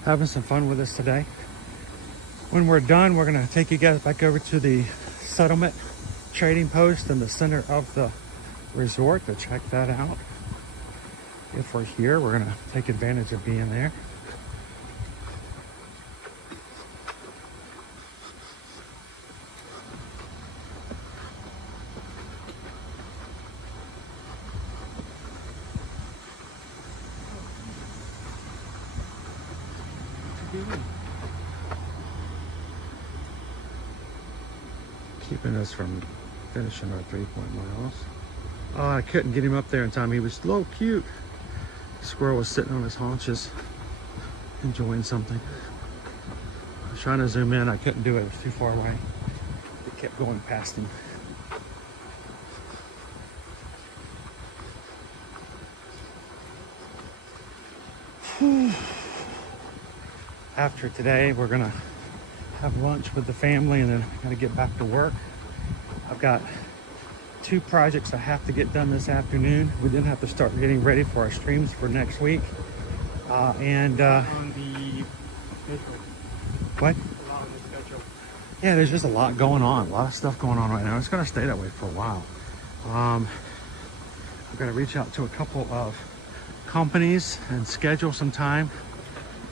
having some fun with us today. When we're done, we're gonna take you guys back over to the settlement trading post in the center of the resort to check that out. If we're here, we're gonna take advantage of being there. Keeping us from finishing our 3-point miles. Oh, I couldn't get him up there in time. He was so cute. The squirrel was sitting on his haunches, enjoying something. I was trying to zoom in. I couldn't do it. It was too far away. It kept going past him. After today, we're gonna have lunch with the family and then I gotta get back to work. I've got 2 projects I have to get done this afternoon. We then have to start getting ready for our streams for next week. On the schedule. What? A lot on the schedule. Yeah, there's just a lot going on. A lot of stuff going on right now. It's gonna stay that way for a while. I've got to reach out to a couple of companies and schedule some time.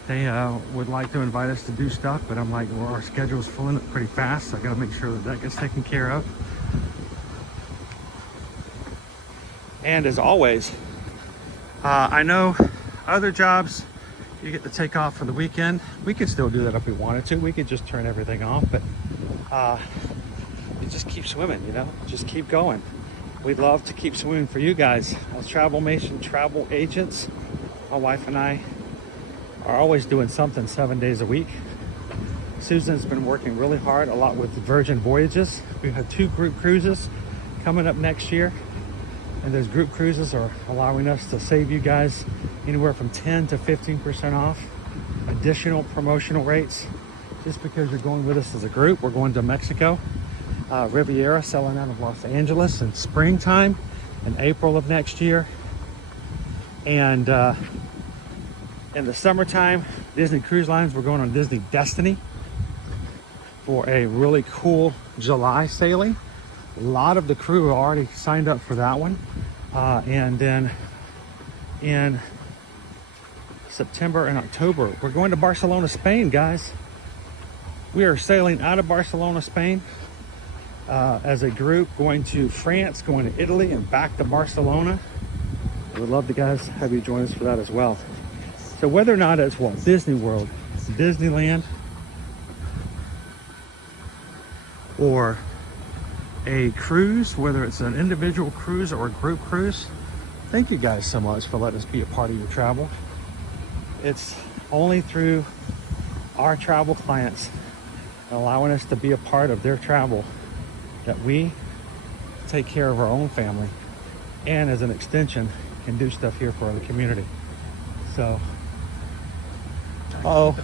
They would like to invite us to do stuff, but I'm like, well, our schedule's filling up pretty fast. So I got to make sure that that gets taken care of. And as always, I know other jobs, you get to take off for the weekend. We could still do that if we wanted to. We could just turn everything off, but you just keep swimming, you know, just keep going. We'd love to keep swimming for you guys. As Travel Nation travel agents, my wife and I are always doing something 7 days a week. Susan's been working really hard, a lot with Virgin Voyages. We've had 2 group cruises coming up next year. And those group cruises are allowing us to save you guys anywhere from 10 to 15% off. Additional promotional rates. Just because you're going with us as a group, we're going to Mexico. Riviera selling out of Los Angeles in springtime in April of next year. And in the summertime, Disney Cruise Lines, we're going on Disney Destiny for a really cool July sailing. A lot of the crew are already signed up for that one. And then in September and October, we're going to Barcelona, Spain, guys. We are sailing out of Barcelona, Spain as a group, going to France, going to Italy, and back to Barcelona. I would love to guys have you join us for that as well. So whether or not it's Walt Disney World, Disneyland, or a cruise, whether it's an individual cruise or a group cruise, thank you guys so much for letting us be a part of your travel. It's only through our travel clients allowing us to be a part of their travel that we take care of our own family, and as an extension can do stuff here for the community. So uh-oh,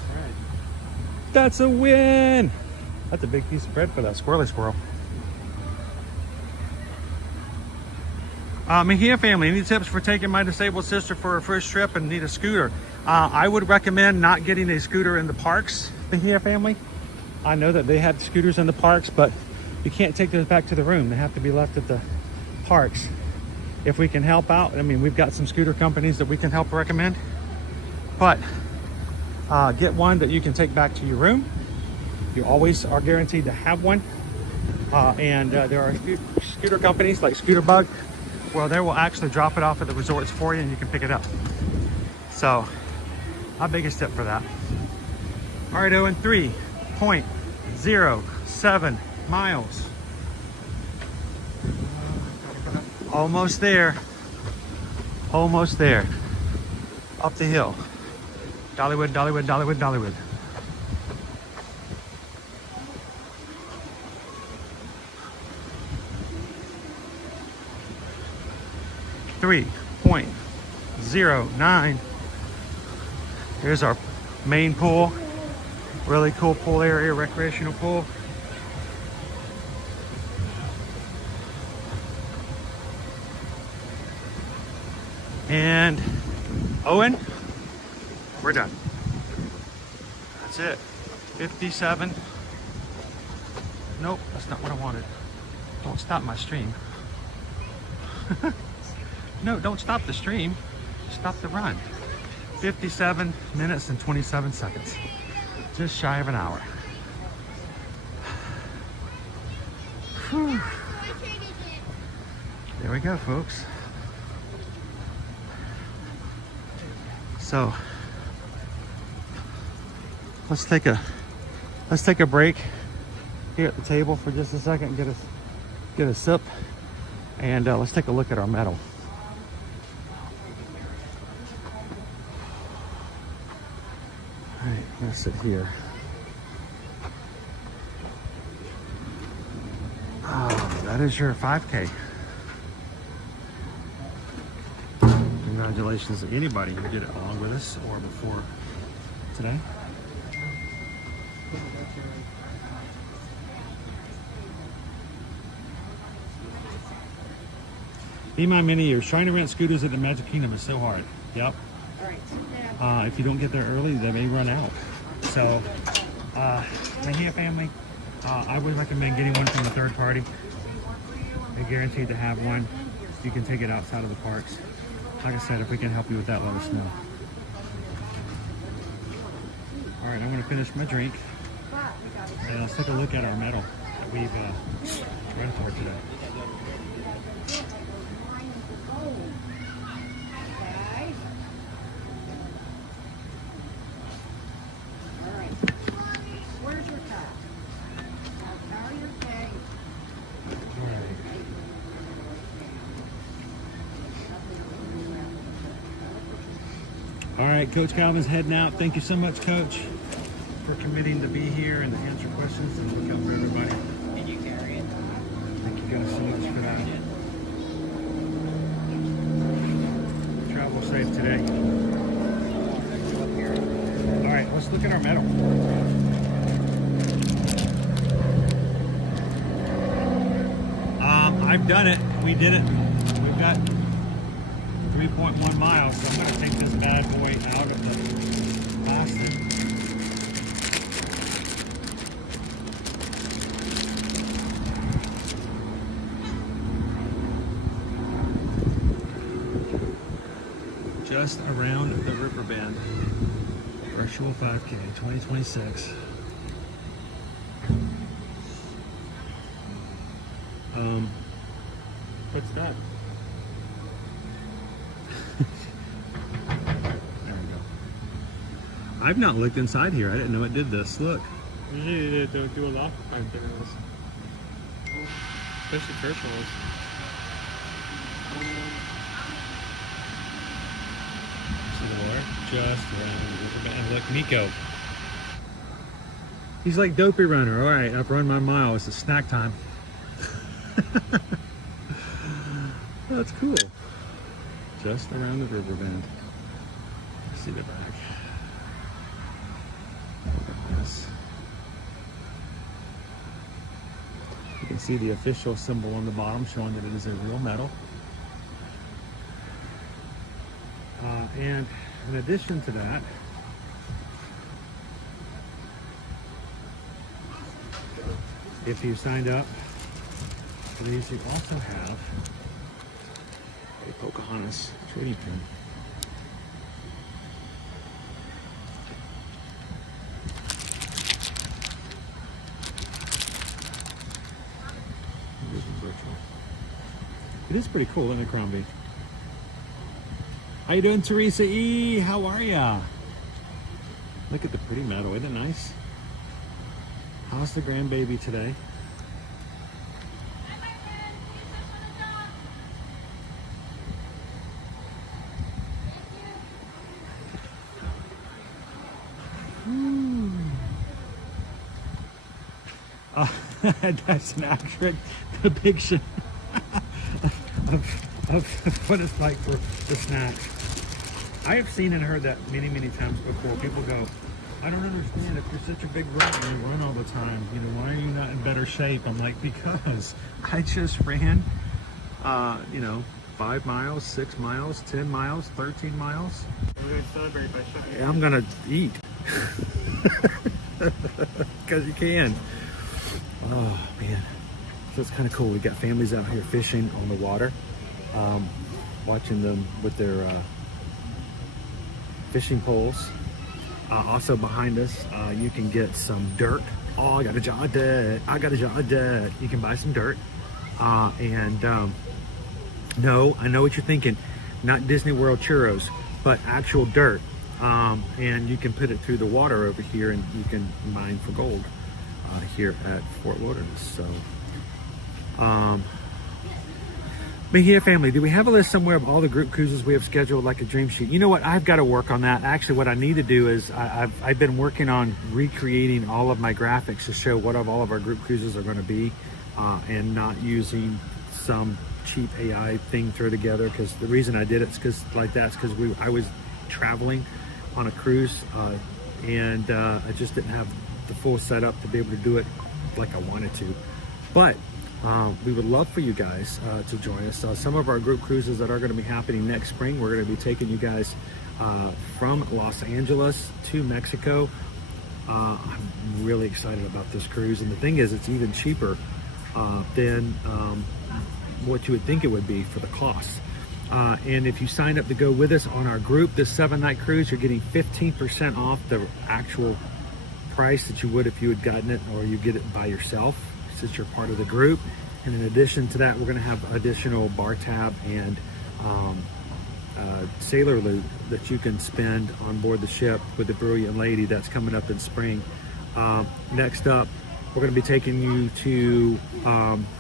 that's a win. That's a big piece of bread for that squirrely squirrel. Mejia family, any tips for taking my disabled sister for her first trip and need a scooter? I would recommend not getting a scooter in the parks, Mejia family. I know that they have scooters in the parks, but you can't take those back to the room. They have to be left at the parks. If we can help out, I mean, we've got some scooter companies that we can help recommend, but get one that you can take back to your room. You always are guaranteed to have one. And there are scooter companies like Scooter Bug, well, they will actually drop it off at the resorts for you and you can pick it up. So, my biggest tip for that. All right, Owen, 3.07 miles. Almost there. Almost there. Up the hill. Dollywood, Dollywood, Dollywood, Dollywood. .09. Here's our main pool. Really cool pool area, recreational pool. And Owen, we're done. That's it. 57. Nope, that's not what I wanted. Don't stop my stream. No, don't stop the stream. Stop the run. 57 minutes and 27 seconds. Just shy of an hour. Whew. There we go, folks. So let's take a break here at the table for just a second, get a sip, and let's take a look at our medal. All right, I'm gonna sit here. Oh, that is your 5K. Congratulations to anybody who did it along with us or before today. Be my many years. Trying to rent scooters at the Magic Kingdom is so hard. Yep. If you don't get there early, they may run out. So, Mejia family, I would recommend getting one from a third party. They're guaranteed to have one. You can take it outside of the parks. Like I said, if we can help you with that, let us know. All right, I'm going to finish my drink. And let's take a look at our medal that we've run for today. All right, Coach Calvin's heading out. Thank you so much, Coach, for committing to be here and to answer questions and look out for everybody. Thank you guys so much for that. Travel safe today. All right, let's look at our medal. I've done it. We did it. We've got 3.1 miles, so I'm going to take this bad boy out of the Boston. Just around the Riverbend. Virtual 5K 2026. What's that? There we go. I've not looked inside here. I didn't know it did this. Look. Usually they do a lot of fun things. Especially virtuals. See the water? Just around the Riverbend. And look, Nico. He's like dopey runner. All right, I've run my mile. It's a snack time. That's cool. Just around the Riverbend. See the back. Yes. You can see the official symbol on the bottom showing that it is a real medal. And in addition to that, if you signed up for these, you also have a Pocahontas trading pin. It is pretty cool, isn't it, Crombie? How you doing, Teresa E? How are ya? Look at the pretty medal, isn't it nice? How's the grandbaby today? That's an accurate depiction of what it's like for the snacks. I have seen and heard that many times before. People go, I don't understand, if you're such a big runner and you run all the time, you know, why are you not in better shape? I'm like, because I just ran, 5 5 miles, 6 miles, 10 miles, 13 miles. We're going to celebrate by shutting. I'm gonna eat. Because you can. Oh man. So it's kind of cool. We got families out here fishing on the water. Watching them with their fishing poles. Also behind us, you can get some dirt. Oh, I got a jar of dirt. I got a jar of dirt. You can buy some dirt. No, I know what you're thinking. Not Disney World churros, but actual dirt. And you can put it through the water over here and you can mine for gold here at Fort Wilderness. So, but here, family, do we have a list somewhere of all the group cruises we have scheduled, like a dream sheet? You know what? I've got to work on that. Actually, what I need to do is I've been working on recreating all of my graphics to show what all of our group cruises are going to be, and not using some cheap AI thing thrown together. Because the reason I did it is because I was traveling on a cruise, and I just didn't have the full setup to be able to do it like I wanted to. But we would love for you guys to join us. Some of our group cruises that are going to be happening next spring, we're going to be taking you guys from Los Angeles to Mexico. I'm really excited about this cruise, and the thing is, it's even cheaper than what you would think it would be for the cost. And if you sign up to go with us on our group, this 7-night cruise, you're getting 15% off the actual price that you would if you had gotten it, or you get it by yourself, since you're part of the group. And in addition to that, we're going to have additional bar tab and sailor loot that you can spend on board the ship with the Brilliant Lady. That's coming up in spring. Next up, we're going to be taking you to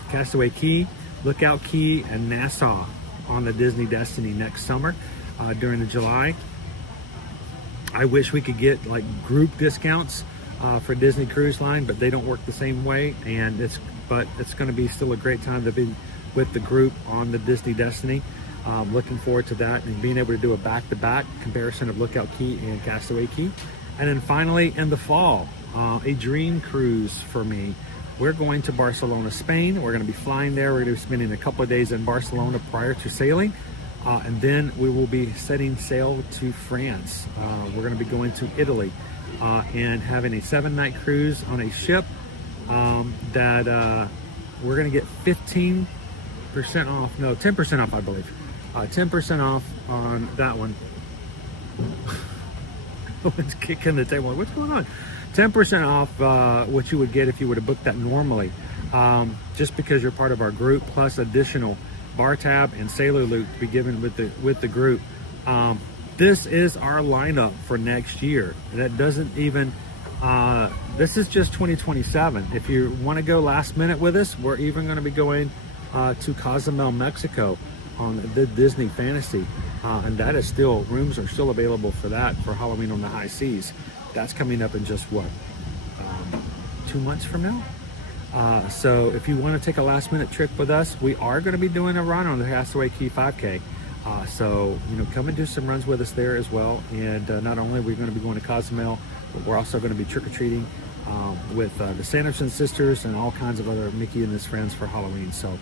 Castaway Cay, Lookout Cay, and Nassau on the Disney Destiny next summer during the July. I wish we could get like group discounts for Disney Cruise Line, but they don't work the same way, and it's going to be still a great time to be with the group on the Disney Destiny. Looking forward to that and being able to do a back-to-back comparison of Lookout Cay and Castaway Cay. And then finally in the fall, a dream cruise for me. We're going to Barcelona, Spain. We're going to be flying there. We're going to be spending a couple of days in Barcelona prior to sailing. And then we will be setting sail to France. We're going to be going to Italy and having a 7-night cruise on a ship that we're going to get 15% off. No, 10% off, I believe. 10% off on that one. It's kicking the table. What's going on? 10% off what you would get if you would have booked that normally, just because you're part of our group, plus additional bar tab and sailor loot to be given with the group. This is our lineup for next year. That doesn't even, this is just 2027. If you want to go last minute with us, we're even going to be going to Cozumel, Mexico on the Disney Fantasy. And that is still, rooms are still available for that for Halloween on the High Seas. That's coming up in just what, 2 months from now? So if you want to take a last minute trip with us, we are going to be doing a run on the Castaway Cay 5K. So, come and do some runs with us there as well. And not only are we going to be going to Cozumel, but we're also going to be trick-or-treating with the Sanderson sisters and all kinds of other Mickey and his friends for Halloween. So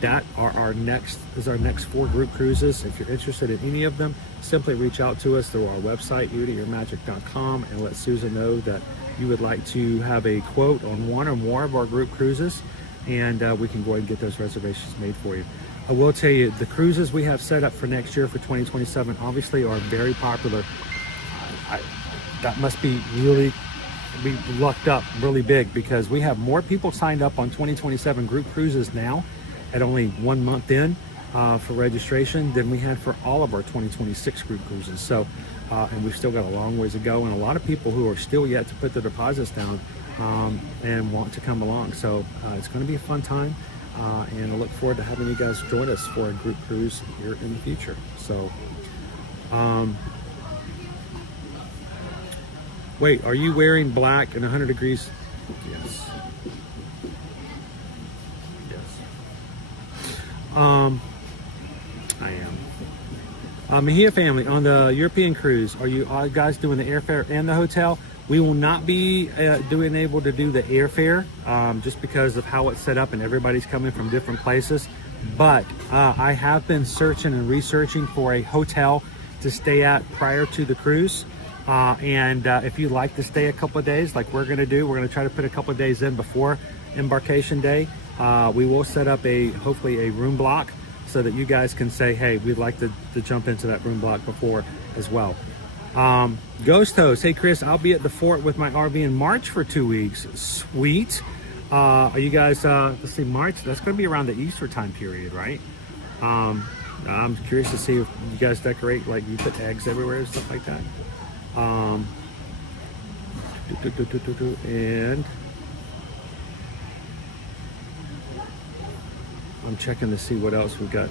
that are our next 4 group cruises. If you're interested in any of them, simply reach out to us through our website, youatyourmagic.com, and let Susan know that you would like to have a quote on one or more of our group cruises, and we can go ahead and get those reservations made for you. I will tell you, the cruises we have set up for next year for 2027 obviously are very popular. That must be really, we lucked up really big, because we have more people signed up on 2027 group cruises now at only 1 month in for registration than we had for all of our 2026 group cruises. So, and we've still got a long ways to go, and a lot of people who are still yet to put their deposits down and want to come along. So it's going to be a fun time, and I look forward to having you guys join us for a group cruise here in the future. So, wait, are you wearing black and 100 degrees? Yes. I am. Mejia family, on the European cruise, are you guys doing the airfare and the hotel? We will not be able to do the airfare just because of how it's set up and everybody's coming from different places. but I have been searching and researching for a hotel to stay at prior to the cruise. And if you'd like to stay a couple of days, like we're gonna do, we're gonna try to put a couple of days in before embarkation day. We will set up hopefully a room block so that you guys can say, hey, we'd like to jump into that room block before as well. Ghost Host, hey Chris, I'll be at the fort with my RV in March for 2 weeks. Sweet. Are you guys, let's see, March, that's gonna be around the Easter time period, right? I'm curious to see if you guys decorate, like you put eggs everywhere and stuff like that. And I'm checking to see what else we got.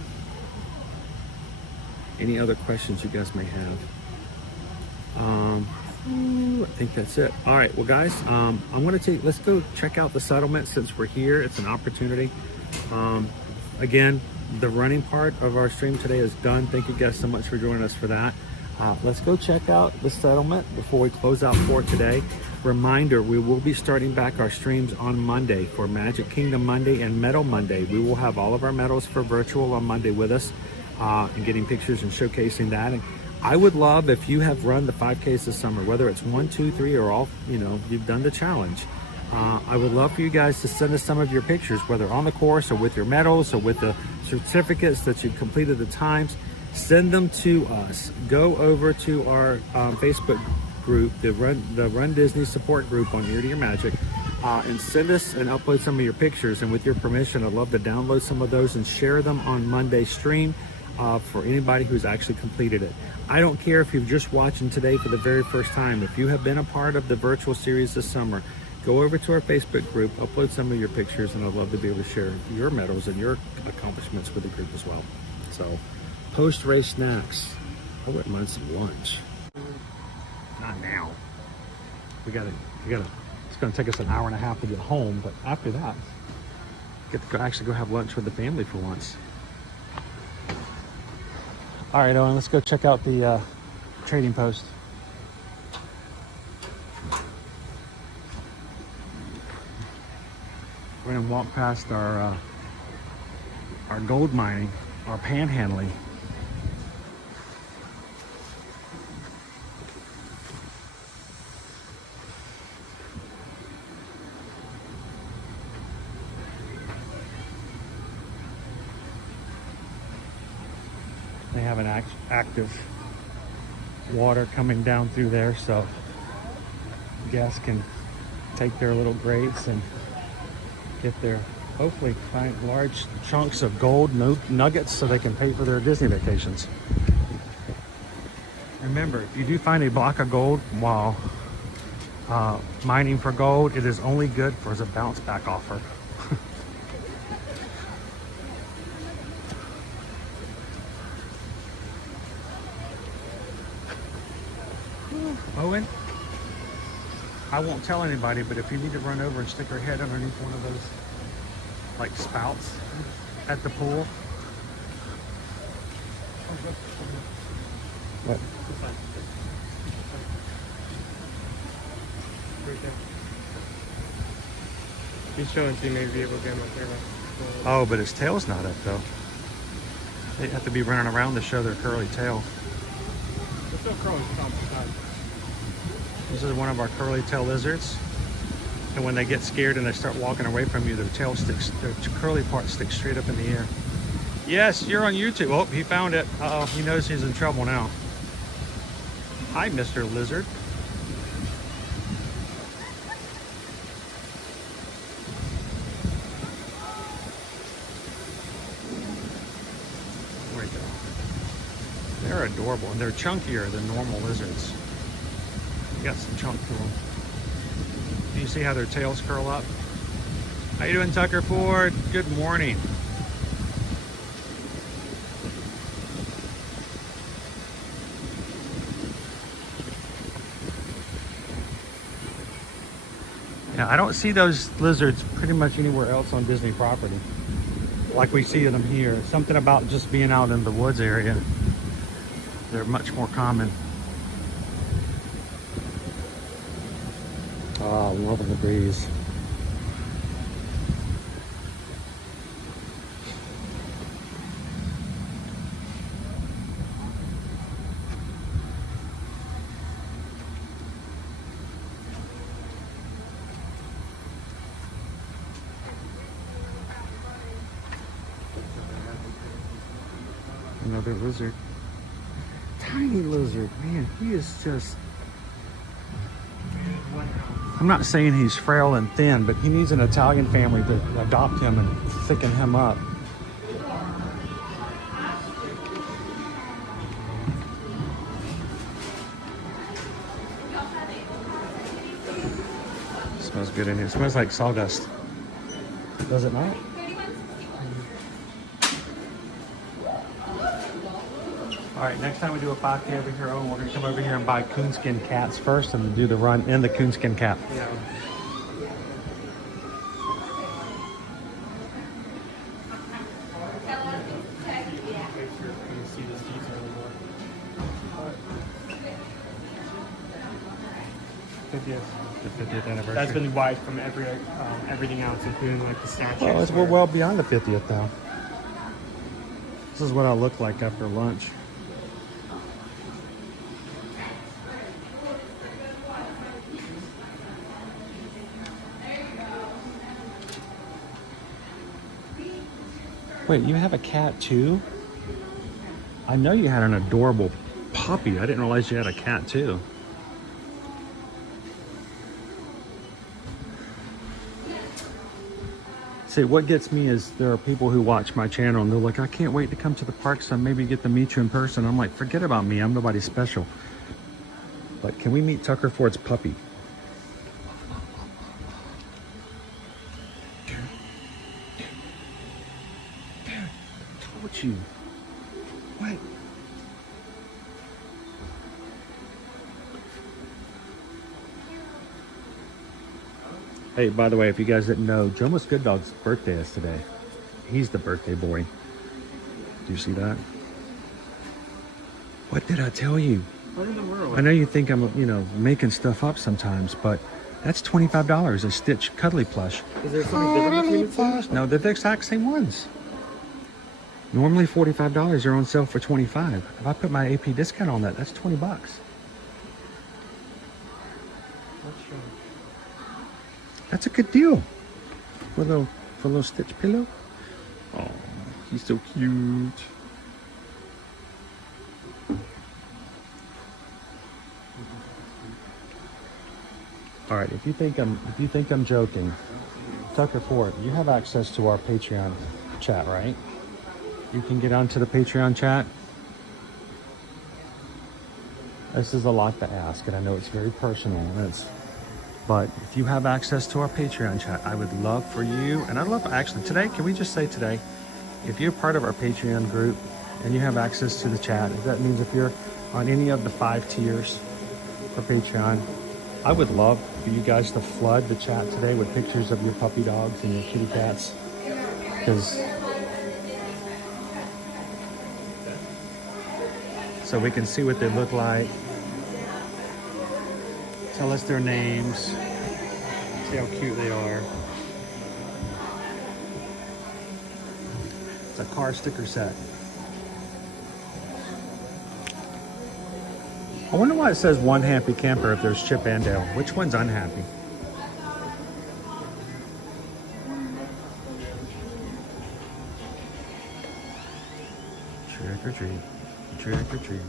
Any other questions you guys may have? I think that's it. All right, well guys, let's go check out the settlement since we're here. It's an opportunity. Again, the running part of our stream today is done. Thank you guys so much for joining us for that. Let's go check out the settlement before we close out for today. Reminder, we will be starting back our streams on Monday for Magic Kingdom Monday and Medal Monday. We will have all of our medals for virtual on Monday with us and getting pictures and showcasing that. And I would love if you have run the 5Ks this summer, whether it's 1, 2, 3, or all, you've done the challenge. I would love for you guys to send us some of your pictures, whether on the course or with your medals or with the certificates that you've completed the times. Send them to us. Go over to our Facebook group, the Run Disney support group on Ear to Your Magic, and send us and upload some of your pictures. And with your permission, I'd love to download some of those and share them on Monday's stream for anybody who's actually completed it. I don't care if you're just watching today for the very first time. If you have been a part of the virtual series this summer, go over to our Facebook group, upload some of your pictures, and I'd love to be able to share your medals and your accomplishments with the group as well. So, post-race snacks. I wouldn't mind some lunch. Not now. It's gonna take us an hour and a half to get home, but after that, get to actually go have lunch with the family for once. All right, Owen, let's go check out the trading post. We're gonna walk past our gold mining, our panhandling. They have an active water coming down through there, so guests can take their little grates and get their, hopefully find large chunks of gold nuggets so they can pay for their Disney vacations. Remember, if you do find a block of gold while mining for gold, it is only good for as a bounce back offer. Owen, I won't tell anybody, but if you need to run over and stick her head underneath one of those like spouts at the pool. What? Right there. He's showing so you may be able to get him up there. Oh, but his tail's not up though. They have to be running around to show their curly tail. It's still curly. This is one of our curly tail lizards. And when they get scared and they start walking away from you, their curly part sticks straight up in the air. Yes, you're on YouTube. Oh, he found it. Uh-oh, he knows he's in trouble now. Hi, Mr. Lizard. Right there. They're adorable, and they're chunkier than normal lizards. Got some chunk to them. Do you see how their tails curl up? How you doing, Tucker Ford? Good morning. Yeah, I don't see those lizards pretty much anywhere else on Disney property like we see them here. Something about just being out in the woods area. They're much more common. Oh, I'm loving the breeze. another lizard. Tiny lizard, man, he is just... I'm not saying he's frail and thin, but he needs an Italian family to adopt him and thicken him up. Smells good in here. It smells like sawdust. Does it not? All right, next time we do a 5K over here, we're gonna come over here and buy coonskin cats first and do the run in the coonskin cat. Yeah. The 50th anniversary. That's been wiped from everything else, including like the statues. Well, we're well beyond the 50th now. This is what I'll look like after lunch. Wait, you have a cat too? I know you had an adorable puppy. I didn't realize you had a cat too. See, what gets me is there are people who watch my channel and they're like, I can't wait to come to the park so maybe get to meet you in person. I'm like, forget about me. I'm nobody special. But can we meet Tucker Ford's puppy? Told you. What? Hey, by the way, if you guys didn't know, Jomas Good Dog's birthday is today. He's the birthday boy. Do you see that? What did I tell you? What in the world? I know you think I'm, making stuff up sometimes, but that's $25 a Stitch Cuddly plush. Is there something different between the two? No, they're the exact same ones. Normally $45, they're on sale for $25. If I put my AP discount on that, that's $20. That's a good deal for a little Stitch pillow. Oh, he's so cute. All right, if you think I'm joking, Tucker Ford, you have access to our Patreon chat, right? You can get onto the Patreon chat. This is a lot to ask, and I know it's very personal. But if you have access to our Patreon chat, I would love for you, and I'd love actually today, can we just say today, if you're part of our Patreon group and you have access to the chat, that means if you're on any of the 5 tiers for Patreon, I would love for you guys to flood the chat today with pictures of your puppy dogs and your kitty cats, because so we can see what they look like. Tell us their names. See how cute they are. It's a car sticker set. I wonder why it says one happy camper if there's Chip and Dale. Which one's unhappy? Trick or treat, trick or treat,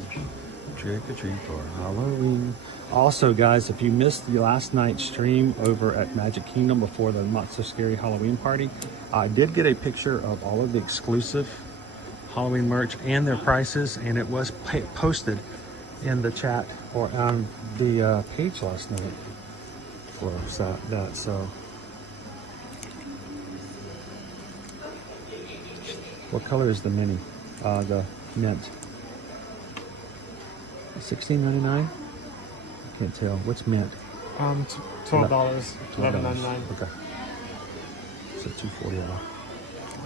trick or treat for Halloween. Also, guys, if you missed the last night's stream over at Magic Kingdom before the Not So Scary Halloween party, I did get a picture of all of the exclusive Halloween merch and their prices, and it was posted in the chat or on the page last night for that. So, what color is the mini? The mint. $16.99. Can't tell. What's mint? $12. $11.99. Okay. So $2.40 off.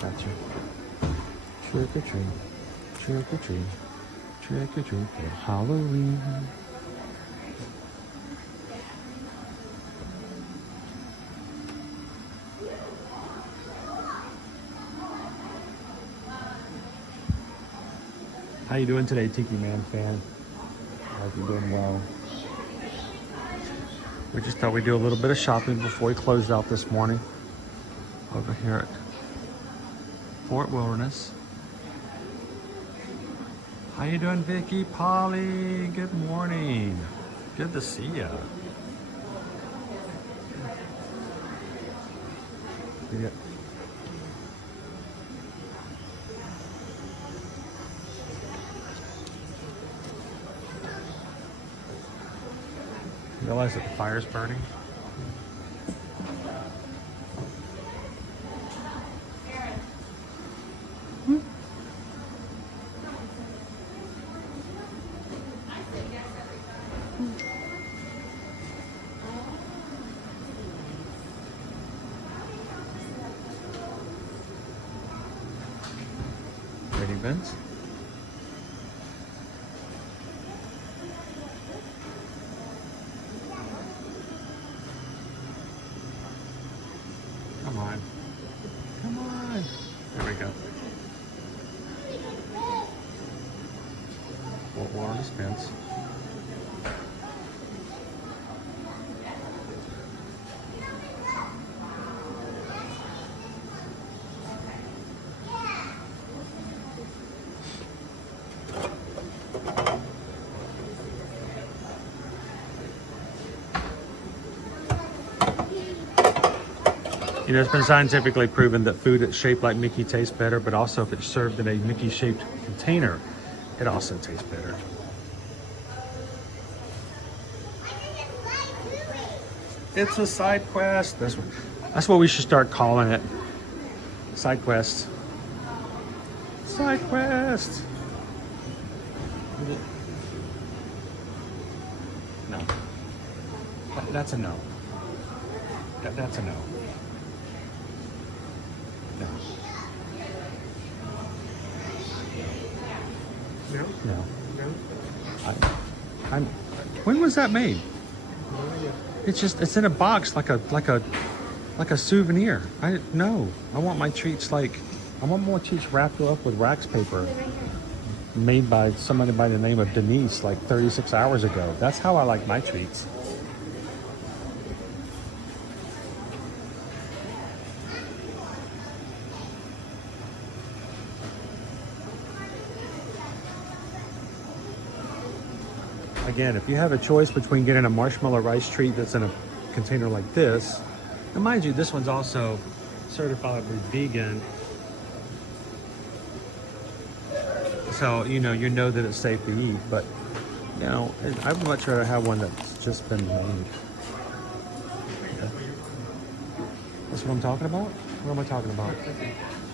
Gotcha. Trick or treat. Trick or treat. Trick or treat for Halloween. How you doing today, Tiki Man fan? I hope you're doing well. We just thought we'd do a little bit of shopping before we closed out this morning over here at Fort Wilderness. How you doing, Vicky? Polly, good morning. Good to see ya. Yeah. Realize that the fire's burning? Ready, Vince? Come on. Come on. There we go. Water dispense. You know, it's been scientifically proven that food that's shaped like Mickey tastes better, but also if it's served in a Mickey-shaped container, it also tastes better. It's a side quest. That's what we should start calling it. Side quest. Side quest. No. That's a no. That's a no. No. No? No. No? When was that made? It's in a box like a souvenir. I want my treats I want more treats wrapped up with wax paper made by somebody by the name of Denise like 36 hours ago. That's how I like my treats. Again, if you have a choice between getting a marshmallow rice treat that's in a container like this, and mind you, this one's also certified vegan, so you know that it's safe to eat. But you know, I would much rather have one that's just been made. That's what I'm talking about. What am I talking about?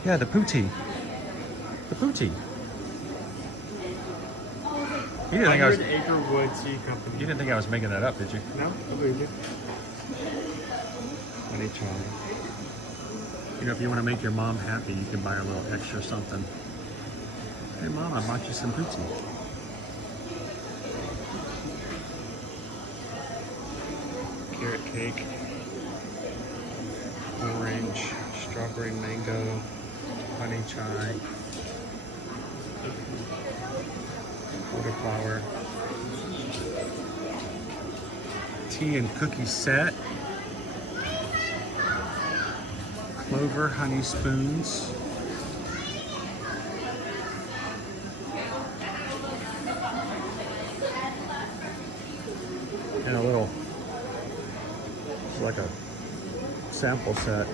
Yeah, the pootie. The pootie. You didn't think I was Acre Wood Tea Company. You didn't think I was making that up, did you? No, I believe you. Let me try. You know, if you want to make your mom happy, you can buy her a little extra something. Hey, Mom, I bought you some poutine. Carrot cake, orange, strawberry mango, honey chai, quarter flour, tea and cookie set, clover honey spoons, and a little, it's like a sample set,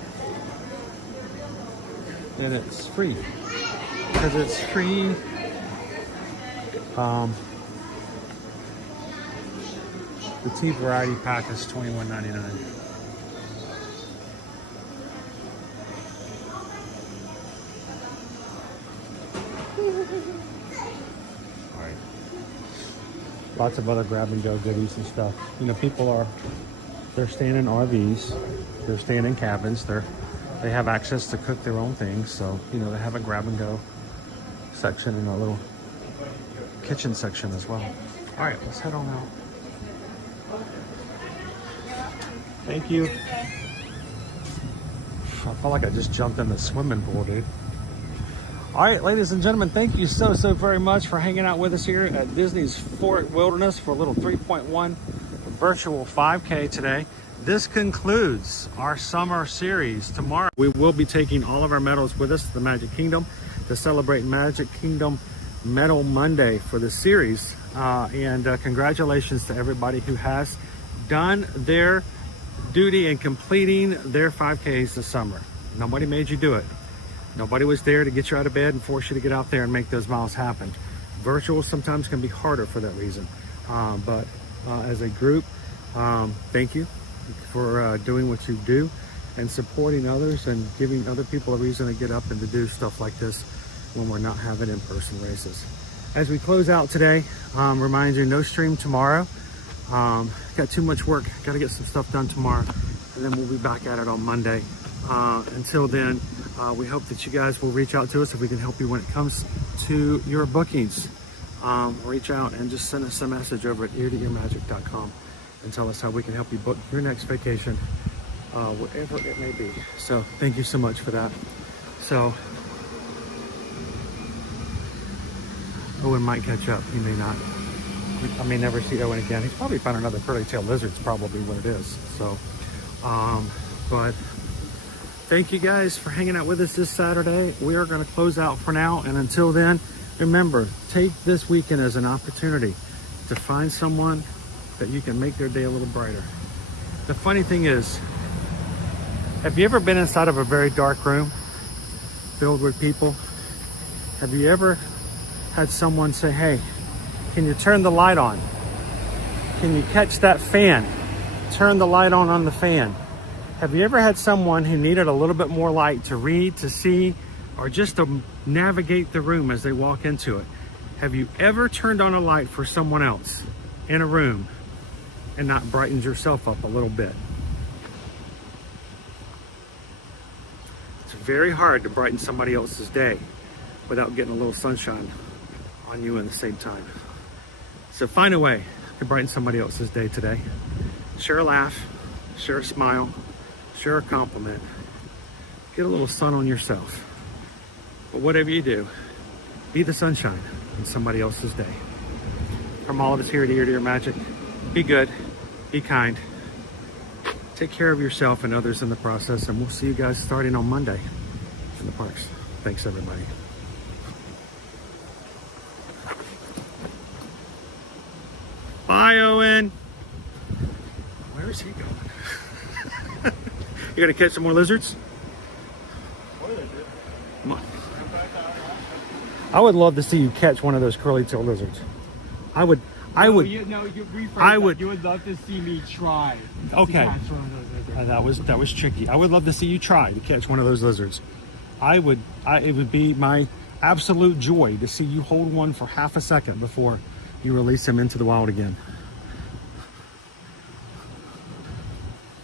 and it's free because it's free. The tea variety pack is $21.99. All right. Lots of other grab and go goodies and stuff. You know, they're staying in RVs, they're staying in cabins, they have access to cook their own things, so you know they have a grab and go section and a little kitchen section as well. All right, let's head on out. Thank you. I felt like I just jumped in the swimming pool, dude. All right, ladies and gentlemen, thank you so very much for hanging out with us here at Disney's Fort Wilderness for a little 3.1 virtual 5K today. This concludes our summer series. Tomorrow, we will be taking all of our medals with us to the Magic Kingdom to celebrate Magic Kingdom Medal Monday for the series. And congratulations to everybody who has done their duty in completing their 5Ks this summer. Nobody made you do it. Nobody was there to get you out of bed and force you to get out there and make those miles happen. Virtual sometimes can be harder for that reason. But as a group, thank you for doing what you do and supporting others and giving other people a reason to get up and to do stuff like this when we're not having in-person races. As we close out today, remind you, no stream tomorrow. Got too much work, got to get some stuff done tomorrow, and then we'll be back at it on Monday. Until then, we hope that you guys will reach out to us if we can help you when it comes to your bookings. Reach out and just send us a message over at eartoearmagic.com and tell us how we can help you book your next vacation, wherever it may be. So thank you so much for that. So Owen might catch up, he may not. I may never see Owen again. He's probably found another curly-tailed lizard, is probably what it is. So, but thank you guys for hanging out with us this Saturday. We are going to close out for now. And until then, remember, take this weekend as an opportunity to find someone that you can make their day a little brighter. The funny thing is, have you ever been inside of a very dark room filled with people? Have you ever had someone say, hey, can you turn the light on? Can you catch that fan? Turn the light on the fan. Have you ever had someone who needed a little bit more light to read, to see, or just to navigate the room as they walk into it? Have you ever turned on a light for someone else in a room and not brightened yourself up a little bit? It's very hard to brighten somebody else's day without getting a little sunshine on you at the same time. So find a way to brighten somebody else's day today. Share a laugh, share a smile, share a compliment, get a little sun on yourself. But whatever you do, be the sunshine in somebody else's day. From all of us here at Ear to Ear Magic, be good, be kind, take care of yourself and others in the process, and we'll see you guys starting on Monday in the parks. Thanks, everybody. Bye, Owen. Where is he going? You gonna catch some more lizards? Come on. I would love to see you catch one of those curly-tailed lizards. I would. You would love to see me try. Okay. To catch one of those lizards. That was tricky. I would love to see you try to catch one of those lizards. It would be my absolute joy to see you hold one for half a second before you release him into the wild again.